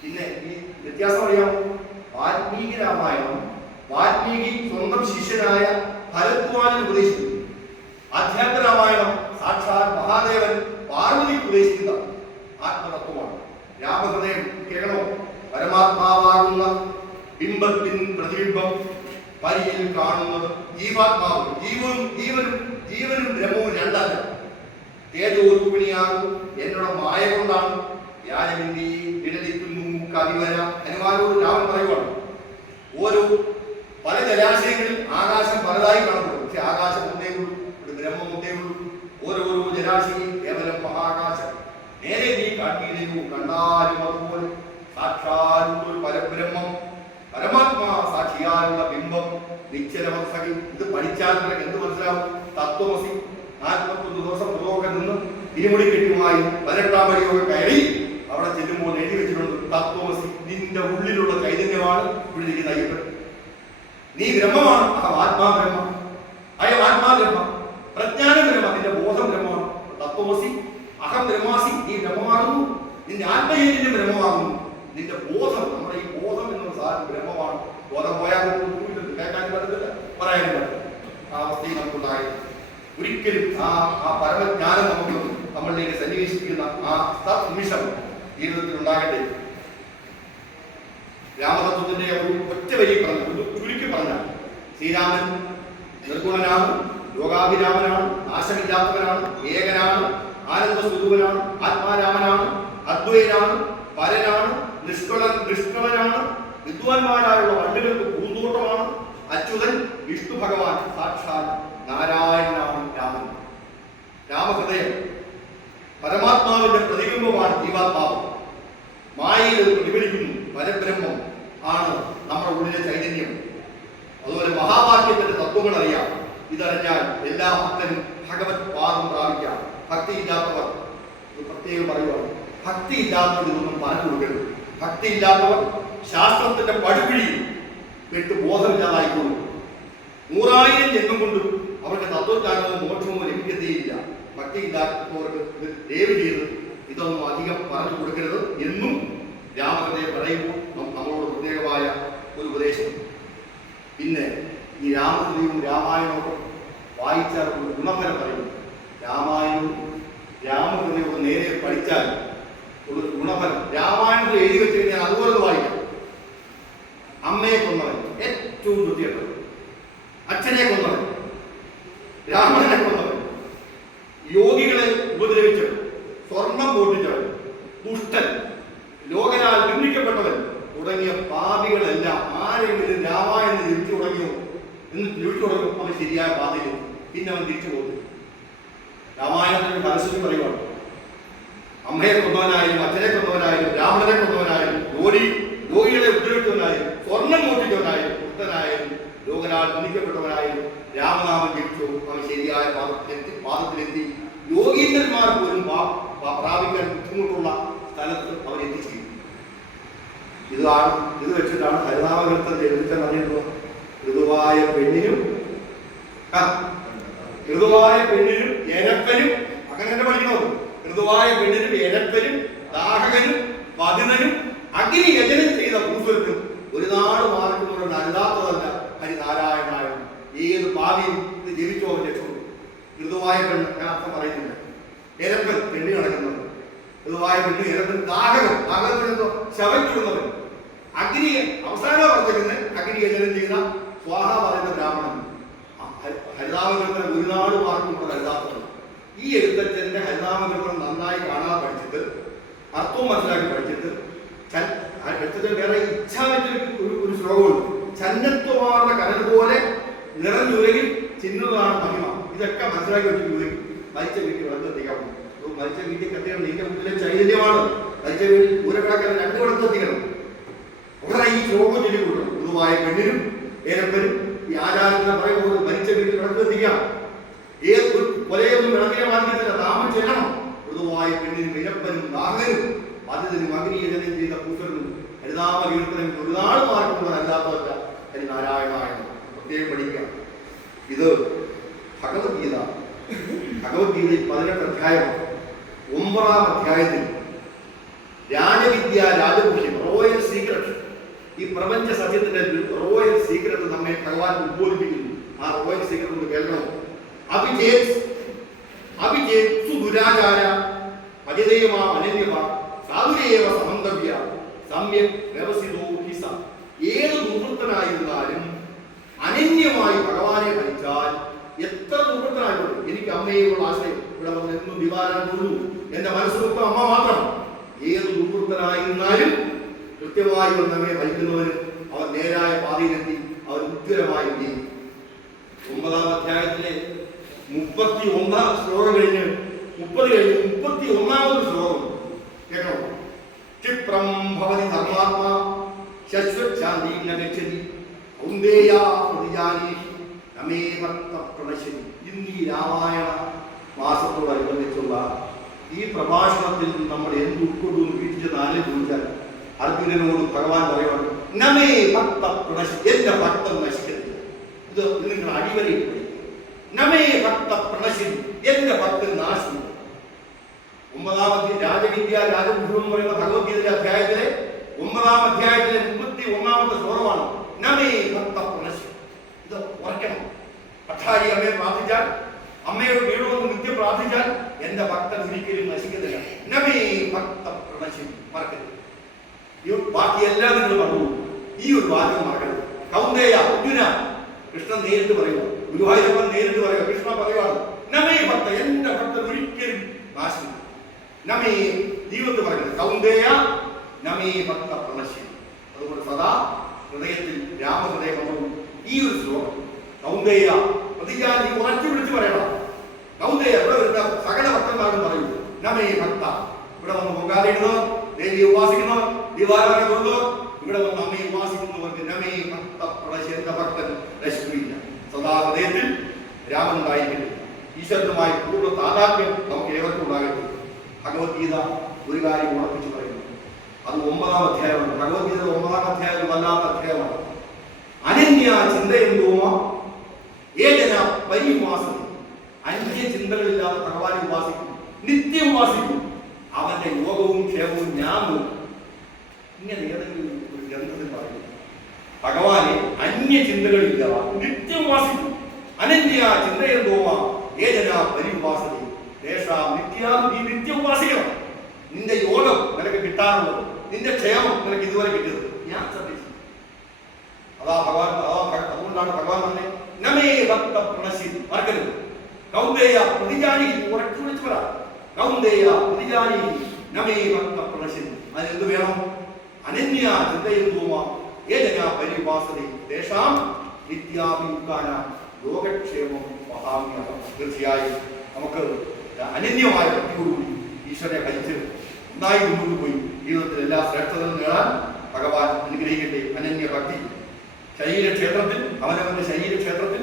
പിന്നെ ഈ വ്യത്യാസം അറിയാമോ? വാൽമീകി രാമായണം വാൽമീകി സ്വന്തം ശിഷ്യനായ ഭരദ്വാജിന് ഉപദേശിക്കുന്നു. ആധ്യാത്മ രാമായണം സാക്ഷാൽ മഹാദേവൻ പാർവതിക്ക് ഉപദേശിക്കുന്ന ആത്മതത്വമാണ്. രാമഹൃദയം കേൾക്കണോ? പരമാത്മാവാകുന്ന ബിംബത്തിൻ പ്രതിബിംബം പരിയിൽ കാണുന്നത് ജീവാത്മാവ്. ജീവനും ബ്രഹ്മവും രണ്ടല്ല. തേജോരൂപിണിയാകും എന്നോട് മായ കൊണ്ടാണ് വ്യാജമിന്തി വിരലിക്കുന്നു കവിവര. ഹനുമാനോട് രാമൻ പറയുവാണ്. ഓരോ പല ജലാശയങ്ങളിൽ ആകാശം പലതായി കാണപ്പെടും. പക്ഷെ ആകാശം ഒന്നേ ഉള്ളൂ, ഒരു ബ്രഹ്മം ഒന്നേ ഉള്ളൂ. ഓരോരോ ജലാശയം കേവലം മഹാകാശം. നേരെ നീ കാട്ടിയിലേക്കു കണ്ടാലും അതുപോലെ സാക്ഷാൽ ഒരു പരബ്രഹ്മം പരമാത്മാ സാക്ഷിയാലുള്ള ബിംബം നിശ്ചലമസകി. ഇത് പഠിച്ചാൽ നിനക്ക് എന്ത് മനസ്സിലാവും? തത്വമസി. 41 ദിവസം പുരോഗം നിന്ന് തിരുമുടി കെട്ടുമായി 18-ാം പടിയൊക്കെ കയറി അവിടെ ചെല്ലുമ്പോൾ എഴുതി വെച്ചിട്ടുണ്ട് തത്വമസി. നിന്റെ ഉള്ളിലുള്ള ചൈതന്യമാണ് ഇവിടെ ഇരിക്കുന്ന അയ്യപ്പൻ. നീ ബ്രഹ്മമാണ്. അഹം ആത്മാ ബ്രഹ്മ, അയം ആത്മാ ബ്രഹ്മ, പ്രജ്ഞാനം ബ്രഹ്മ. നിന്റെ ബോധം ബ്രഹ്മമാണ്. തത്വമസി അഹം ബ്രഹ്മാസി. നീ ബ്രഹ്മമാകുന്നു. നിന്റെ ആത്മചൈതന്യം ബ്രഹ്മമാകുന്നു. നിന്റെ ബോധം, നമ്മുടെ ഈ ബോധം എന്നുള്ള സാധനം ബ്രഹ്മമാണ്. ബോധം പോയാൽ കേൾക്കാൻ പറ്റത്തില്ല, പറയാനും പറ്റില്ല. ആ അവസ്ഥയിൽ നമുക്കുണ്ടായി. ഒരിക്കലും ആ പരമജ്ഞാനം നമുക്ക് നമ്മളിലേക്ക് സന്നിവേശിപ്പിക്കുന്ന ആ നിമിഷം ജീവിതത്തിൽ ഉണ്ടാകട്ടെ. രാമതത്വത്തിന്റെ ഒരു ഒറ്റ വരി പറഞ്ഞു, ചുരുക്കി പറഞ്ഞ ശ്രീരാമൻ നിർഗുണനാണ്, ലോകാഭിരാമനാണ്, നാശമില്ലാത്തവനാണ്, ഏകനാണ്, ആനന്ദ സ്വരൂപനാണ്, ആത്മാരാമനാണ്, അദ്വൈനാണ്, പരനാണ്, നിഷ്കളനാണ്, വിദ്വാൻമാരായുള്ള വണ്ടുകൾക്ക് പൂന്തോട്ടമാണ്, അച്യുതൻ വിഷ്ണു ഭഗവാൻ, സാക്ഷാൽ നാരായണനാണ് രാമൻ. രാമഹൃദയം പരമാത്മാവിന്റെ പ്രതിബിംബമാണ്. ജീവാത്മാവ് മായയിൽ പ്രതിഫലിക്കുന്നു. പരബ്രഹ്മം ആണ് നമ്മുടെ ഉള്ളിലെ ചൈതന്യം. അതുപോലെ മഹാവാക്യത്തിന്റെ തത്വങ്ങൾ അറിയാം. ഇതറിഞ്ഞാൽ എല്ലാ ഭക്തനും ഭഗവത് പാദം പ്രാപിക്കാം. ഭക്തിയില്ലാത്തവർ ഇത് പ്രത്യേകം പറയുവാണ്. ഭക്തി ഇല്ലാത്തവർ ഇതൊന്നും പറഞ്ഞു കൊടുക്കരുത്. ഭക്തി ഇല്ലാത്തവർ ശാസ്ത്രത്തിന്റെ പടുപിടിയിൽ പെട്ട് ബോധമില്ലാതായിക്കൊള്ളു. 100,000 ജന്മം കൊണ്ടും അവർക്ക് തത്വജ്ഞാനമോ മോക്ഷമോ ലഭിക്കത്തേയില്ല. ഭക്തി ഇല്ലാത്തവർക്ക് ഇത് ദയവ് ചെയ്ത് ഇതൊന്നും അധികം പറഞ്ഞു കൊടുക്കരുത് എന്നും രാമകഥയെ പറയുമ്പോൾ നമ്മളോട് പ്രത്യേകമായ ഒരു ഉപദേശം. പിന്നെ ഈ രാമകഥയും രാമായണവും വായിച്ചാൽ ഒരു ഗുണഫലം പറയുന്നു. രാമായണവും രാമകഥയും നേരെ പഠിച്ചാൽ ഒരു ഗുണഫലം. രാമായണത്തിൽ എഴുതി വെച്ച് കഴിഞ്ഞാൽ അതുപോലെ വായിക്കാം. അമ്മയെ കൊന്നവൻ ഏറ്റവും വൃത്തിയുള്ളത്, അച്ഛനെ കൊന്നവൻ, രാവണനെ കൊന്നവൻ, യോഗികളെ ഉപദ്രവിച്ചവൻ, സ്വർണം മോഷ്ടിച്ചവൻ, ദുഷ്ടൻ, ലോകനാൽ നിന്ദിക്കപ്പെട്ടവൻ തുടങ്ങിയ പാപികളെല്ലാം ആരെങ്കിലും രാമായണം ജപിച്ചു തുടങ്ങിയോ അവൻ ശരിയായ പാതയിൽ പിന്നെ അവൻ തിരിച്ചു പോകുന്നു. രാമായണത്തിന് പരസ്യം പറയുവാണ്. അമ്മയെ കൊന്നവനായാലും അച്ഛനെ കൊന്നവനായാലും രാവണനെ കൊന്നവനായാലും യോഗികളെ ഉപദ്രവിച്ചവനായാലും സ്വർണം മോഷ്ടിച്ചവനായാലും ദുഷ്ടനായാലും ലോകനാൽ നിന്ദിക്കപ്പെട്ടവനായാലും രാമനാമം ജപിച്ചു അവൻ ശരിയായ പാദത്തിലെത്തി. യോഗീന്ദ്രന്മാർ പോലും പ്രാപിക്കാൻ ബുദ്ധിമുട്ടുള്ള സ്ഥലത്ത് അവർ എത്തിച്ചേരും. ഇത് വെച്ചിട്ടാണ് ഹരിനാമകീർത്തനം എഴുതിച്ചാൽ അറിയുന്നത്. ഋതുവായ പെണ്ണിനും എരപ്പനും, അങ്ങനെ തന്നെ പഠിക്കണത്. ഋതുവായ പെണ്ണിനും എരപ്പനും ദാഹകനും പതിനനും അഗ്നി യജനം ചെയ്ത പൂർവ്വനും ഒരു നാട് മാർഗമുള്ള അരുതാത്തതല്ല ഹരിനാരായണായ. ഏത് പാവിയും ഇത് ജപിച്ചോ അവൻ രക്ഷപ്പെടും. ഋതുവായ പെണ്ണ് ഞാൻ അർത്ഥം പറയുന്നില്ല. എരപ്പൻ പെണ്ണ് കിടക്കുന്നത്, ഋതുവായ പെണ്ണ് എരപ്പൻ, ദാഹകൻ ശവയ്ക്കിടുന്നവൻ, അഗ്നി അവസാനം പറഞ്ഞിരുന്ന അഗ്നി യജനം ചെയ്ത സ്വാഹ പറയുന്ന ബ്രാഹ്മണൻ. ഹരിനാമകീർത്തനം ഒരു നാട് മാർഗമുള്ള ഹരിതാത്തമാണ്. ഈ എഴുത്തച്ഛന്റെ ഹരിനാമകീർത്തനം നന്നായി കാണാൻ പഠിച്ചിട്ട് അർത്ഥവും മനസ്സിലാക്കി പഠിച്ചിട്ട് എഴുത്തച്ഛൻ വേറെ ഇച്ഛാവിന്റെ ഒരു ശ്ലോകമുണ്ട്. ചന്നത്വമാർന്ന കനൽ പോലെ നിറഞ്ഞുരകിൽ ചിന്നതാണ് മഹിമ. ഇതൊക്കെ മനസ്സിലാക്കി വെച്ചിട്ട് മരിച്ച വീട്ടിൽ വളർന്നെത്തിക്കാൻ പോകും. മരിച്ച വീട്ടിൽ കത്തിയാണ് നിന്റെ മുന്നിലെ ചൈതന്യമാണ്. മരിച്ച വീട്ടിൽ ദൂരക്കിടക്കാൻ 2 വളർന്നെത്തിക്കണം. ഉടനെ ഈ ശ്ലോകം ചൊല്ലിക്കൊള്ളു. പൊതുവായ പെണ്ണിനും ഏരപ്പനും ഈ ആചാരത്തിന് പറയുമ്പോൾ മരിച്ച വീട്ടിൽ വിളക്കെത്തിക്കാം. ഏത് കൊലയൊന്നും വിളക്കിനെ ബാധിക്കുന്നില്ല. നാമം ചെല്ലണം. പൊതുവായ പെണ്ണിനും ഇരപ്പനും ദാഹകനും ബാധ്യതനും അഗ്നിയജനം ചെയ്ത പൂസനും ഹരിനാമകീർത്തനം ഒരു നാൾ മാർക്കുന്നത് അല്ലാത്തതല്ല ഹരിനാരായണായ. പ്രത്യേകം പഠിക്കാം. ഇത് ഭഗവത്ഗീത. ഭഗവത്ഗീതയിൽ 18 അധ്യായമാണ്. 9-ാം അധ്യായത്തിൽ രാജവിദ്യ രാജഗുഹ്യം, റോയൽ സീക്രട്ട്, ഈ പ്രപഞ്ച സത്യത്തിന്റെ റോയൽ സീക്രട്ട് നമ്മെ ഭഗവാൻ ഉദ്ബോധിപ്പിക്കുന്നു. ആ റോയൽ സീക്രട്ട് ഒന്ന് കേൾക്കണം. അഭിജേത്സു ദുരാചാര അജിതേയമാ അനന്യവ സാധുരേവ സമന്തവ്യ സമ്യക് വ്യവസിതോ ഹിസ. ഏത് ദുർവൃത്തനായിരുന്നാലും അനന്യമായി ഭഗവാനെ ഭരിച്ചാൽ, എത്ര ദുർവൃത്തനായിക്കോട്ടെ, എനിക്ക് അമ്മയോടുള്ള ആശ്രയം, ഇവിടെ വന്ന് എന്നും ദിവാരം കൊള്ളു, എന്റെ മനസ്സുമൊക്കെ അമ്മ മാത്രം. ഏത് ദുർവൃത്തനായിരുന്നാലും കൃത്യമായി വന്നവയെ ഭരിക്കുന്നവന് അവർ നേരായ പാതയിലെത്തി അവർ ഉജ്ജ്വലമായി ചെയ്യും. 9-ാം അധ്യായത്തിലെ 31-ാം ശ്ലോകം കഴിഞ്ഞ് 31-ാമത് ശ്ലോകം കേട്ടോ. ക്ഷിപ്രം ഭവതി ധർമാത്മാ ശശ്വശാന്തി ഗച്ഛതി കൗന്ദേയാ പ്രതിജാനീഷി നമേ ഭക്ത പ്രണശ്യതി. ഇന്ന് ഈ രാമായണ മാസത്തോടനുബന്ധിച്ചുള്ള ഈ പ്രഭാഷണത്തിൽ നമ്മൾ എന്ത് ഉൾക്കൊണ്ടു എന്ന് വീട്ടിച്ച് നാല് ചോദിച്ചാൽ അർജുനനോട് ഭഗവാൻ പറയുവാണ്, നമേ ഭക്ത പ്രണശ്യ, എന്റെ ഭക്തൻ നശിക്കരുത്. ഇത് നിങ്ങൾ അടിവരയിട്ട് പഠിക്കും. നമേ ഭക്ത പ്രണശ്യതി, എന്റെ ഭക്തൻ നാശം. 9-ാമത്തെ രാജവിദ്യ രാജഗുഹം എന്ന് പറയുന്ന ഭഗവത്ഗീതയിലെ അധ്യായത്തിലെ 9-ാം അധ്യായത്തിലെ 31-ാമത്തെ ശ്ലോകമാണ് നമേ ഭക്ത പ്രണശ്യ. ഇത് ഉറക്കണം. പക്ഷാരി അമ്മയെ പ്രാർത്ഥിച്ചാൽ, അമ്മയോട് വീടുമെന്ന് നിത്യം പ്രാർത്ഥിച്ചാൽ എന്റെ ഭക്തൻ ഒരിക്കലും നശിക്കുന്നില്ല. നമേ ഭക്ത പ്രണശ്യ. മറക്കരുത്. ബാക്കി എല്ലാം നിങ്ങൾ പറഞ്ഞു. ഈ ഒരു വാക്യം മറക്കരുത്. കൗന്ദേയ, അർജുന, കൃഷ്ണൻ നേരിട്ട് പറയുക, ഗുരുവായൂരപ്പൻ നേരിട്ട് പറയുക, കൃഷ്ണ പറയുവാണ് നമേ ഭക്ത, എന്റെ ഭക്തൻ ഒരിക്കലും നാശം. നമേ ജീവിതത്തിൽ പറയുന്നത് കൗന്ദേയ നമേ ഭക്ത പ്രണശ്യം. അതുകൊണ്ട് സദാ ഹൃദയത്തിൽ രാമഹൃദയം കൊണ്ടും ഈ ഒരു ശ്ലോകം കൗന്ദേയ പ്രതിജ്ഞാ നീ ഉറച്ചു പിടിച്ച് പറയണം. കൗന്ദേയ ഇവിടെ വരുന്ന സകല ഭക്തന്മാരും പറയൂ നമേ ഭക്ത. ഇവിടെ വന്ന് പൊങ്കാലയിടുന്നവർ, ദേവിയെ ഉപാസിക്കുന്നവർ, ദിവാരാധന കൊണ്ടുവർ, ഇവിടെ വന്ന് അമ്മയെ ഉപാസിക്കുന്നവർക്ക് നമേ ഭക്ത പ്രണശ്യ, എന്റെ ഭക്തൻ നശിക്കില്ല. സദാ ഹൃദയത്തിൽ രാമനുണ്ടായിരിക്കട്ടെ. ഈശ്വരനുമായി പൂർണ്ണ താതാത്മ്യം നമുക്ക് ഏവർക്കും ഉണ്ടാകട്ടെ. ഭഗവത്ഗീത ഒരു കാര്യം ഉറപ്പിച്ചു പറയുന്നു. അത് 9-ാം അധ്യായമാണ്. ഭഗവത്ഗീത 9-ാം അധ്യായം വല്ലാത്ത അധ്യായമാണ്. അനന്യ ചിന്തയെന്തോമ ഏജന പരിവാസന. അന്യ ചിന്തകളില്ലാതെ ഭഗവാനെ ഉപാസിക്കും, നിത്യം ഉപാസിക്കും. അവന്റെ യോഗവും ക്ഷേമവും ഞാൻ നോക്കും. ഇങ്ങനെ ഏതെങ്കിലും ഒരു ഗ്രന്ഥത്തിൽ പറയുന്നു ഭഗവാനെ അന്യ ചിന്തകളില്ലാതെ നിത്യം ഉപാസിക്കും. അനന്യ ചിന്തയെന്തോമ ഏജന പരിവാസന. നീ നിത്യം ഉപാസിക്കണം. നിന്റെ യോഗം നിനക്ക് കിട്ടാറുള്ളത്, നിന്റെ ക്ഷേമം നിനക്ക് ഇതുവരെ കിട്ടിയത് ഞാൻ ശ്രദ്ധിച്ചു. അതുകൊണ്ടാണ് ഭഗവാൻ പറഞ്ഞത് നമേ ഭക്ത പ്രണശി. മറക്കരുത്. കൗന്ദേയ പ്രതിജാനി. ഉറച്ചു വിളിച്ചു പറ. കൗന്ദേയ പ്രതിജാനി നമേ ഭക്ത പ്രണശി. അതിനെന്ത് വേണം? അനന്യ ചിന്തയെന്തോമ ഏജന പരിവാസതി ദേശാം നിത്യാഭിമുഖാന യോഗക്ഷേമം മഹാമ്യം. തീർച്ചയായും നമുക്ക് അനന്യമായ ഭക്തിയോടുകൂടി ഈശ്വരനെ ഭജിച്ച് നന്നായി മുന്നോട്ട് പോയി ജീവിതത്തിൽ എല്ലാ ശ്രേഷ്ഠതകളും നേടാൻ ഭഗവാൻ അനുഗ്രഹിക്കട്ടെ. അനന്യ ഭക്തി ശരീരക്ഷേത്രത്തിൽ, അവനവന്റെ ശരീരക്ഷേത്രത്തിൽ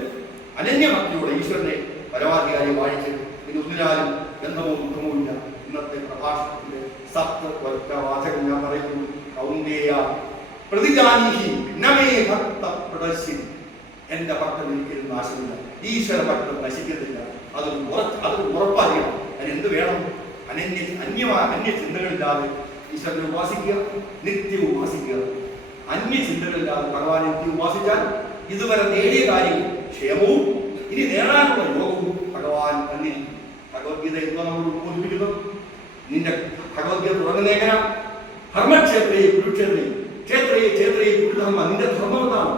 അനന്യഭക്തിയോടെ ഈശ്വരനെ പരമാധികാരി വാഴിച്ച് ഇതിന് ഒന്നിനാലും ബന്ധമോ ദുഃഖമോ ഇല്ല. ഇന്നത്തെ പ്രഭാഷണത്തിന്റെ ഒറ്റ വാചകം ഞാൻ പറയുന്നു. കൗന്ദേയ പ്രതിജാനീഹി നമേ ഭക്ത പ്രദർശി. എന്റെ ഭക്തൻ ഒരിക്കലും നാശമില്ല, ഈശ്വര ഭക്തൻ നശിക്കത്തില്ല. അത് ഉറപ്പായിരിക്കണം. അതിനെന്ത് വേണം? അന്യ ചിന്തകളില്ലാതെ ഈശ്വരനെ ഉപാസിക്കുക, നിത്യം ഉപാസിക്കുക. അന്യ ചിന്തകളില്ലാതെ ഭഗവാനെ നിത്യം ഉപാസിച്ചാൽ ഇതുവരെ നേടിയ കാര്യങ്ങൾ ക്ഷേമവും ഇനി നേടാനുള്ള യോഗവും ഭഗവാൻ തന്നെ. ഭഗവത്ഗീത എന്തോ നമ്മൾ ഉദ്ബോധിപ്പിക്കുന്നു. നിന്റെ ഭഗവത്ഗീത തുടങ്ങുന്ന എങ്ങനെ? ധർമ്മക്ഷേത്രയെ കുരുക്ഷേത്രയെ, ക്ഷേത്രയെ ക്ഷേത്രയെ കുരുധർമ്മ. നിന്റെ ധർമ്മം എന്താണ്?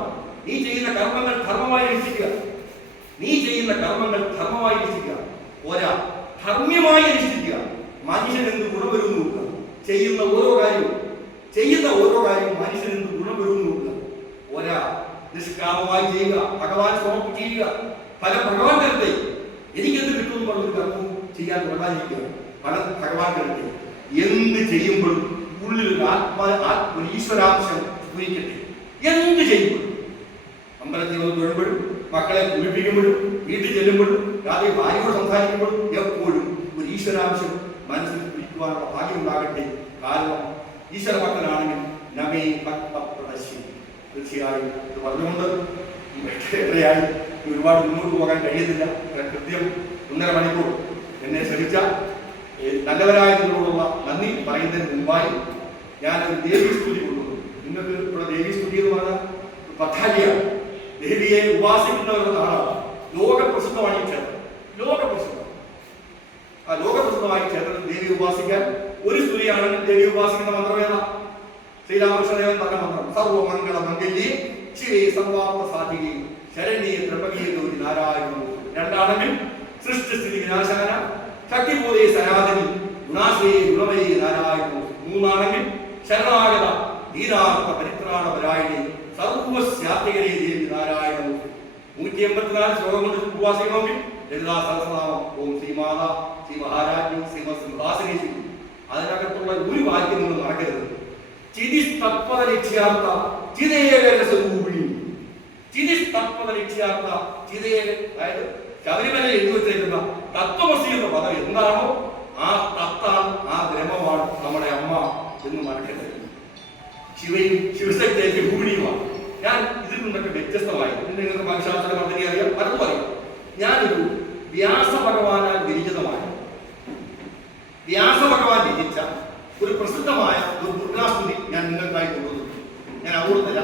നീ ചെയ്യുന്ന കർമ്മങ്ങൾ ധർമ്മമായി അനുഷ്ഠിക്കുക. നീ ചെയ്യുന്ന കർമ്മങ്ങൾ ധർമ്മമായി അനുഷ്ഠിക്കുക. പോരാ, ധർമ്മ്യമായി അനുഷ്ഠിക്കുക. മനുഷ്യൻ എന്ത് ഗുണം വരുമെന്ന് നോക്കുക. ചെയ്യുന്ന ഓരോ കാര്യവും മനുഷ്യൻ എന്ത് ഗുണം വരുമെന്ന് നോക്കുക. പോരാ, നിഷ്കാമമായി ചെയ്യുക, ഭഗവാൻ സമർപ്പിച്ച് ചെയ്യുക. ഫലം ഭഗവാൻ തരട്ടെ. എനിക്കെന്ത് കിട്ടുമെന്ന് പറഞ്ഞൊരു കർമ്മവും ചെയ്യാൻ തുടങ്ങാതിരിക്കുക. ഫലം ഭഗവാൻ തരട്ടെ. എന്ത് ചെയ്യുമ്പോഴും ഉള്ളിൽ ഒരു ഈശ്വരാംശം സ്ഫുരിക്കട്ടെ. എന്ത് ചെയ്യുമ്പോഴും, അമ്പലത്തിൽ വന്ന് തൊഴുമ്പോഴും, മക്കളെ കുളിപ്പിക്കുമ്പോഴും, വീട്ടിൽ ചെല്ലുമ്പോഴും, രാത്രി ഭാര്യയോട് സംസാരിക്കുമ്പോഴും എപ്പോഴും ഒരു ഈശ്വരാംശം മനസ്സിൽ പിടിക്കുവാനുള്ള ഭാഗ്യം ഉണ്ടാകട്ടെ. കാരണം ഈശ്വര ഭക്തനാണെങ്കിൽ നമേ ഭക്ത പ്രദർശി. തീർച്ചയായും ഇത് പറഞ്ഞുകൊണ്ട് എത്രയായി ഒരുപാട് മുന്നോട്ട് പോകാൻ കഴിയത്തില്ല. കൃത്യം 1.5 മണിക്കൂർ എന്നെ ശ്രമിച്ച നല്ലവരായ നിങ്ങളോടുള്ള നന്ദി പറയുന്നതിന് മുമ്പായി ഞാനൊരു ദേവീസ്തുതി കൊണ്ടുവന്നു. നിങ്ങൾക്ക് ഇവിടെ ദേവീസ്തുതി എന്ന് പറഞ്ഞാൽ പദ്ധതിയാണ്. ദേവിയെ ഉപാസിക്കുന്നവരുടെ നാടാണ്. ലോകപ്രസിദ്ധമായ ക്ഷേത്രം, ലോകപ്രസിദ്ധം. ആ ലോകപ്രസിദ്ധമായ ക്ഷേത്രത്തിൽ ദേവിയെ ഉപാസിക്കാൻ ഒരു സ്തുതിയാണെങ്കിൽ ദേവിയെ ഉപാസിക്കുന്ന മന്ത്രമേത ശ്രീരാമകൃഷ്ണദേവൻ പറഞ്ഞ മന്ത്രം സർവമംഗള മംഗല്യേ ശിവേ സർവാർത്ഥ സാധികേ ശരണ്യേ ത്രപകീയ ഗൗരി നാരായണ. രണ്ടാണെങ്കിൽ സൃഷ്ടിസ്ഥിതി വിനാശാന ശക്തിബോധേ സനാതനി ഗുണാശ്രയേ ഗുണമയേ നാരായണ. മൂന്നാണെങ്കിൽ ശരണാഗത ദീനാർത്ഥ പരിത്രാണ പരായണി സർവസ്യാത്മകരേ ദേവി നാരായണ. 184 ശ്ലോകം കൊണ്ട് ഉപാസിക്കണമെങ്കിൽ ലളിതാ സഹസ്രനാമം ഓം ശ്രീമാതാ ശ്രീ മഹാരാജ്ഞി ശ്രീമസിംഹാസനേശ്വരി. അതിനകത്തുള്ള ഒരു വാക്യം നിങ്ങൾ മറക്കരുത്. ചിതിസ്തത്പദ ലക്ഷ്യാർത്ഥ ചിതേകരസരൂപിണി. ചിതിസ്തത്പദ ലക്ഷ്യാർത്ഥ ചിതേക. അതായത് ശബരിമല എഴുതി വെച്ചേക്കുന്ന തത്വമസി എന്ന പദം എന്താണോ ആ തത്താണ്, ആ ബ്രഹ്മമാണ് നമ്മുടെ അമ്മ എന്ന് മറക്കരുത്. ശിവയും ശിവശക്തിയൊക്കെ ഭൂമിയുമാണ്. ഞാൻ ഇതിൽ നിന്നൊക്കെ വ്യത്യസ്തമായി നിങ്ങൾക്ക് മനഃശാസ്ത്ര പദ്ധതി അറിയാം, പലതും പറയും. ഞാനൊരു വ്യാസഭഗവാനാൽ വിരചിതമായ, വ്യാസഭഗവാൻ രചിച്ച ഒരു പ്രസിദ്ധമായ ഒരു ദുർഗാസ്തുതി ഞാൻ നിങ്ങൾക്കായി കൊണ്ടുവന്നു. ഞാൻ അതുകൊണ്ടല്ല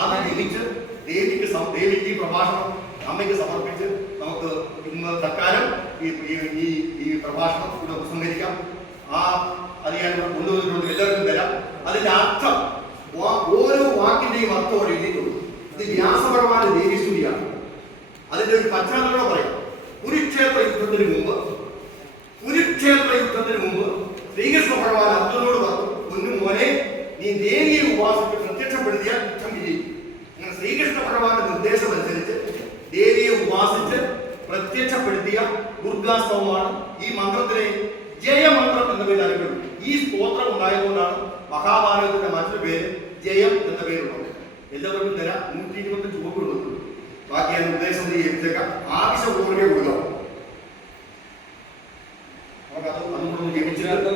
ആദ്യം രചിച്ച് ദേവിക്ക് പ്രഭാഷണം അമ്മയ്ക്ക് സമർപ്പിച്ച് നമുക്ക് ഇന്ന് തൽക്കാലം ഈ പ്രഭാഷണം ഇവിടെ ഉപസംഹരിക്കാം. അത് ഞാൻ ഇവിടെ കൊണ്ടുവന്നിട്ടുണ്ട്, എല്ലാവർക്കും തരാം. അതിന്റെ അർത്ഥം ഓരോ വാക്കിന്റെയും അർത്ഥം എഴുതിയിട്ടുണ്ട്. ഇത് വ്യാസഭഗവാന്റെ ദേവീസ്തുതിയാണ്. അതിന്റെ ഒരു പശ്ചാത്തലം പറയാം. കുരുക്ഷേത്ര യുദ്ധത്തിന് മുമ്പ് ശ്രീകൃഷ്ണ ഭഗവാൻ അർജുനോട് പറഞ്ഞു, പൊന്നു മോനെ, നീ ദേവിയെ ഉപാസിച്ച് പ്രത്യക്ഷപ്പെടുത്തിയാൽ യുദ്ധം വിജയിക്കും. അങ്ങനെ ശ്രീകൃഷ്ണ ഭഗവാന്റെ നിർദ്ദേശം അനുസരിച്ച് ദേവിയെ ഉപാസിച്ച് പ്രത്യക്ഷപ്പെടുത്തിയ ദുർഗാസ്തവമാണ് ഈ മന്ത്രത്തിനെ ജയമന്ത്രം എന്ന പേര് അറിയപ്പെടുന്നത്. ഈ സ്തോത്രം ഉണ്ടായതുകൊണ്ടാണ് മഹാഭാരതത്തിന്റെ മറ്റൊരു പേര് ജയം എന്ന പേരുള്ളത്. എല്ലാവർക്കും തരാം. 125 രൂപ കൊടുക്കുന്നു. ബാക്കി ഞാൻ നിർദ്ദേശം ഏൽപ്പിച്ചേക്കാം. ആവശ്യമുള്ളവരെ കൊടുക്കാം. നമുക്കത് അതുകൊണ്ടൊന്ന് ജപിച്ചിട്ട്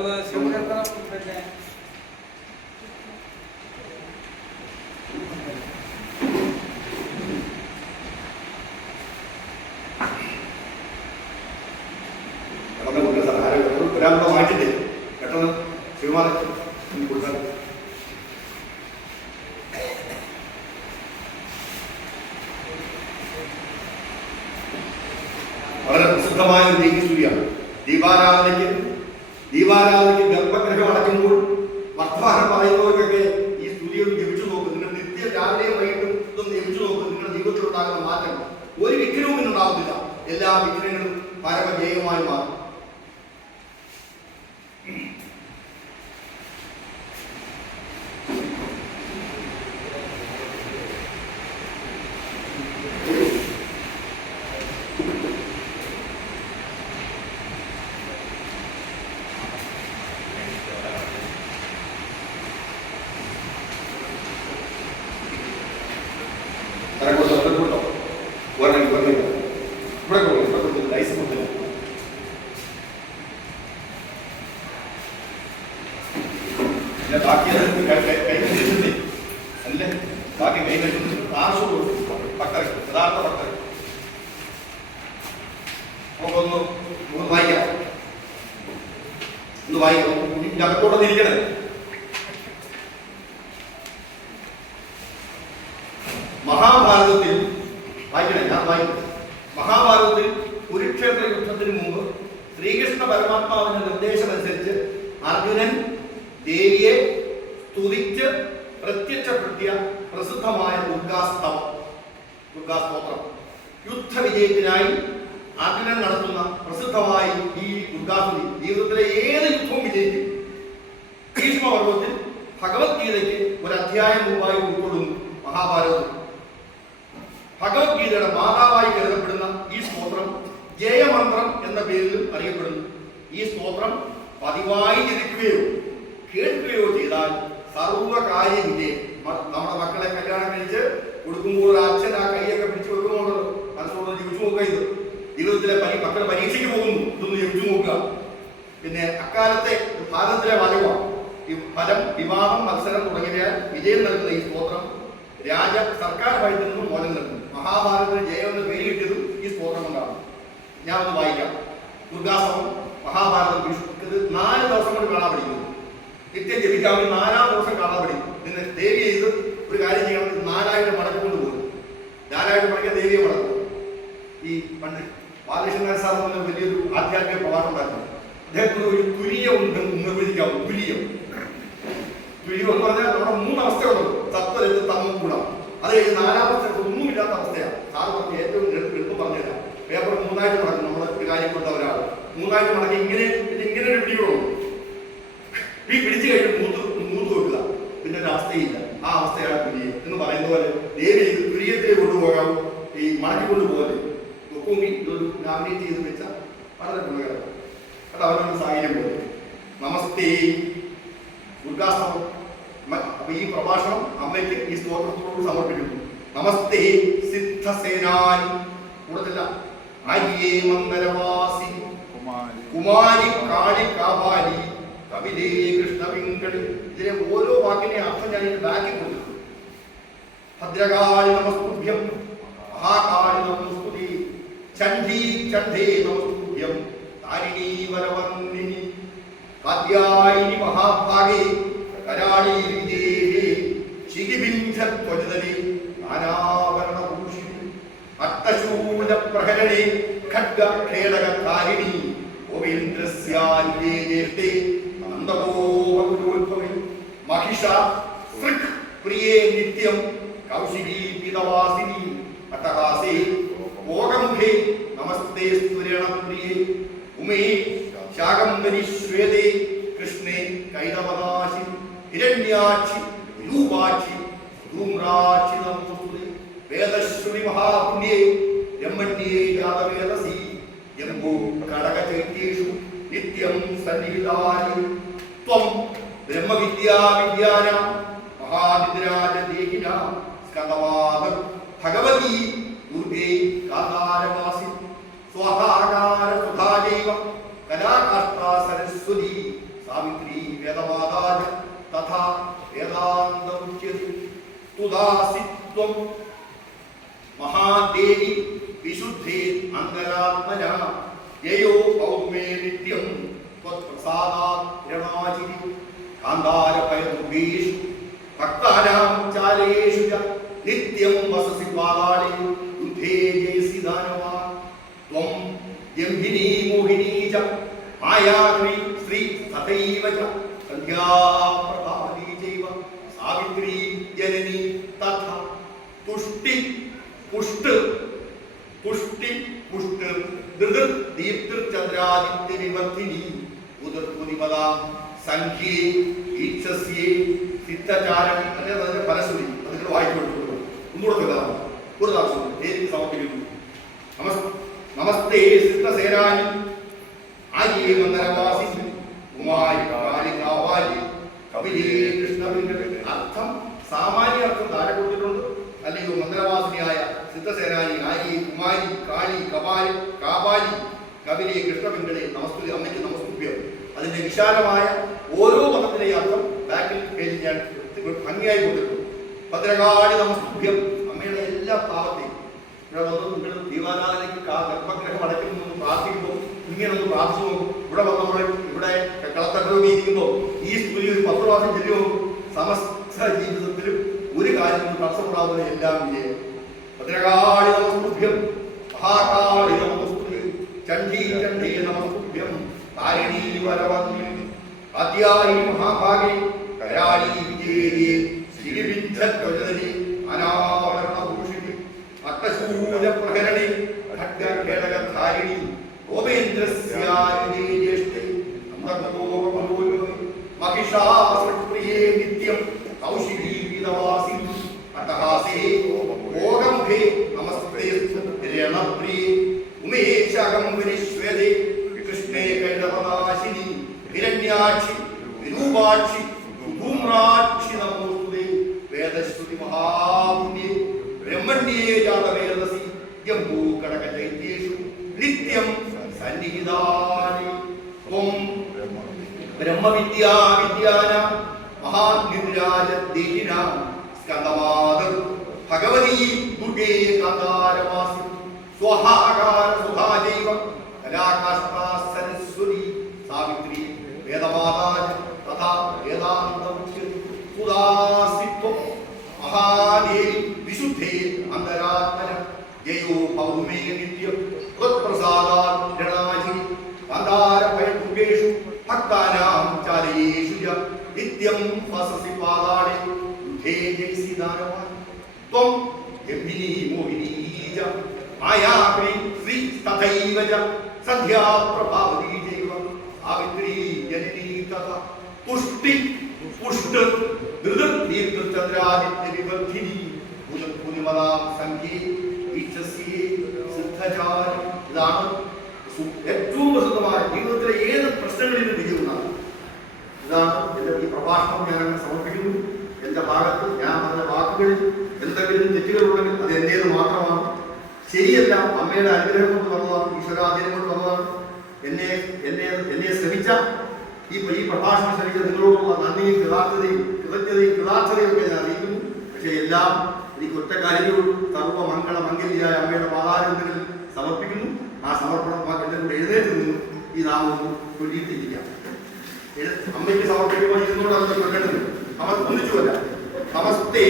വളരെ പ്രസിദ്ധമായ ഒരു ദേവീസ്തുതിയാണ്. ദീപാരാധനയ്ക്ക് ഗർഭഗ്രഹം അടയ്ക്കുമ്പോൾ വർത്തമാനം പറയുന്നവർക്കൊക്കെ ഈ സ്തുതി ഒന്ന് ജപിച്ചു നോക്കും. നിങ്ങൾ നിത്യം രാവിലെയും വൈകിട്ടും ഇതൊന്ന് ജപിച്ചു നോക്കും. നിങ്ങളുടെ ജീവിതത്തിൽ ഉണ്ടാകുന്ന മാറ്റം ഒരു വിഘ്നവും ഇന്നുണ്ടാകുന്നില്ല. എല്ലാ വിഘ്നങ്ങളും പരമജയമായി മാറും. മഹാഭാരതത്തിൽ കുരുക്ഷേത്ര യുദ്ധത്തിന് മുമ്പ് ശ്രീകൃഷ്ണ പരമാത്മാവിന്റെ നിർദ്ദേശമനുസരിച്ച് അർജുനൻ ദേവിയെ സ്തുതിച്ച് പ്രത്യക്ഷപ്പെടുത്തിയ പ്രസിദ്ധമായ ദുർഗാസ്തോത്രം യുദ്ധവിജയത്തിനായി അർജുനൻ നടത്തുന്ന പ്രസിദ്ധമായ ഈ ദുർഗാസ്തുതി ജീവിതത്തിലെ ഏത് യുദ്ധവും വിജയിക്കും. ഭീഷ്മപർവത്തിൽ ഭഗവത്ഗീതയ്ക്ക് ഒരു അധ്യായം മുമ്പായി ഉൾക്കൊള്ളുന്നു മഹാഭാരതത്തിൽ. ഭഗവത്ഗീതയുടെ മാതാവായി കരുതപ്പെടുന്ന ഈ സ്തോത്രം ജയമന്ത്രം എന്ന പേരിലും അറിയപ്പെടുന്നു. ഈ സ്തോത്രം പതിവായി ജപിക്കുകയോ കേൾക്കുകയോ ചെയ്താൽ സർവകാര്യ വിജയം. നമ്മുടെ മക്കളെ കല്യാണം കഴിച്ച് കൊടുക്കുമ്പോൾ അച്ഛൻ ആ കൈയൊക്കെ പിടിച്ചു വെക്കുന്നുണ്ടല്ലോ, മനസ്സോട് ജപിച്ചു നോക്കുക. ഇത് ജീവിതത്തിലെ മക്കളെ പരീക്ഷയ്ക്ക് പോകുന്നു, ഇതൊന്ന് ജപിച്ചു നോക്കുക. പിന്നെ അക്കാലത്തെ ഭാരതത്തിലെ വാചകമാണ് ഈ ഫലം, വിവാഹം, മത്സരം തുടങ്ങിയ വിജയം നൽകുന്ന ഈ സ്തോത്രം സർക്കാർ ഭയത്തിൽ നിന്നും മോചനം നൽകുന്നു. മഹാഭാരതത്തിന് ജയം എന്ന് പേര് കിട്ടിയതും ഈ സ്തോത്രം കൊണ്ടാണ്. ഞാൻ ഒന്ന് വായിക്കാം. ദുർഗാസ്തവം മഹാഭാരതം ഇത് 4 ദിവസം കൊണ്ട് കാണാൻ പഠിക്കുന്നു. നിത്യം ജപിക്കാമെങ്കിൽ 4-ാം ദിവസം കാണാൻ പഠിക്കും. പിന്നെ ദേവി ചെയ്ത് ഒരു കാര്യം ചെയ്യണമെങ്കിൽ 4000 മടക്കി കൊണ്ട് പോകും. 4000 മടക്കിയ ദേവിയെ മടക്കും. ഈ പണ്ട് ബാലകൃഷ്ണൻ സാർ പറഞ്ഞ വലിയൊരു ആധ്യാത്മിക പ്രഭാഷണം ഉണ്ടായിരുന്നു. അദ്ദേഹത്തിന് ഒരു തുര്യം നിർവചിക്കാവും. തുര്യം എന്ന് പറഞ്ഞാൽ നമ്മുടെ 3 അവസ്ഥകളുണ്ട്. സത്വരത്ത് തമ്മും ഗുണം. അത് കഴിഞ്ഞ് 4-ാം അവസ്ഥ ഒന്നുമില്ലാത്ത അവസ്ഥയാണ്. സാറ് പറഞ്ഞ് ഏറ്റവും എടുത്ത് പറഞ്ഞുതരാം. പേപ്പർ 3ആയിട്ട് മടക്കും. നമ്മൾ ഒരു കാര്യം കൊടുത്ത ഒരാൾ 3ആയിട്ട് മടക്കി ഇങ്ങനെ ഒരു പിടികളുണ്ട്. ഈ പിടിച്ചു കഴിഞ്ഞ് മൂത്ത് വെക്കുക. പിന്നെ ഒരു അവസ്ഥയില്ല. ആ അവസ്ഥയാണ് തുര്യം എന്ന് പറയുന്ന പോലെ ദേവി തുര്യത്തിലേക്ക് കൊണ്ടുപോകാം. ഈ മടക്കി കൊണ്ടുപോകല് ഒക്കുമെങ്കിൽ ഇതൊരു നാമിനേറ്റ് ചെയ്ത് വെച്ചാൽ വളരെ ഗുണകരം. അത് അവരുടെ സാഹചര്യം പോലെ. നമസ്തേ ദുർഗാസ്തവം. അപ്പൊ ഈ പ്രഭാഷണം അമ്മയ്ക്ക് ഈ സ്തോത്രത്തോട് സമർപ്പിക്കുന്നു. നമസ്തേ സിദ്ധസേനാനി കൂടുതല ആര്യേ മന്ദരവാസി കുമാരി കാളി കാപാലി കവിലേ കൃഷ്ണപിംഗളി. ഇതിലെ ഓരോ വാക്കിനെ അർത്ഥം ഞാൻ ഇതിന്റെ ബാക്കി കൊടുത്തു. ഭദ്രകാളി നമസ്തുഭ്യം, മഹാകാളി നമസ്തുതി, ചണ്ഡീ ചണ്ഡേ നമസ്തുഭ്യം, താരിണീ വരവർണിനി, കാത്യായിനി മഹാഭാഗേ, കരാളീ വിജയേ, ശിഖിബിംബത്വജതലി, നാനാവരണഭൂഷിണി, അട്ടശൂലപ്രഹരണേ, ഖഡ്ഗഖേടകധാരിണി, ഗോവിന്ദ്രസ്യാന്യേ ജ്യേഷ്ഠേ, അനന്തഗോപകുലോത്ഭവേ, മഹിഷ സൃക് പ്രിയേ നിത്യം, കൗശികീ പിതവാസിനി, അട്ടഹാസേ ഭോഗമുഖേ, നമസ്തേ സ്തുരണപ്രിയേ, ഉമേ ശാകംബരി ശ്വേതേ, കൃഷ്ണേ കൈതപദാശി, ഹിരണ്യാക്ഷി വിരൂപാക്ഷി, ധൂമ്രാക്ഷി നമോസ്തുതേ, വേദശ്രുതി മഹാപുണ്യേ, ബ്രഹ്മണ്യേ ജാതവേദസി, ജംബോ കടകചൈത്യേഷു നിത്യം സന്നിഹിതാനി, ത്വം ബ്രഹ്മവിദ്യാ വിദ്യാന മഹാനിദ്രാജ ദേഹിന, സ്കന്ദവാദ ഭഗവതി ദുർഗേ കാന്താരവാസി, സ്വാഹാകാര സുധാജൈവ കലാകാഷ്ഠാ സരസ്വതി, സാവിത്രി വേദമാതാജ തഥാ വേദാന്തമുച്യത്തെ, തുദാസിത്വം മഹാദേവി വിശുദ്ധേ അന്തരാത്മന, യയോ പൗർമേ നിത്യം ത്വത്പ്രസാദാരണാചിരി, കാന്താരഭയദുർഗേഷു ഭക്താനാം ചാലേഷു ച നിത്യം വസസി പാതാളേ, യുദ്ധേ ജയസി ദാനവാ, ത്വം മായാഗ്നി ശ്രീ തഥൈവ ച സന്ധ്യാപ്രഭാവതി ചൈവ സാവിത്രി ജനനി തഥ തുഷ്ടി പുഷ്ട് പുഷ്ടി പുഷ്ട് ധൃതൃ ദീപ്തിർ ചന്ദ്രാദിത്യ വിവർധിനി ഉദർപുനിപദാ സംഖ്യേ ഈക്ഷസ്യേ സിദ്ധചാരം അതിന്റെ പരസ്പരി അതിന്റെ വായിച്ചു കൊടുക്കുന്നു. ഒന്നുകൂടെ ചൊല്ലാം. ഒരു പ്രാവശ്യം ദേവിക്ക് സമർപ്പിക്കുന്നു. നമസ്തേ സിദ്ധസേനാനി ആര്യേ മന്ദരവാസി കുമാരി കാലി കാവാലി കപിലേ കൃഷ്ണപിംഗ. അർത്ഥം സാമാന്യ അർത്ഥം താഴെ കൊടുത്തിട്ടുണ്ട്. അല്ലയോ മന്ദരവാസിനിയായ സിദ്ധസേനാനി ആര്യേ കുമാരി കാളി കപാലി കാപാലി കപിലേ കൃഷ്ണപിംഗളെ നമസ്തുതി അമ്മയ്ക്ക് നമസ്തുഭ്യം. അതിന്റെ വിശാലമായ ഓരോ പദത്തിലെ അർത്ഥം ബാക്കിൽ പേജിൽ ഞാൻ ഭംഗിയായി കൊടുത്തിട്ടുണ്ട്. ഭദ്രകാളി നമസ്തുഭ്യം അമ്മയുടെ എല്ലാ ഭാവത്തെയും ഇവിടെ വന്ന് നിങ്ങൾ ദീപാരാധനയ്ക്ക് ഗർഭഗ്രഹം അടയ്ക്കുന്നു പ്രാർത്ഥിക്കുമ്പോൾ ഇങ്ങനൊന്ന് പ്രാർത്ഥിച്ചു നോക്കും. ഇവിടെ വന്നപ്പോൾ ഇവിടെ കളത്തട്ടുമ്പോൾ ഈ സ്തുതി ഒരു 10 പ്രാവശ്യം ചെല്ലുമ്പോൾ സമസ്ത ജീവിതത്തിലും ഒരു കാര്യവും തടസ്സപ്പെടാവുന്ന എല്ലാം വിജയം. ഭദ്രകാളി നമസ്തുഭ്യം മഹാകാളി നമസ്തുഭ്യം ചണ്ഡീ ചണ്ഡീ നമസ്തുഭ്യം താരിണീ വരവന്നി ആദ്യായി മഹാഭാഗേ കരാളി വിജയേ ശ്രീവിന്ധധ്വജനി അനാവരണഭൂഷിണി അട്ടശൂലപ്രഹരണി ഖഡ്ഗഖേടകധാരിണി ഗോപേന്ദ്രസ്യായുധേ ജ്യേഷ്ഠേ മഹിഷാസുരപ്രിയേ നിത്യം കൗശികീ വിദവാസിനി അട്ടഹാസേ ഭോഗമുഖേ നമസ്തേ രണപ്രിയേ ഉമേശകംബരിശ്വേതേ കൃഷ്ണേ കൈടവനാശിനി ഹിരണ്യാക്ഷി വിരൂപാക്ഷി ധൂമ്രാക്ഷി നമോസ്തുതേ വേദശ്രുതി മഹാപുണ്യേ ബ്രഹ്മണ്യേ ജാതവേദസി ജംബൂകടകചൈത്യേഷു നിത്യം സന്നിഹിതാനി ത്വം ബ്രഹ്മവിദ്യാ വിദ്യാനാം മഹാനിദ്രാജദ്ദേശിനാം സ്കന്ദമാതർ ഭഗവതീ ദുർഗേ കാന്താരവാസി സ്വഹാകാര സുധാജൈവ കലാകാഷ്ഠാ സരസ്വതി സാവിത്രി വേദമാതാ തഥാ വേദാന്തമുഖ്യ സുദാസിത്വം മഹാദേവി വിശുദ്ധേ അന്തരാത്മന ജയോ ഭൗമേ നിത്യം ത്വത്പ്രസാദാരണാജി കാന്താരഭയദുർഗേഷു ഭക്താനാം ചാലയേഷു ച നിത്യം വസസി പാതാളേ യുദ്ധേ ജയിസി ദാനവാൻ ത്വം യജ്ഞിനീ മോഹിനീ ച മായാഗ്നി ശ്രീ തഥൈവ ച സന്ധ്യാപ്രഭാവതി ചൈവ സാവിത്രീ ജനനീ തഥ തുഷ്ടി പുഷ്ട് ധൃതൃ ദീപ്തിർ ചന്ദ്രാദിത്യ വിവർധിനി ഉദർപുനിപദാം സംഖ്യേ ഈക്ഷസ്യേ സിദ്ധചാരം. ഇതാണ് ഏറ്റവും പ്രസിദ്ധമായ ജീവിതത്തിലെ ഏത് പ്രശ്നങ്ങളിലും വിജയമാണ്. ഇതാണ് എൻ്റെ ഈ പ്രഭാഷണം ഞാൻ അങ്ങനെ സമർപ്പിക്കുന്നു. എൻ്റെ ഭാഗത്ത് ഞാൻ പറഞ്ഞ വാക്കുകളിൽ എന്തെങ്കിലും തെറ്റുകളുണ്ടെങ്കിൽ അത് എൻ്റേത് മാത്രമാണ്. ശരിയല്ല, അമ്മയുടെ അനുഗ്രഹം കൊണ്ട് വന്നതാണ്, ഈശ്വരാധീനം കൊണ്ട് വന്നതാണ്. എന്നെ ശ്രമിച്ച ഈ പ്രഭാഷണം ശ്രമിച്ച നിങ്ങളോടുള്ള നന്ദിയും കൃതാർത്ഥതയും ഒക്കെ ഞാൻ അറിയിക്കുന്നു. പക്ഷേ എല്ലാം എനിക്ക് ഒറ്റ കാര്യങ്ങളും സർവ്വമംഗള മംഗല്യായ അമ്മയുടെ പാതാരങ്ങളിൽ സമർപ്പിക്കുന്നു. ആ സമർപ്പണം എന്നെ കൂടെ എഴുന്നേറ്റ് നിന്നു ഈ നാമവും ചൊല്ലിയിട്ടിരിക്കാം. അമ്മയ്ക്ക് സമർപ്പിക്കുമ്പോൾ ഇതിനോട് ചൊല്ലേണ്ടത് അവർ ഒന്നിച്ചുമല്ല. നമസ്തേ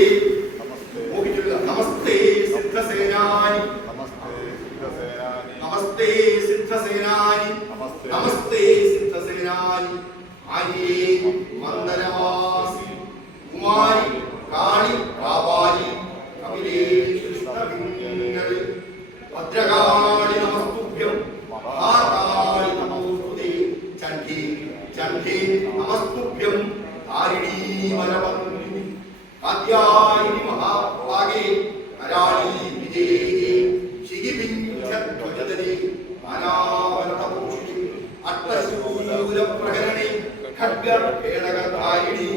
മോഹിച്ചില്ല. നമസ്തേ സിദ്ധസേനാനി നമസ്തേ സിദ്ധസേനാനി നമസ്തേ സിദ്ധസേനാനി ആര്യേ മന്ദരവാസി കുമാരി കാളി കാപാലി കപിലേ കൃഷ്ണപിംഗളി ഭദ്രകാളി നമസ്തുഭ്യം മഹാകാളി നമോസ്തുതേ ചണ്ഡീ ചണ്ഡീ നമസ്തുഭ്യം താരിണീ വരവന്നി കാത്യായനി മഹാഭാഗേ കരാളി വിജയേ ശിഖിപിംഗധ്വജനി അനാവരണഭൂഷിണി അട്ടശൂലപ്രഹരണി ഖഡ്ഗഖേടകധാരിണി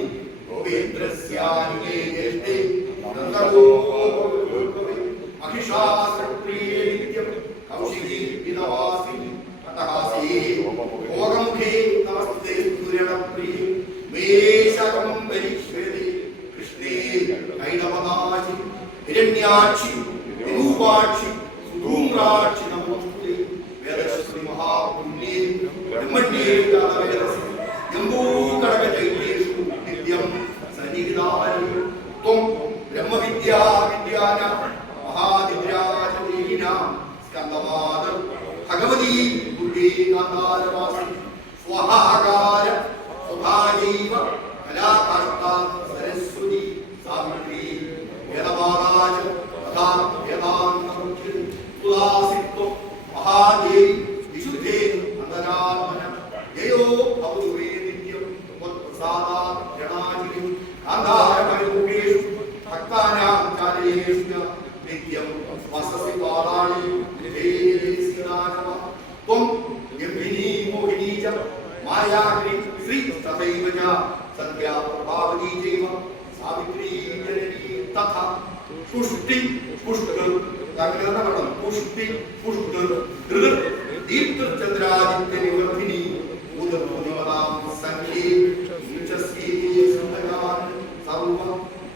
ഗോപേന്ദ്രസ്യാനുജേ ജ്യേഷ്ഠേ മഹിഷാസുരപ്രിയേ നിത്യം കൗശികീ വിദവാസിനി അട്ടഹാസേ ഭോഗമുഖേ നമസ്തേ രണപ്രിയേ മേശകംബരിശ്വേതേ കൃഷ്ണേ കൈടവനാശി ഹിരണ്യാക്ഷി വിരൂപാക്ഷി സുധൂമ്രാക്ഷി നമോസ്തുതേ വേദശ്രുതി മഹാപുണ്യേ ബ്രഹ്മണ്യേ ജാതവേദസി ജംബൂകടകചൈത്യേഷു നിത്യം സന്നിഹിതാനി ത്വം ബ്രഹ്മവിദ്യാ വിദ്യാനാം മഹാനിദ്രാജദേഹിനാം സ്കന്ദമാതർ ഭഗവതീ ദുർഗേ കാന്താരവാസി സ്വഹാകാര സ്വഭാജൈവ കലാകാഷ്ഠ സരസ്വതി സാവിത്രി വേദമാതാച തഥാ വേദാന്തമുഖ്യ തുളാസിത്വം മഹാദേവി വിശുദ്ധേ അന്തരാത്മന ജയോ ഭവതു വേ നിത്യം ത്വത്പ്രസാദാ ഗണാചിരം കാന്താരമയൂഖേഷു ഭക്താനാം ചാരയേഷു നിത്യം വസസി പാതാളി നിധേയസീതാനവ ത്വം യംഹിനീ മോഹിനീ ച മായാഹ്രി ശ്രീ തഥൈവ ച സത്യാ പ്രഭാവതി ചൈവ സാവിത്രീ ജനനീ തഥാ പുഷ്ടി പുഷ്കർ താങ്കളുടെ പുഷ്ടി പുഷ്കർ ധൃ ദീപ്തചന്ദ്രാദിത്യ നിവർത്തിനി ഉദർമുനിമതാം സംഖ്യേ ഉച്ചസ്യേ സുഭഗാൻ സർവ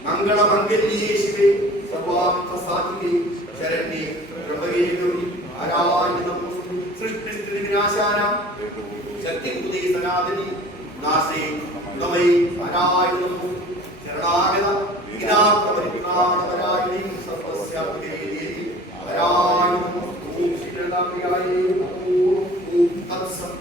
മംഗളമംഗല്യേ ശിവേ സർവാർത്ഥ സാധികേ ശരണ്യേ പ്രഭവേ ഗൗരി നാരായണ നമോസ്തുതേ സൃഷ്ടിസ്ഥിതി വിനാശാനാം ശക്തിഭൂതേ സനാതനി നാശേ ഗുണമയീ നാരായണ നമോസ്തുതേ ശരണാഗത വിഘ്നാർത്ഥ പരിത്രാണപരായണീ സർവസ്യാപി ദേവി നാരായണ നമോസ്തുതേ ഓം ശ്രീ ഗണാപ്രിയായേ നമോ ഓം തത്സത്